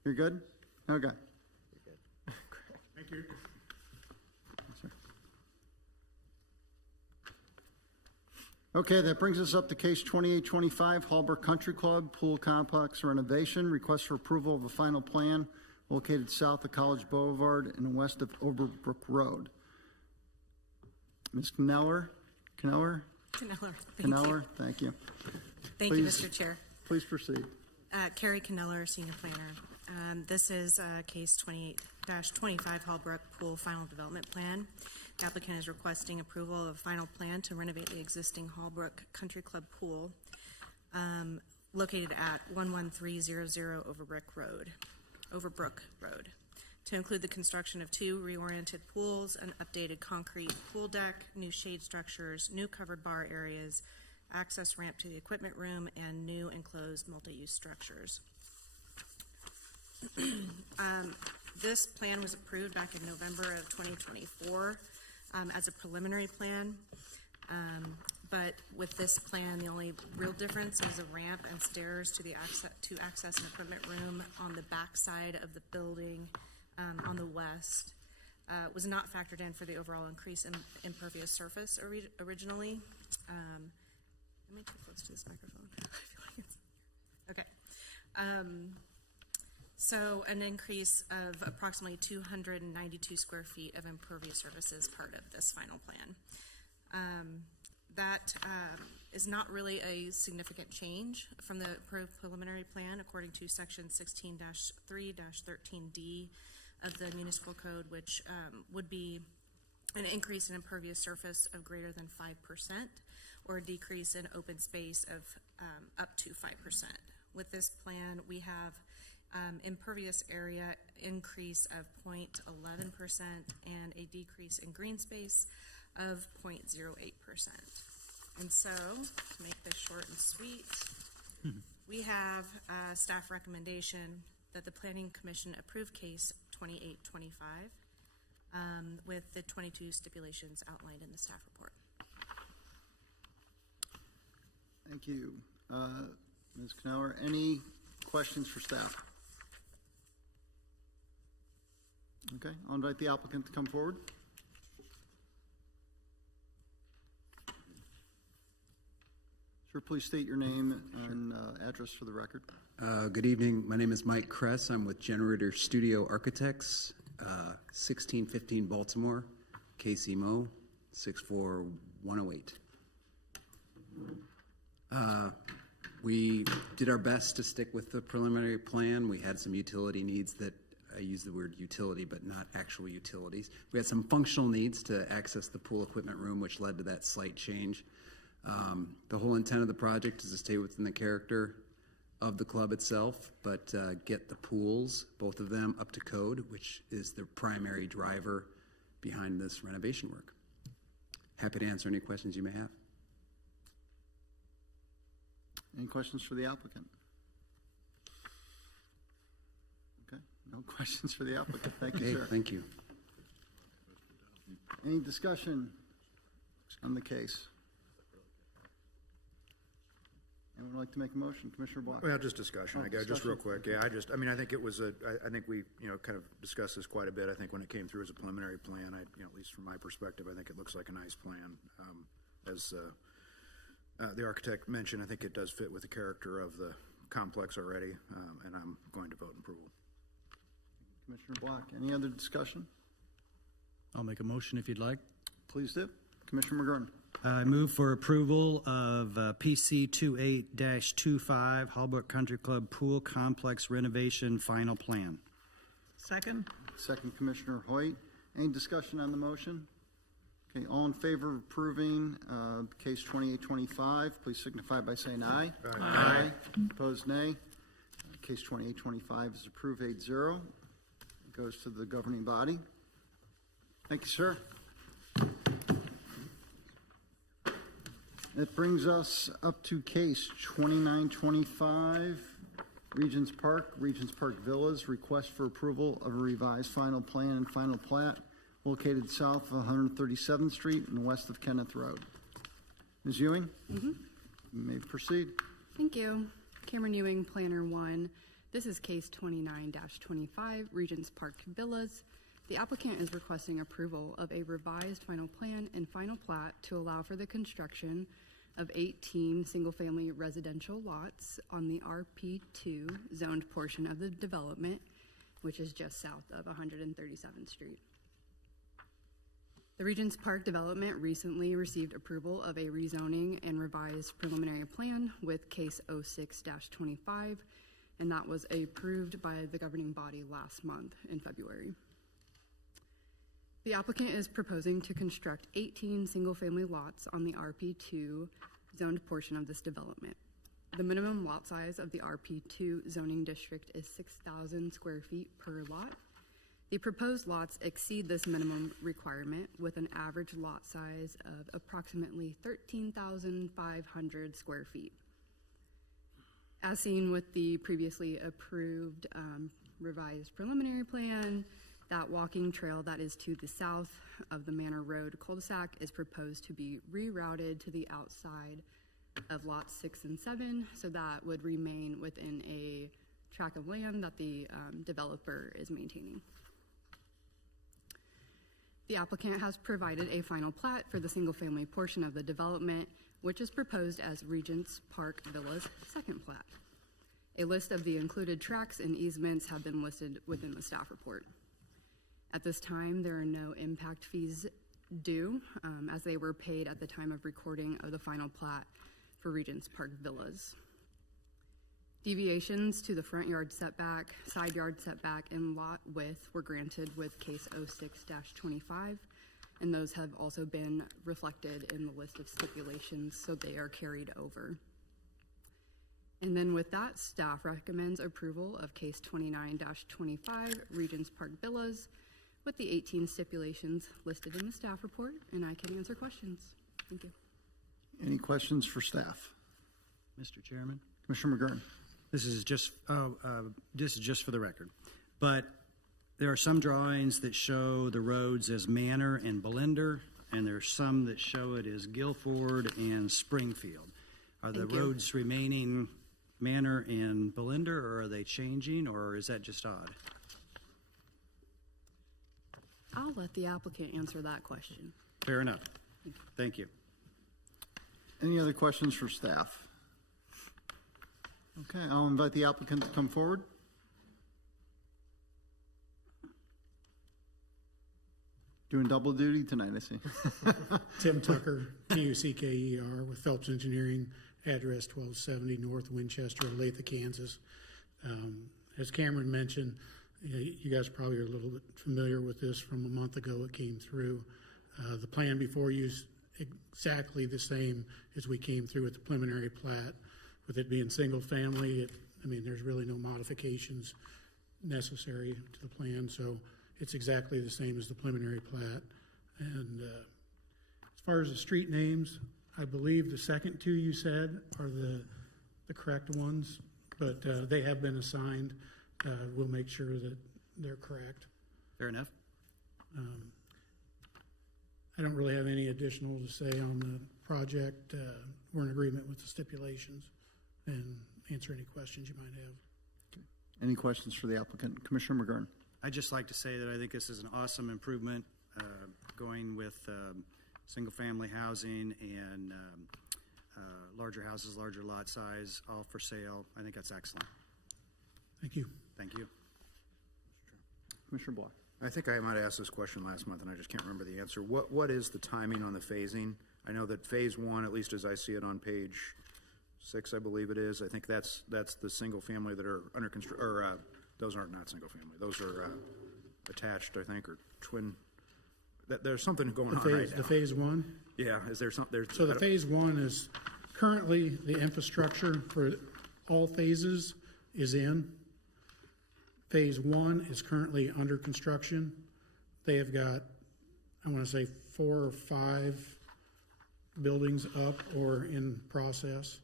You're good? Okay. Thank you. Okay, that brings us up to case 2825, Hallbrook Country Club Pool Complex renovation. Request for approval of a final plan located south of College Boulevard and west of Overbrook Road. Ms. Kneller? Kneller, Thank you. Thank you, Mr. Chair. Please proceed. Carrie Kneller, Senior Planner. This is case 28-25 Hallbrook Pool Final Development Plan. The applicant is requesting approval of a final plan to renovate the existing Hallbrook Country Club pool located at 11300 Overbrook Road. To include the construction of 2 reoriented pools, an updated concrete pool deck, new shade structures, new covered bar areas, access ramp to the equipment room, and new enclosed multi-use structures. This plan was approved back in November of 2024 as a preliminary plan. But with this plan, the only real difference is a ramp and stairs to access an equipment room on the back side of the building on the west. Was not factored in for the overall increase in impervious surface originally. Let me get close to this microphone. I feel like it's okay. So an increase of approximately 292 square feet of impervious surface is part of this final plan. That is not really a significant change from the preliminary plan according to section 16-3-13D of the municipal code, which would be an increase in impervious surface of greater than 5% or a decrease in open space of up to 5%. With this plan, we have impervious area increase of 0.11% and a decrease in green space of 0.08%. And so, to make this short and sweet, we have a staff recommendation that the Planning Commission approve case 2825 with the 22 stipulations outlined in the staff report. Thank you. Ms. Kneller, any questions for staff? Okay, I'll invite the applicant to come forward. Sir, please state your name and address for the record. Good evening. My name is Mike Kress. I'm with Generator Studio Architects, 1615 Baltimore, KCMO 64108. We did our best to stick with the preliminary plan. We had some utility needs that, I use the word utility, but not actual utilities. We had some functional needs to access the pool equipment room, which led to that slight change. The whole intent of the project is to stay within the character of the club itself, but get the pools, both of them, up to code, which is the primary driver behind this renovation work. Happy to answer any questions you may have. Any questions for the applicant? Okay, no questions for the applicant. Thank you, Okay, sir. thank you. Any discussion on the case? Anyone would like to make a motion? Commissioner Block? Well, just discussion, I guess, just real discussion. quick. Yeah, I think it was I think we, kind of discussed this quite a bit. I think when it came through as a preliminary plan, at least from my perspective, I think it looks like a nice plan. As the architect mentioned, I think it does fit with the character of the complex already, and I'm going to vote in approval. Commissioner Block, any other discussion? I'll make a motion if you'd like. Please do. Commissioner McGurn. I move for approval of PC 28-25 Hallbrook Country Club Pool Complex Renovation Final Plan. Second? Second, Commissioner Hoyt. Any discussion on the motion? Okay, all in favor of approving case 2825, please signify by saying aye. Aye. Aye. Opposed, nay. Case 2825 is approved 8-0. It goes to the governing body. Thank you, sir. That brings us up to case 2925, Regents Park Villas, request for approval of a revised final plan and final plat located south of 137th Street and west of Kenneth Road. Ms. Ewing? You may proceed. Thank you. Cameron Ewing, Planner 1. This is case 29-25, Regents Park Villas. The applicant is requesting approval of a revised final plan and final plat to allow for the construction of 18 single-family residential lots on the RP2 zoned portion of the development, which is just south of 137th Street. The Regents Park development recently received approval of a rezoning and revised preliminary plan with case 06-25, and that was approved by the governing body last month in February. The applicant is proposing to construct 18 single-family lots on the RP2 zoned portion of this development. The minimum lot size of the RP2 zoning district is 6,000 square feet per lot. The proposed lots exceed this minimum requirement with an average lot size of approximately 13,500 square feet. As seen with the previously approved revised preliminary plan, that walking trail that is to the south of the Manor Road cul-de-sac is proposed to be rerouted to the outside of lots 6 and 7, so that would remain within a tract of land that the developer is maintaining. The applicant has provided a final plat for the single-family portion of the development, which is proposed as Regents Park Villas second plat. A list of the included tracts and easements have been listed within the staff report. At this time, there are no impact fees due, as they were paid at the time of recording of the final plat for Regents Park Villas. Deviations to the front yard setback, side yard setback, and lot width were granted with case 06-25, and those have also been reflected in the list of stipulations, so they are carried over. And then with that, staff recommends approval of case 29-25, Regents Park Villas, with the 18 stipulations listed in the staff report, and I can answer questions. Thank you. Any questions for staff? Mr. Chairman? Commissioner McGurn. This is just for the record. But there are some drawings that show the roads as Manor and Belinda, and there's some that show it as Guilford and Springfield. Are the roads remaining Manor and Belinda, or are they changing, or is that just odd? I'll let the applicant answer that question. Fair enough. Thank you. Any other questions for staff? Okay, I'll invite the applicant to come forward. Doing double duty tonight, I see. Tim Tucker, Tucker, with Phelps Engineering, address 1270 North Winchester, Olathe, Kansas. As Cameron mentioned, you guys probably are a little bit familiar with this from a month ago. It came through. The plan before you is exactly the same as we came through with the preliminary plat. With it being single family, there's really no modifications necessary to the plan, so it's exactly the same as the preliminary plat. And as far as the street names, I believe the second two you said are the correct ones, but they have been assigned. We'll make sure that they're correct. Fair enough. I don't really have any additional to say on the project. We're in agreement with the stipulations and answer any questions you might have. Any questions for the applicant? Commissioner McGurn. I'd just like to say that I think this is an awesome improvement, going with single-family housing and larger houses, larger lot size, all for sale. I think that's excellent. Thank you. Thank you. Commissioner Block. I think I might have asked this question last month, and I just can't remember the answer. What is the timing on the phasing? I know that phase one, at least as I see it on page 6, I believe it is. I think that's the single family that are under construction, or those aren't not single family. Those are attached, I think, or twin. There's something going on right now. The phase one? Yeah, is there something? So the phase one is currently the infrastructure for all phases is in. Phase one is currently under construction. They have got, I want to say, 4 or 5 buildings up or in process.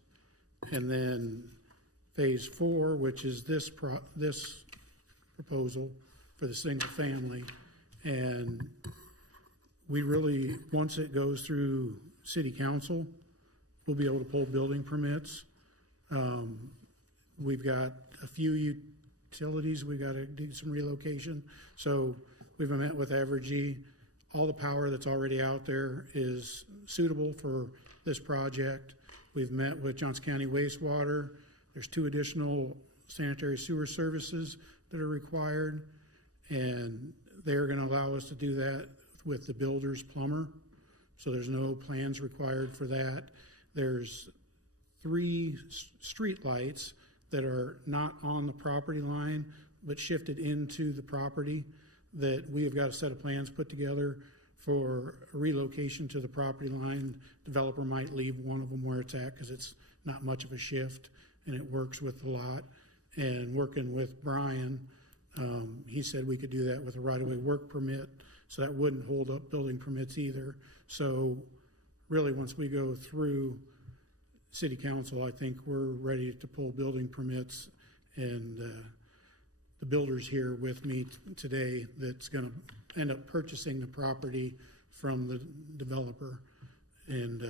And then phase 4, which is this proposal for the single family. And we really, once it goes through city council, we'll be able to pull building permits. We've got a few utilities. We got to do some relocation. So we've met with Evergy. All the power that's already out there is suitable for this project. We've met with Johnson County Wastewater. There's 2 additional sanitary sewer services that are required, and they're going to allow us to do that with the builder's plumber. So there's no plans required for that. There's 3 street lights that are not on the property line, but shifted into the property, that we have got a set of plans put together for a relocation to the property line. Developer might leave one of them where it's at because it's not much of a shift and it works with the lot. And working with Brian, he said we could do that with a right-of-way work permit, so that wouldn't hold up building permits either. So really, once we go through city council, I think we're ready to pull building permits, and the builder's here with me today that's going to end up purchasing the property from the developer, and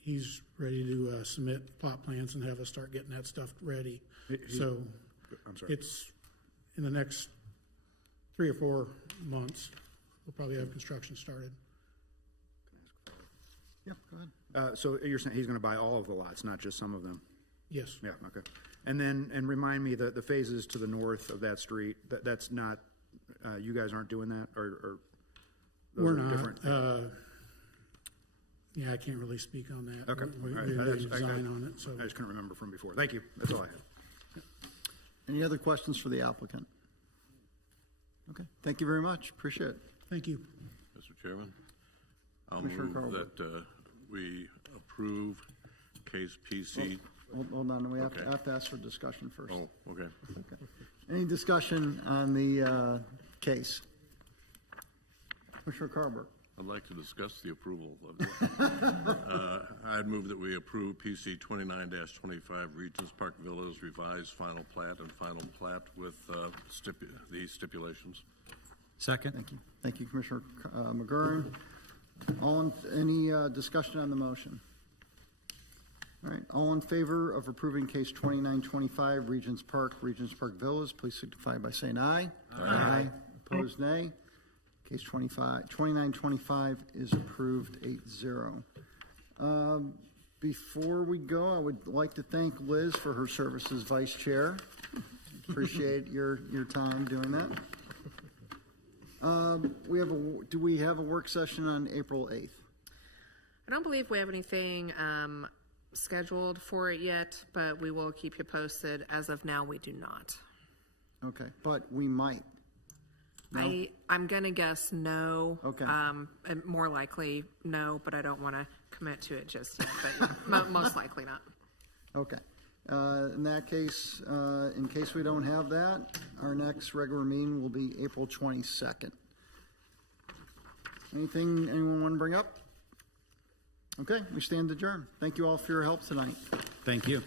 he's ready to submit plot plans and have us start getting that stuff ready. So it's in the next 3 or 4 months, we'll probably have construction started. Yeah, go ahead. So you're saying he's going to buy all of the lots, not just some of them? Yes. Yeah, okay. And then, and remind me, the phases to the north of that street, that's not, you guys aren't doing that, or those We're are not. different? Yeah, I can't really speak on that. Okay. We All right. did design on it, so. I just couldn't remember from before. Thank you. That's all I have. Any other questions for the applicant? Okay, thank you very much. Appreciate it. Thank you. Mr. Chairman, I'll Commissioner move Carlberg. that we approve case PC. Hold on, we have Okay. to ask for discussion first. Oh, okay. Okay. Any discussion on the case? Commissioner Carlberg. I'd like to discuss the approval of it. I'd move that we approve PC 29-25 Regents Park Villas revised final plat and final plat with the stipulations. Second. Thank you. Thank you, Commissioner McGurn. Any discussion on the motion? All right, all in favor of approving case 2925 Regents Park Villas, please signify by saying aye. Aye. Opposed, nay. Case 2925 is approved 8-0. Before we go, I would like to thank Liz for her service as vice chair. Appreciate your time doing that. Do we have a work session on April 8th? I don't believe we have anything scheduled for it yet, but we will keep you posted. As of now, we do not. Okay, but we might. No? I'm gonna guess no. Okay. And more likely no, but I don't want to commit to it just yet. But yeah, most likely not. Okay. In that case, in case we don't have that, our next regular meeting will be April 22nd. Anything anyone want to bring up? Okay, we stand adjourned. Thank you all for your help tonight. Thank you.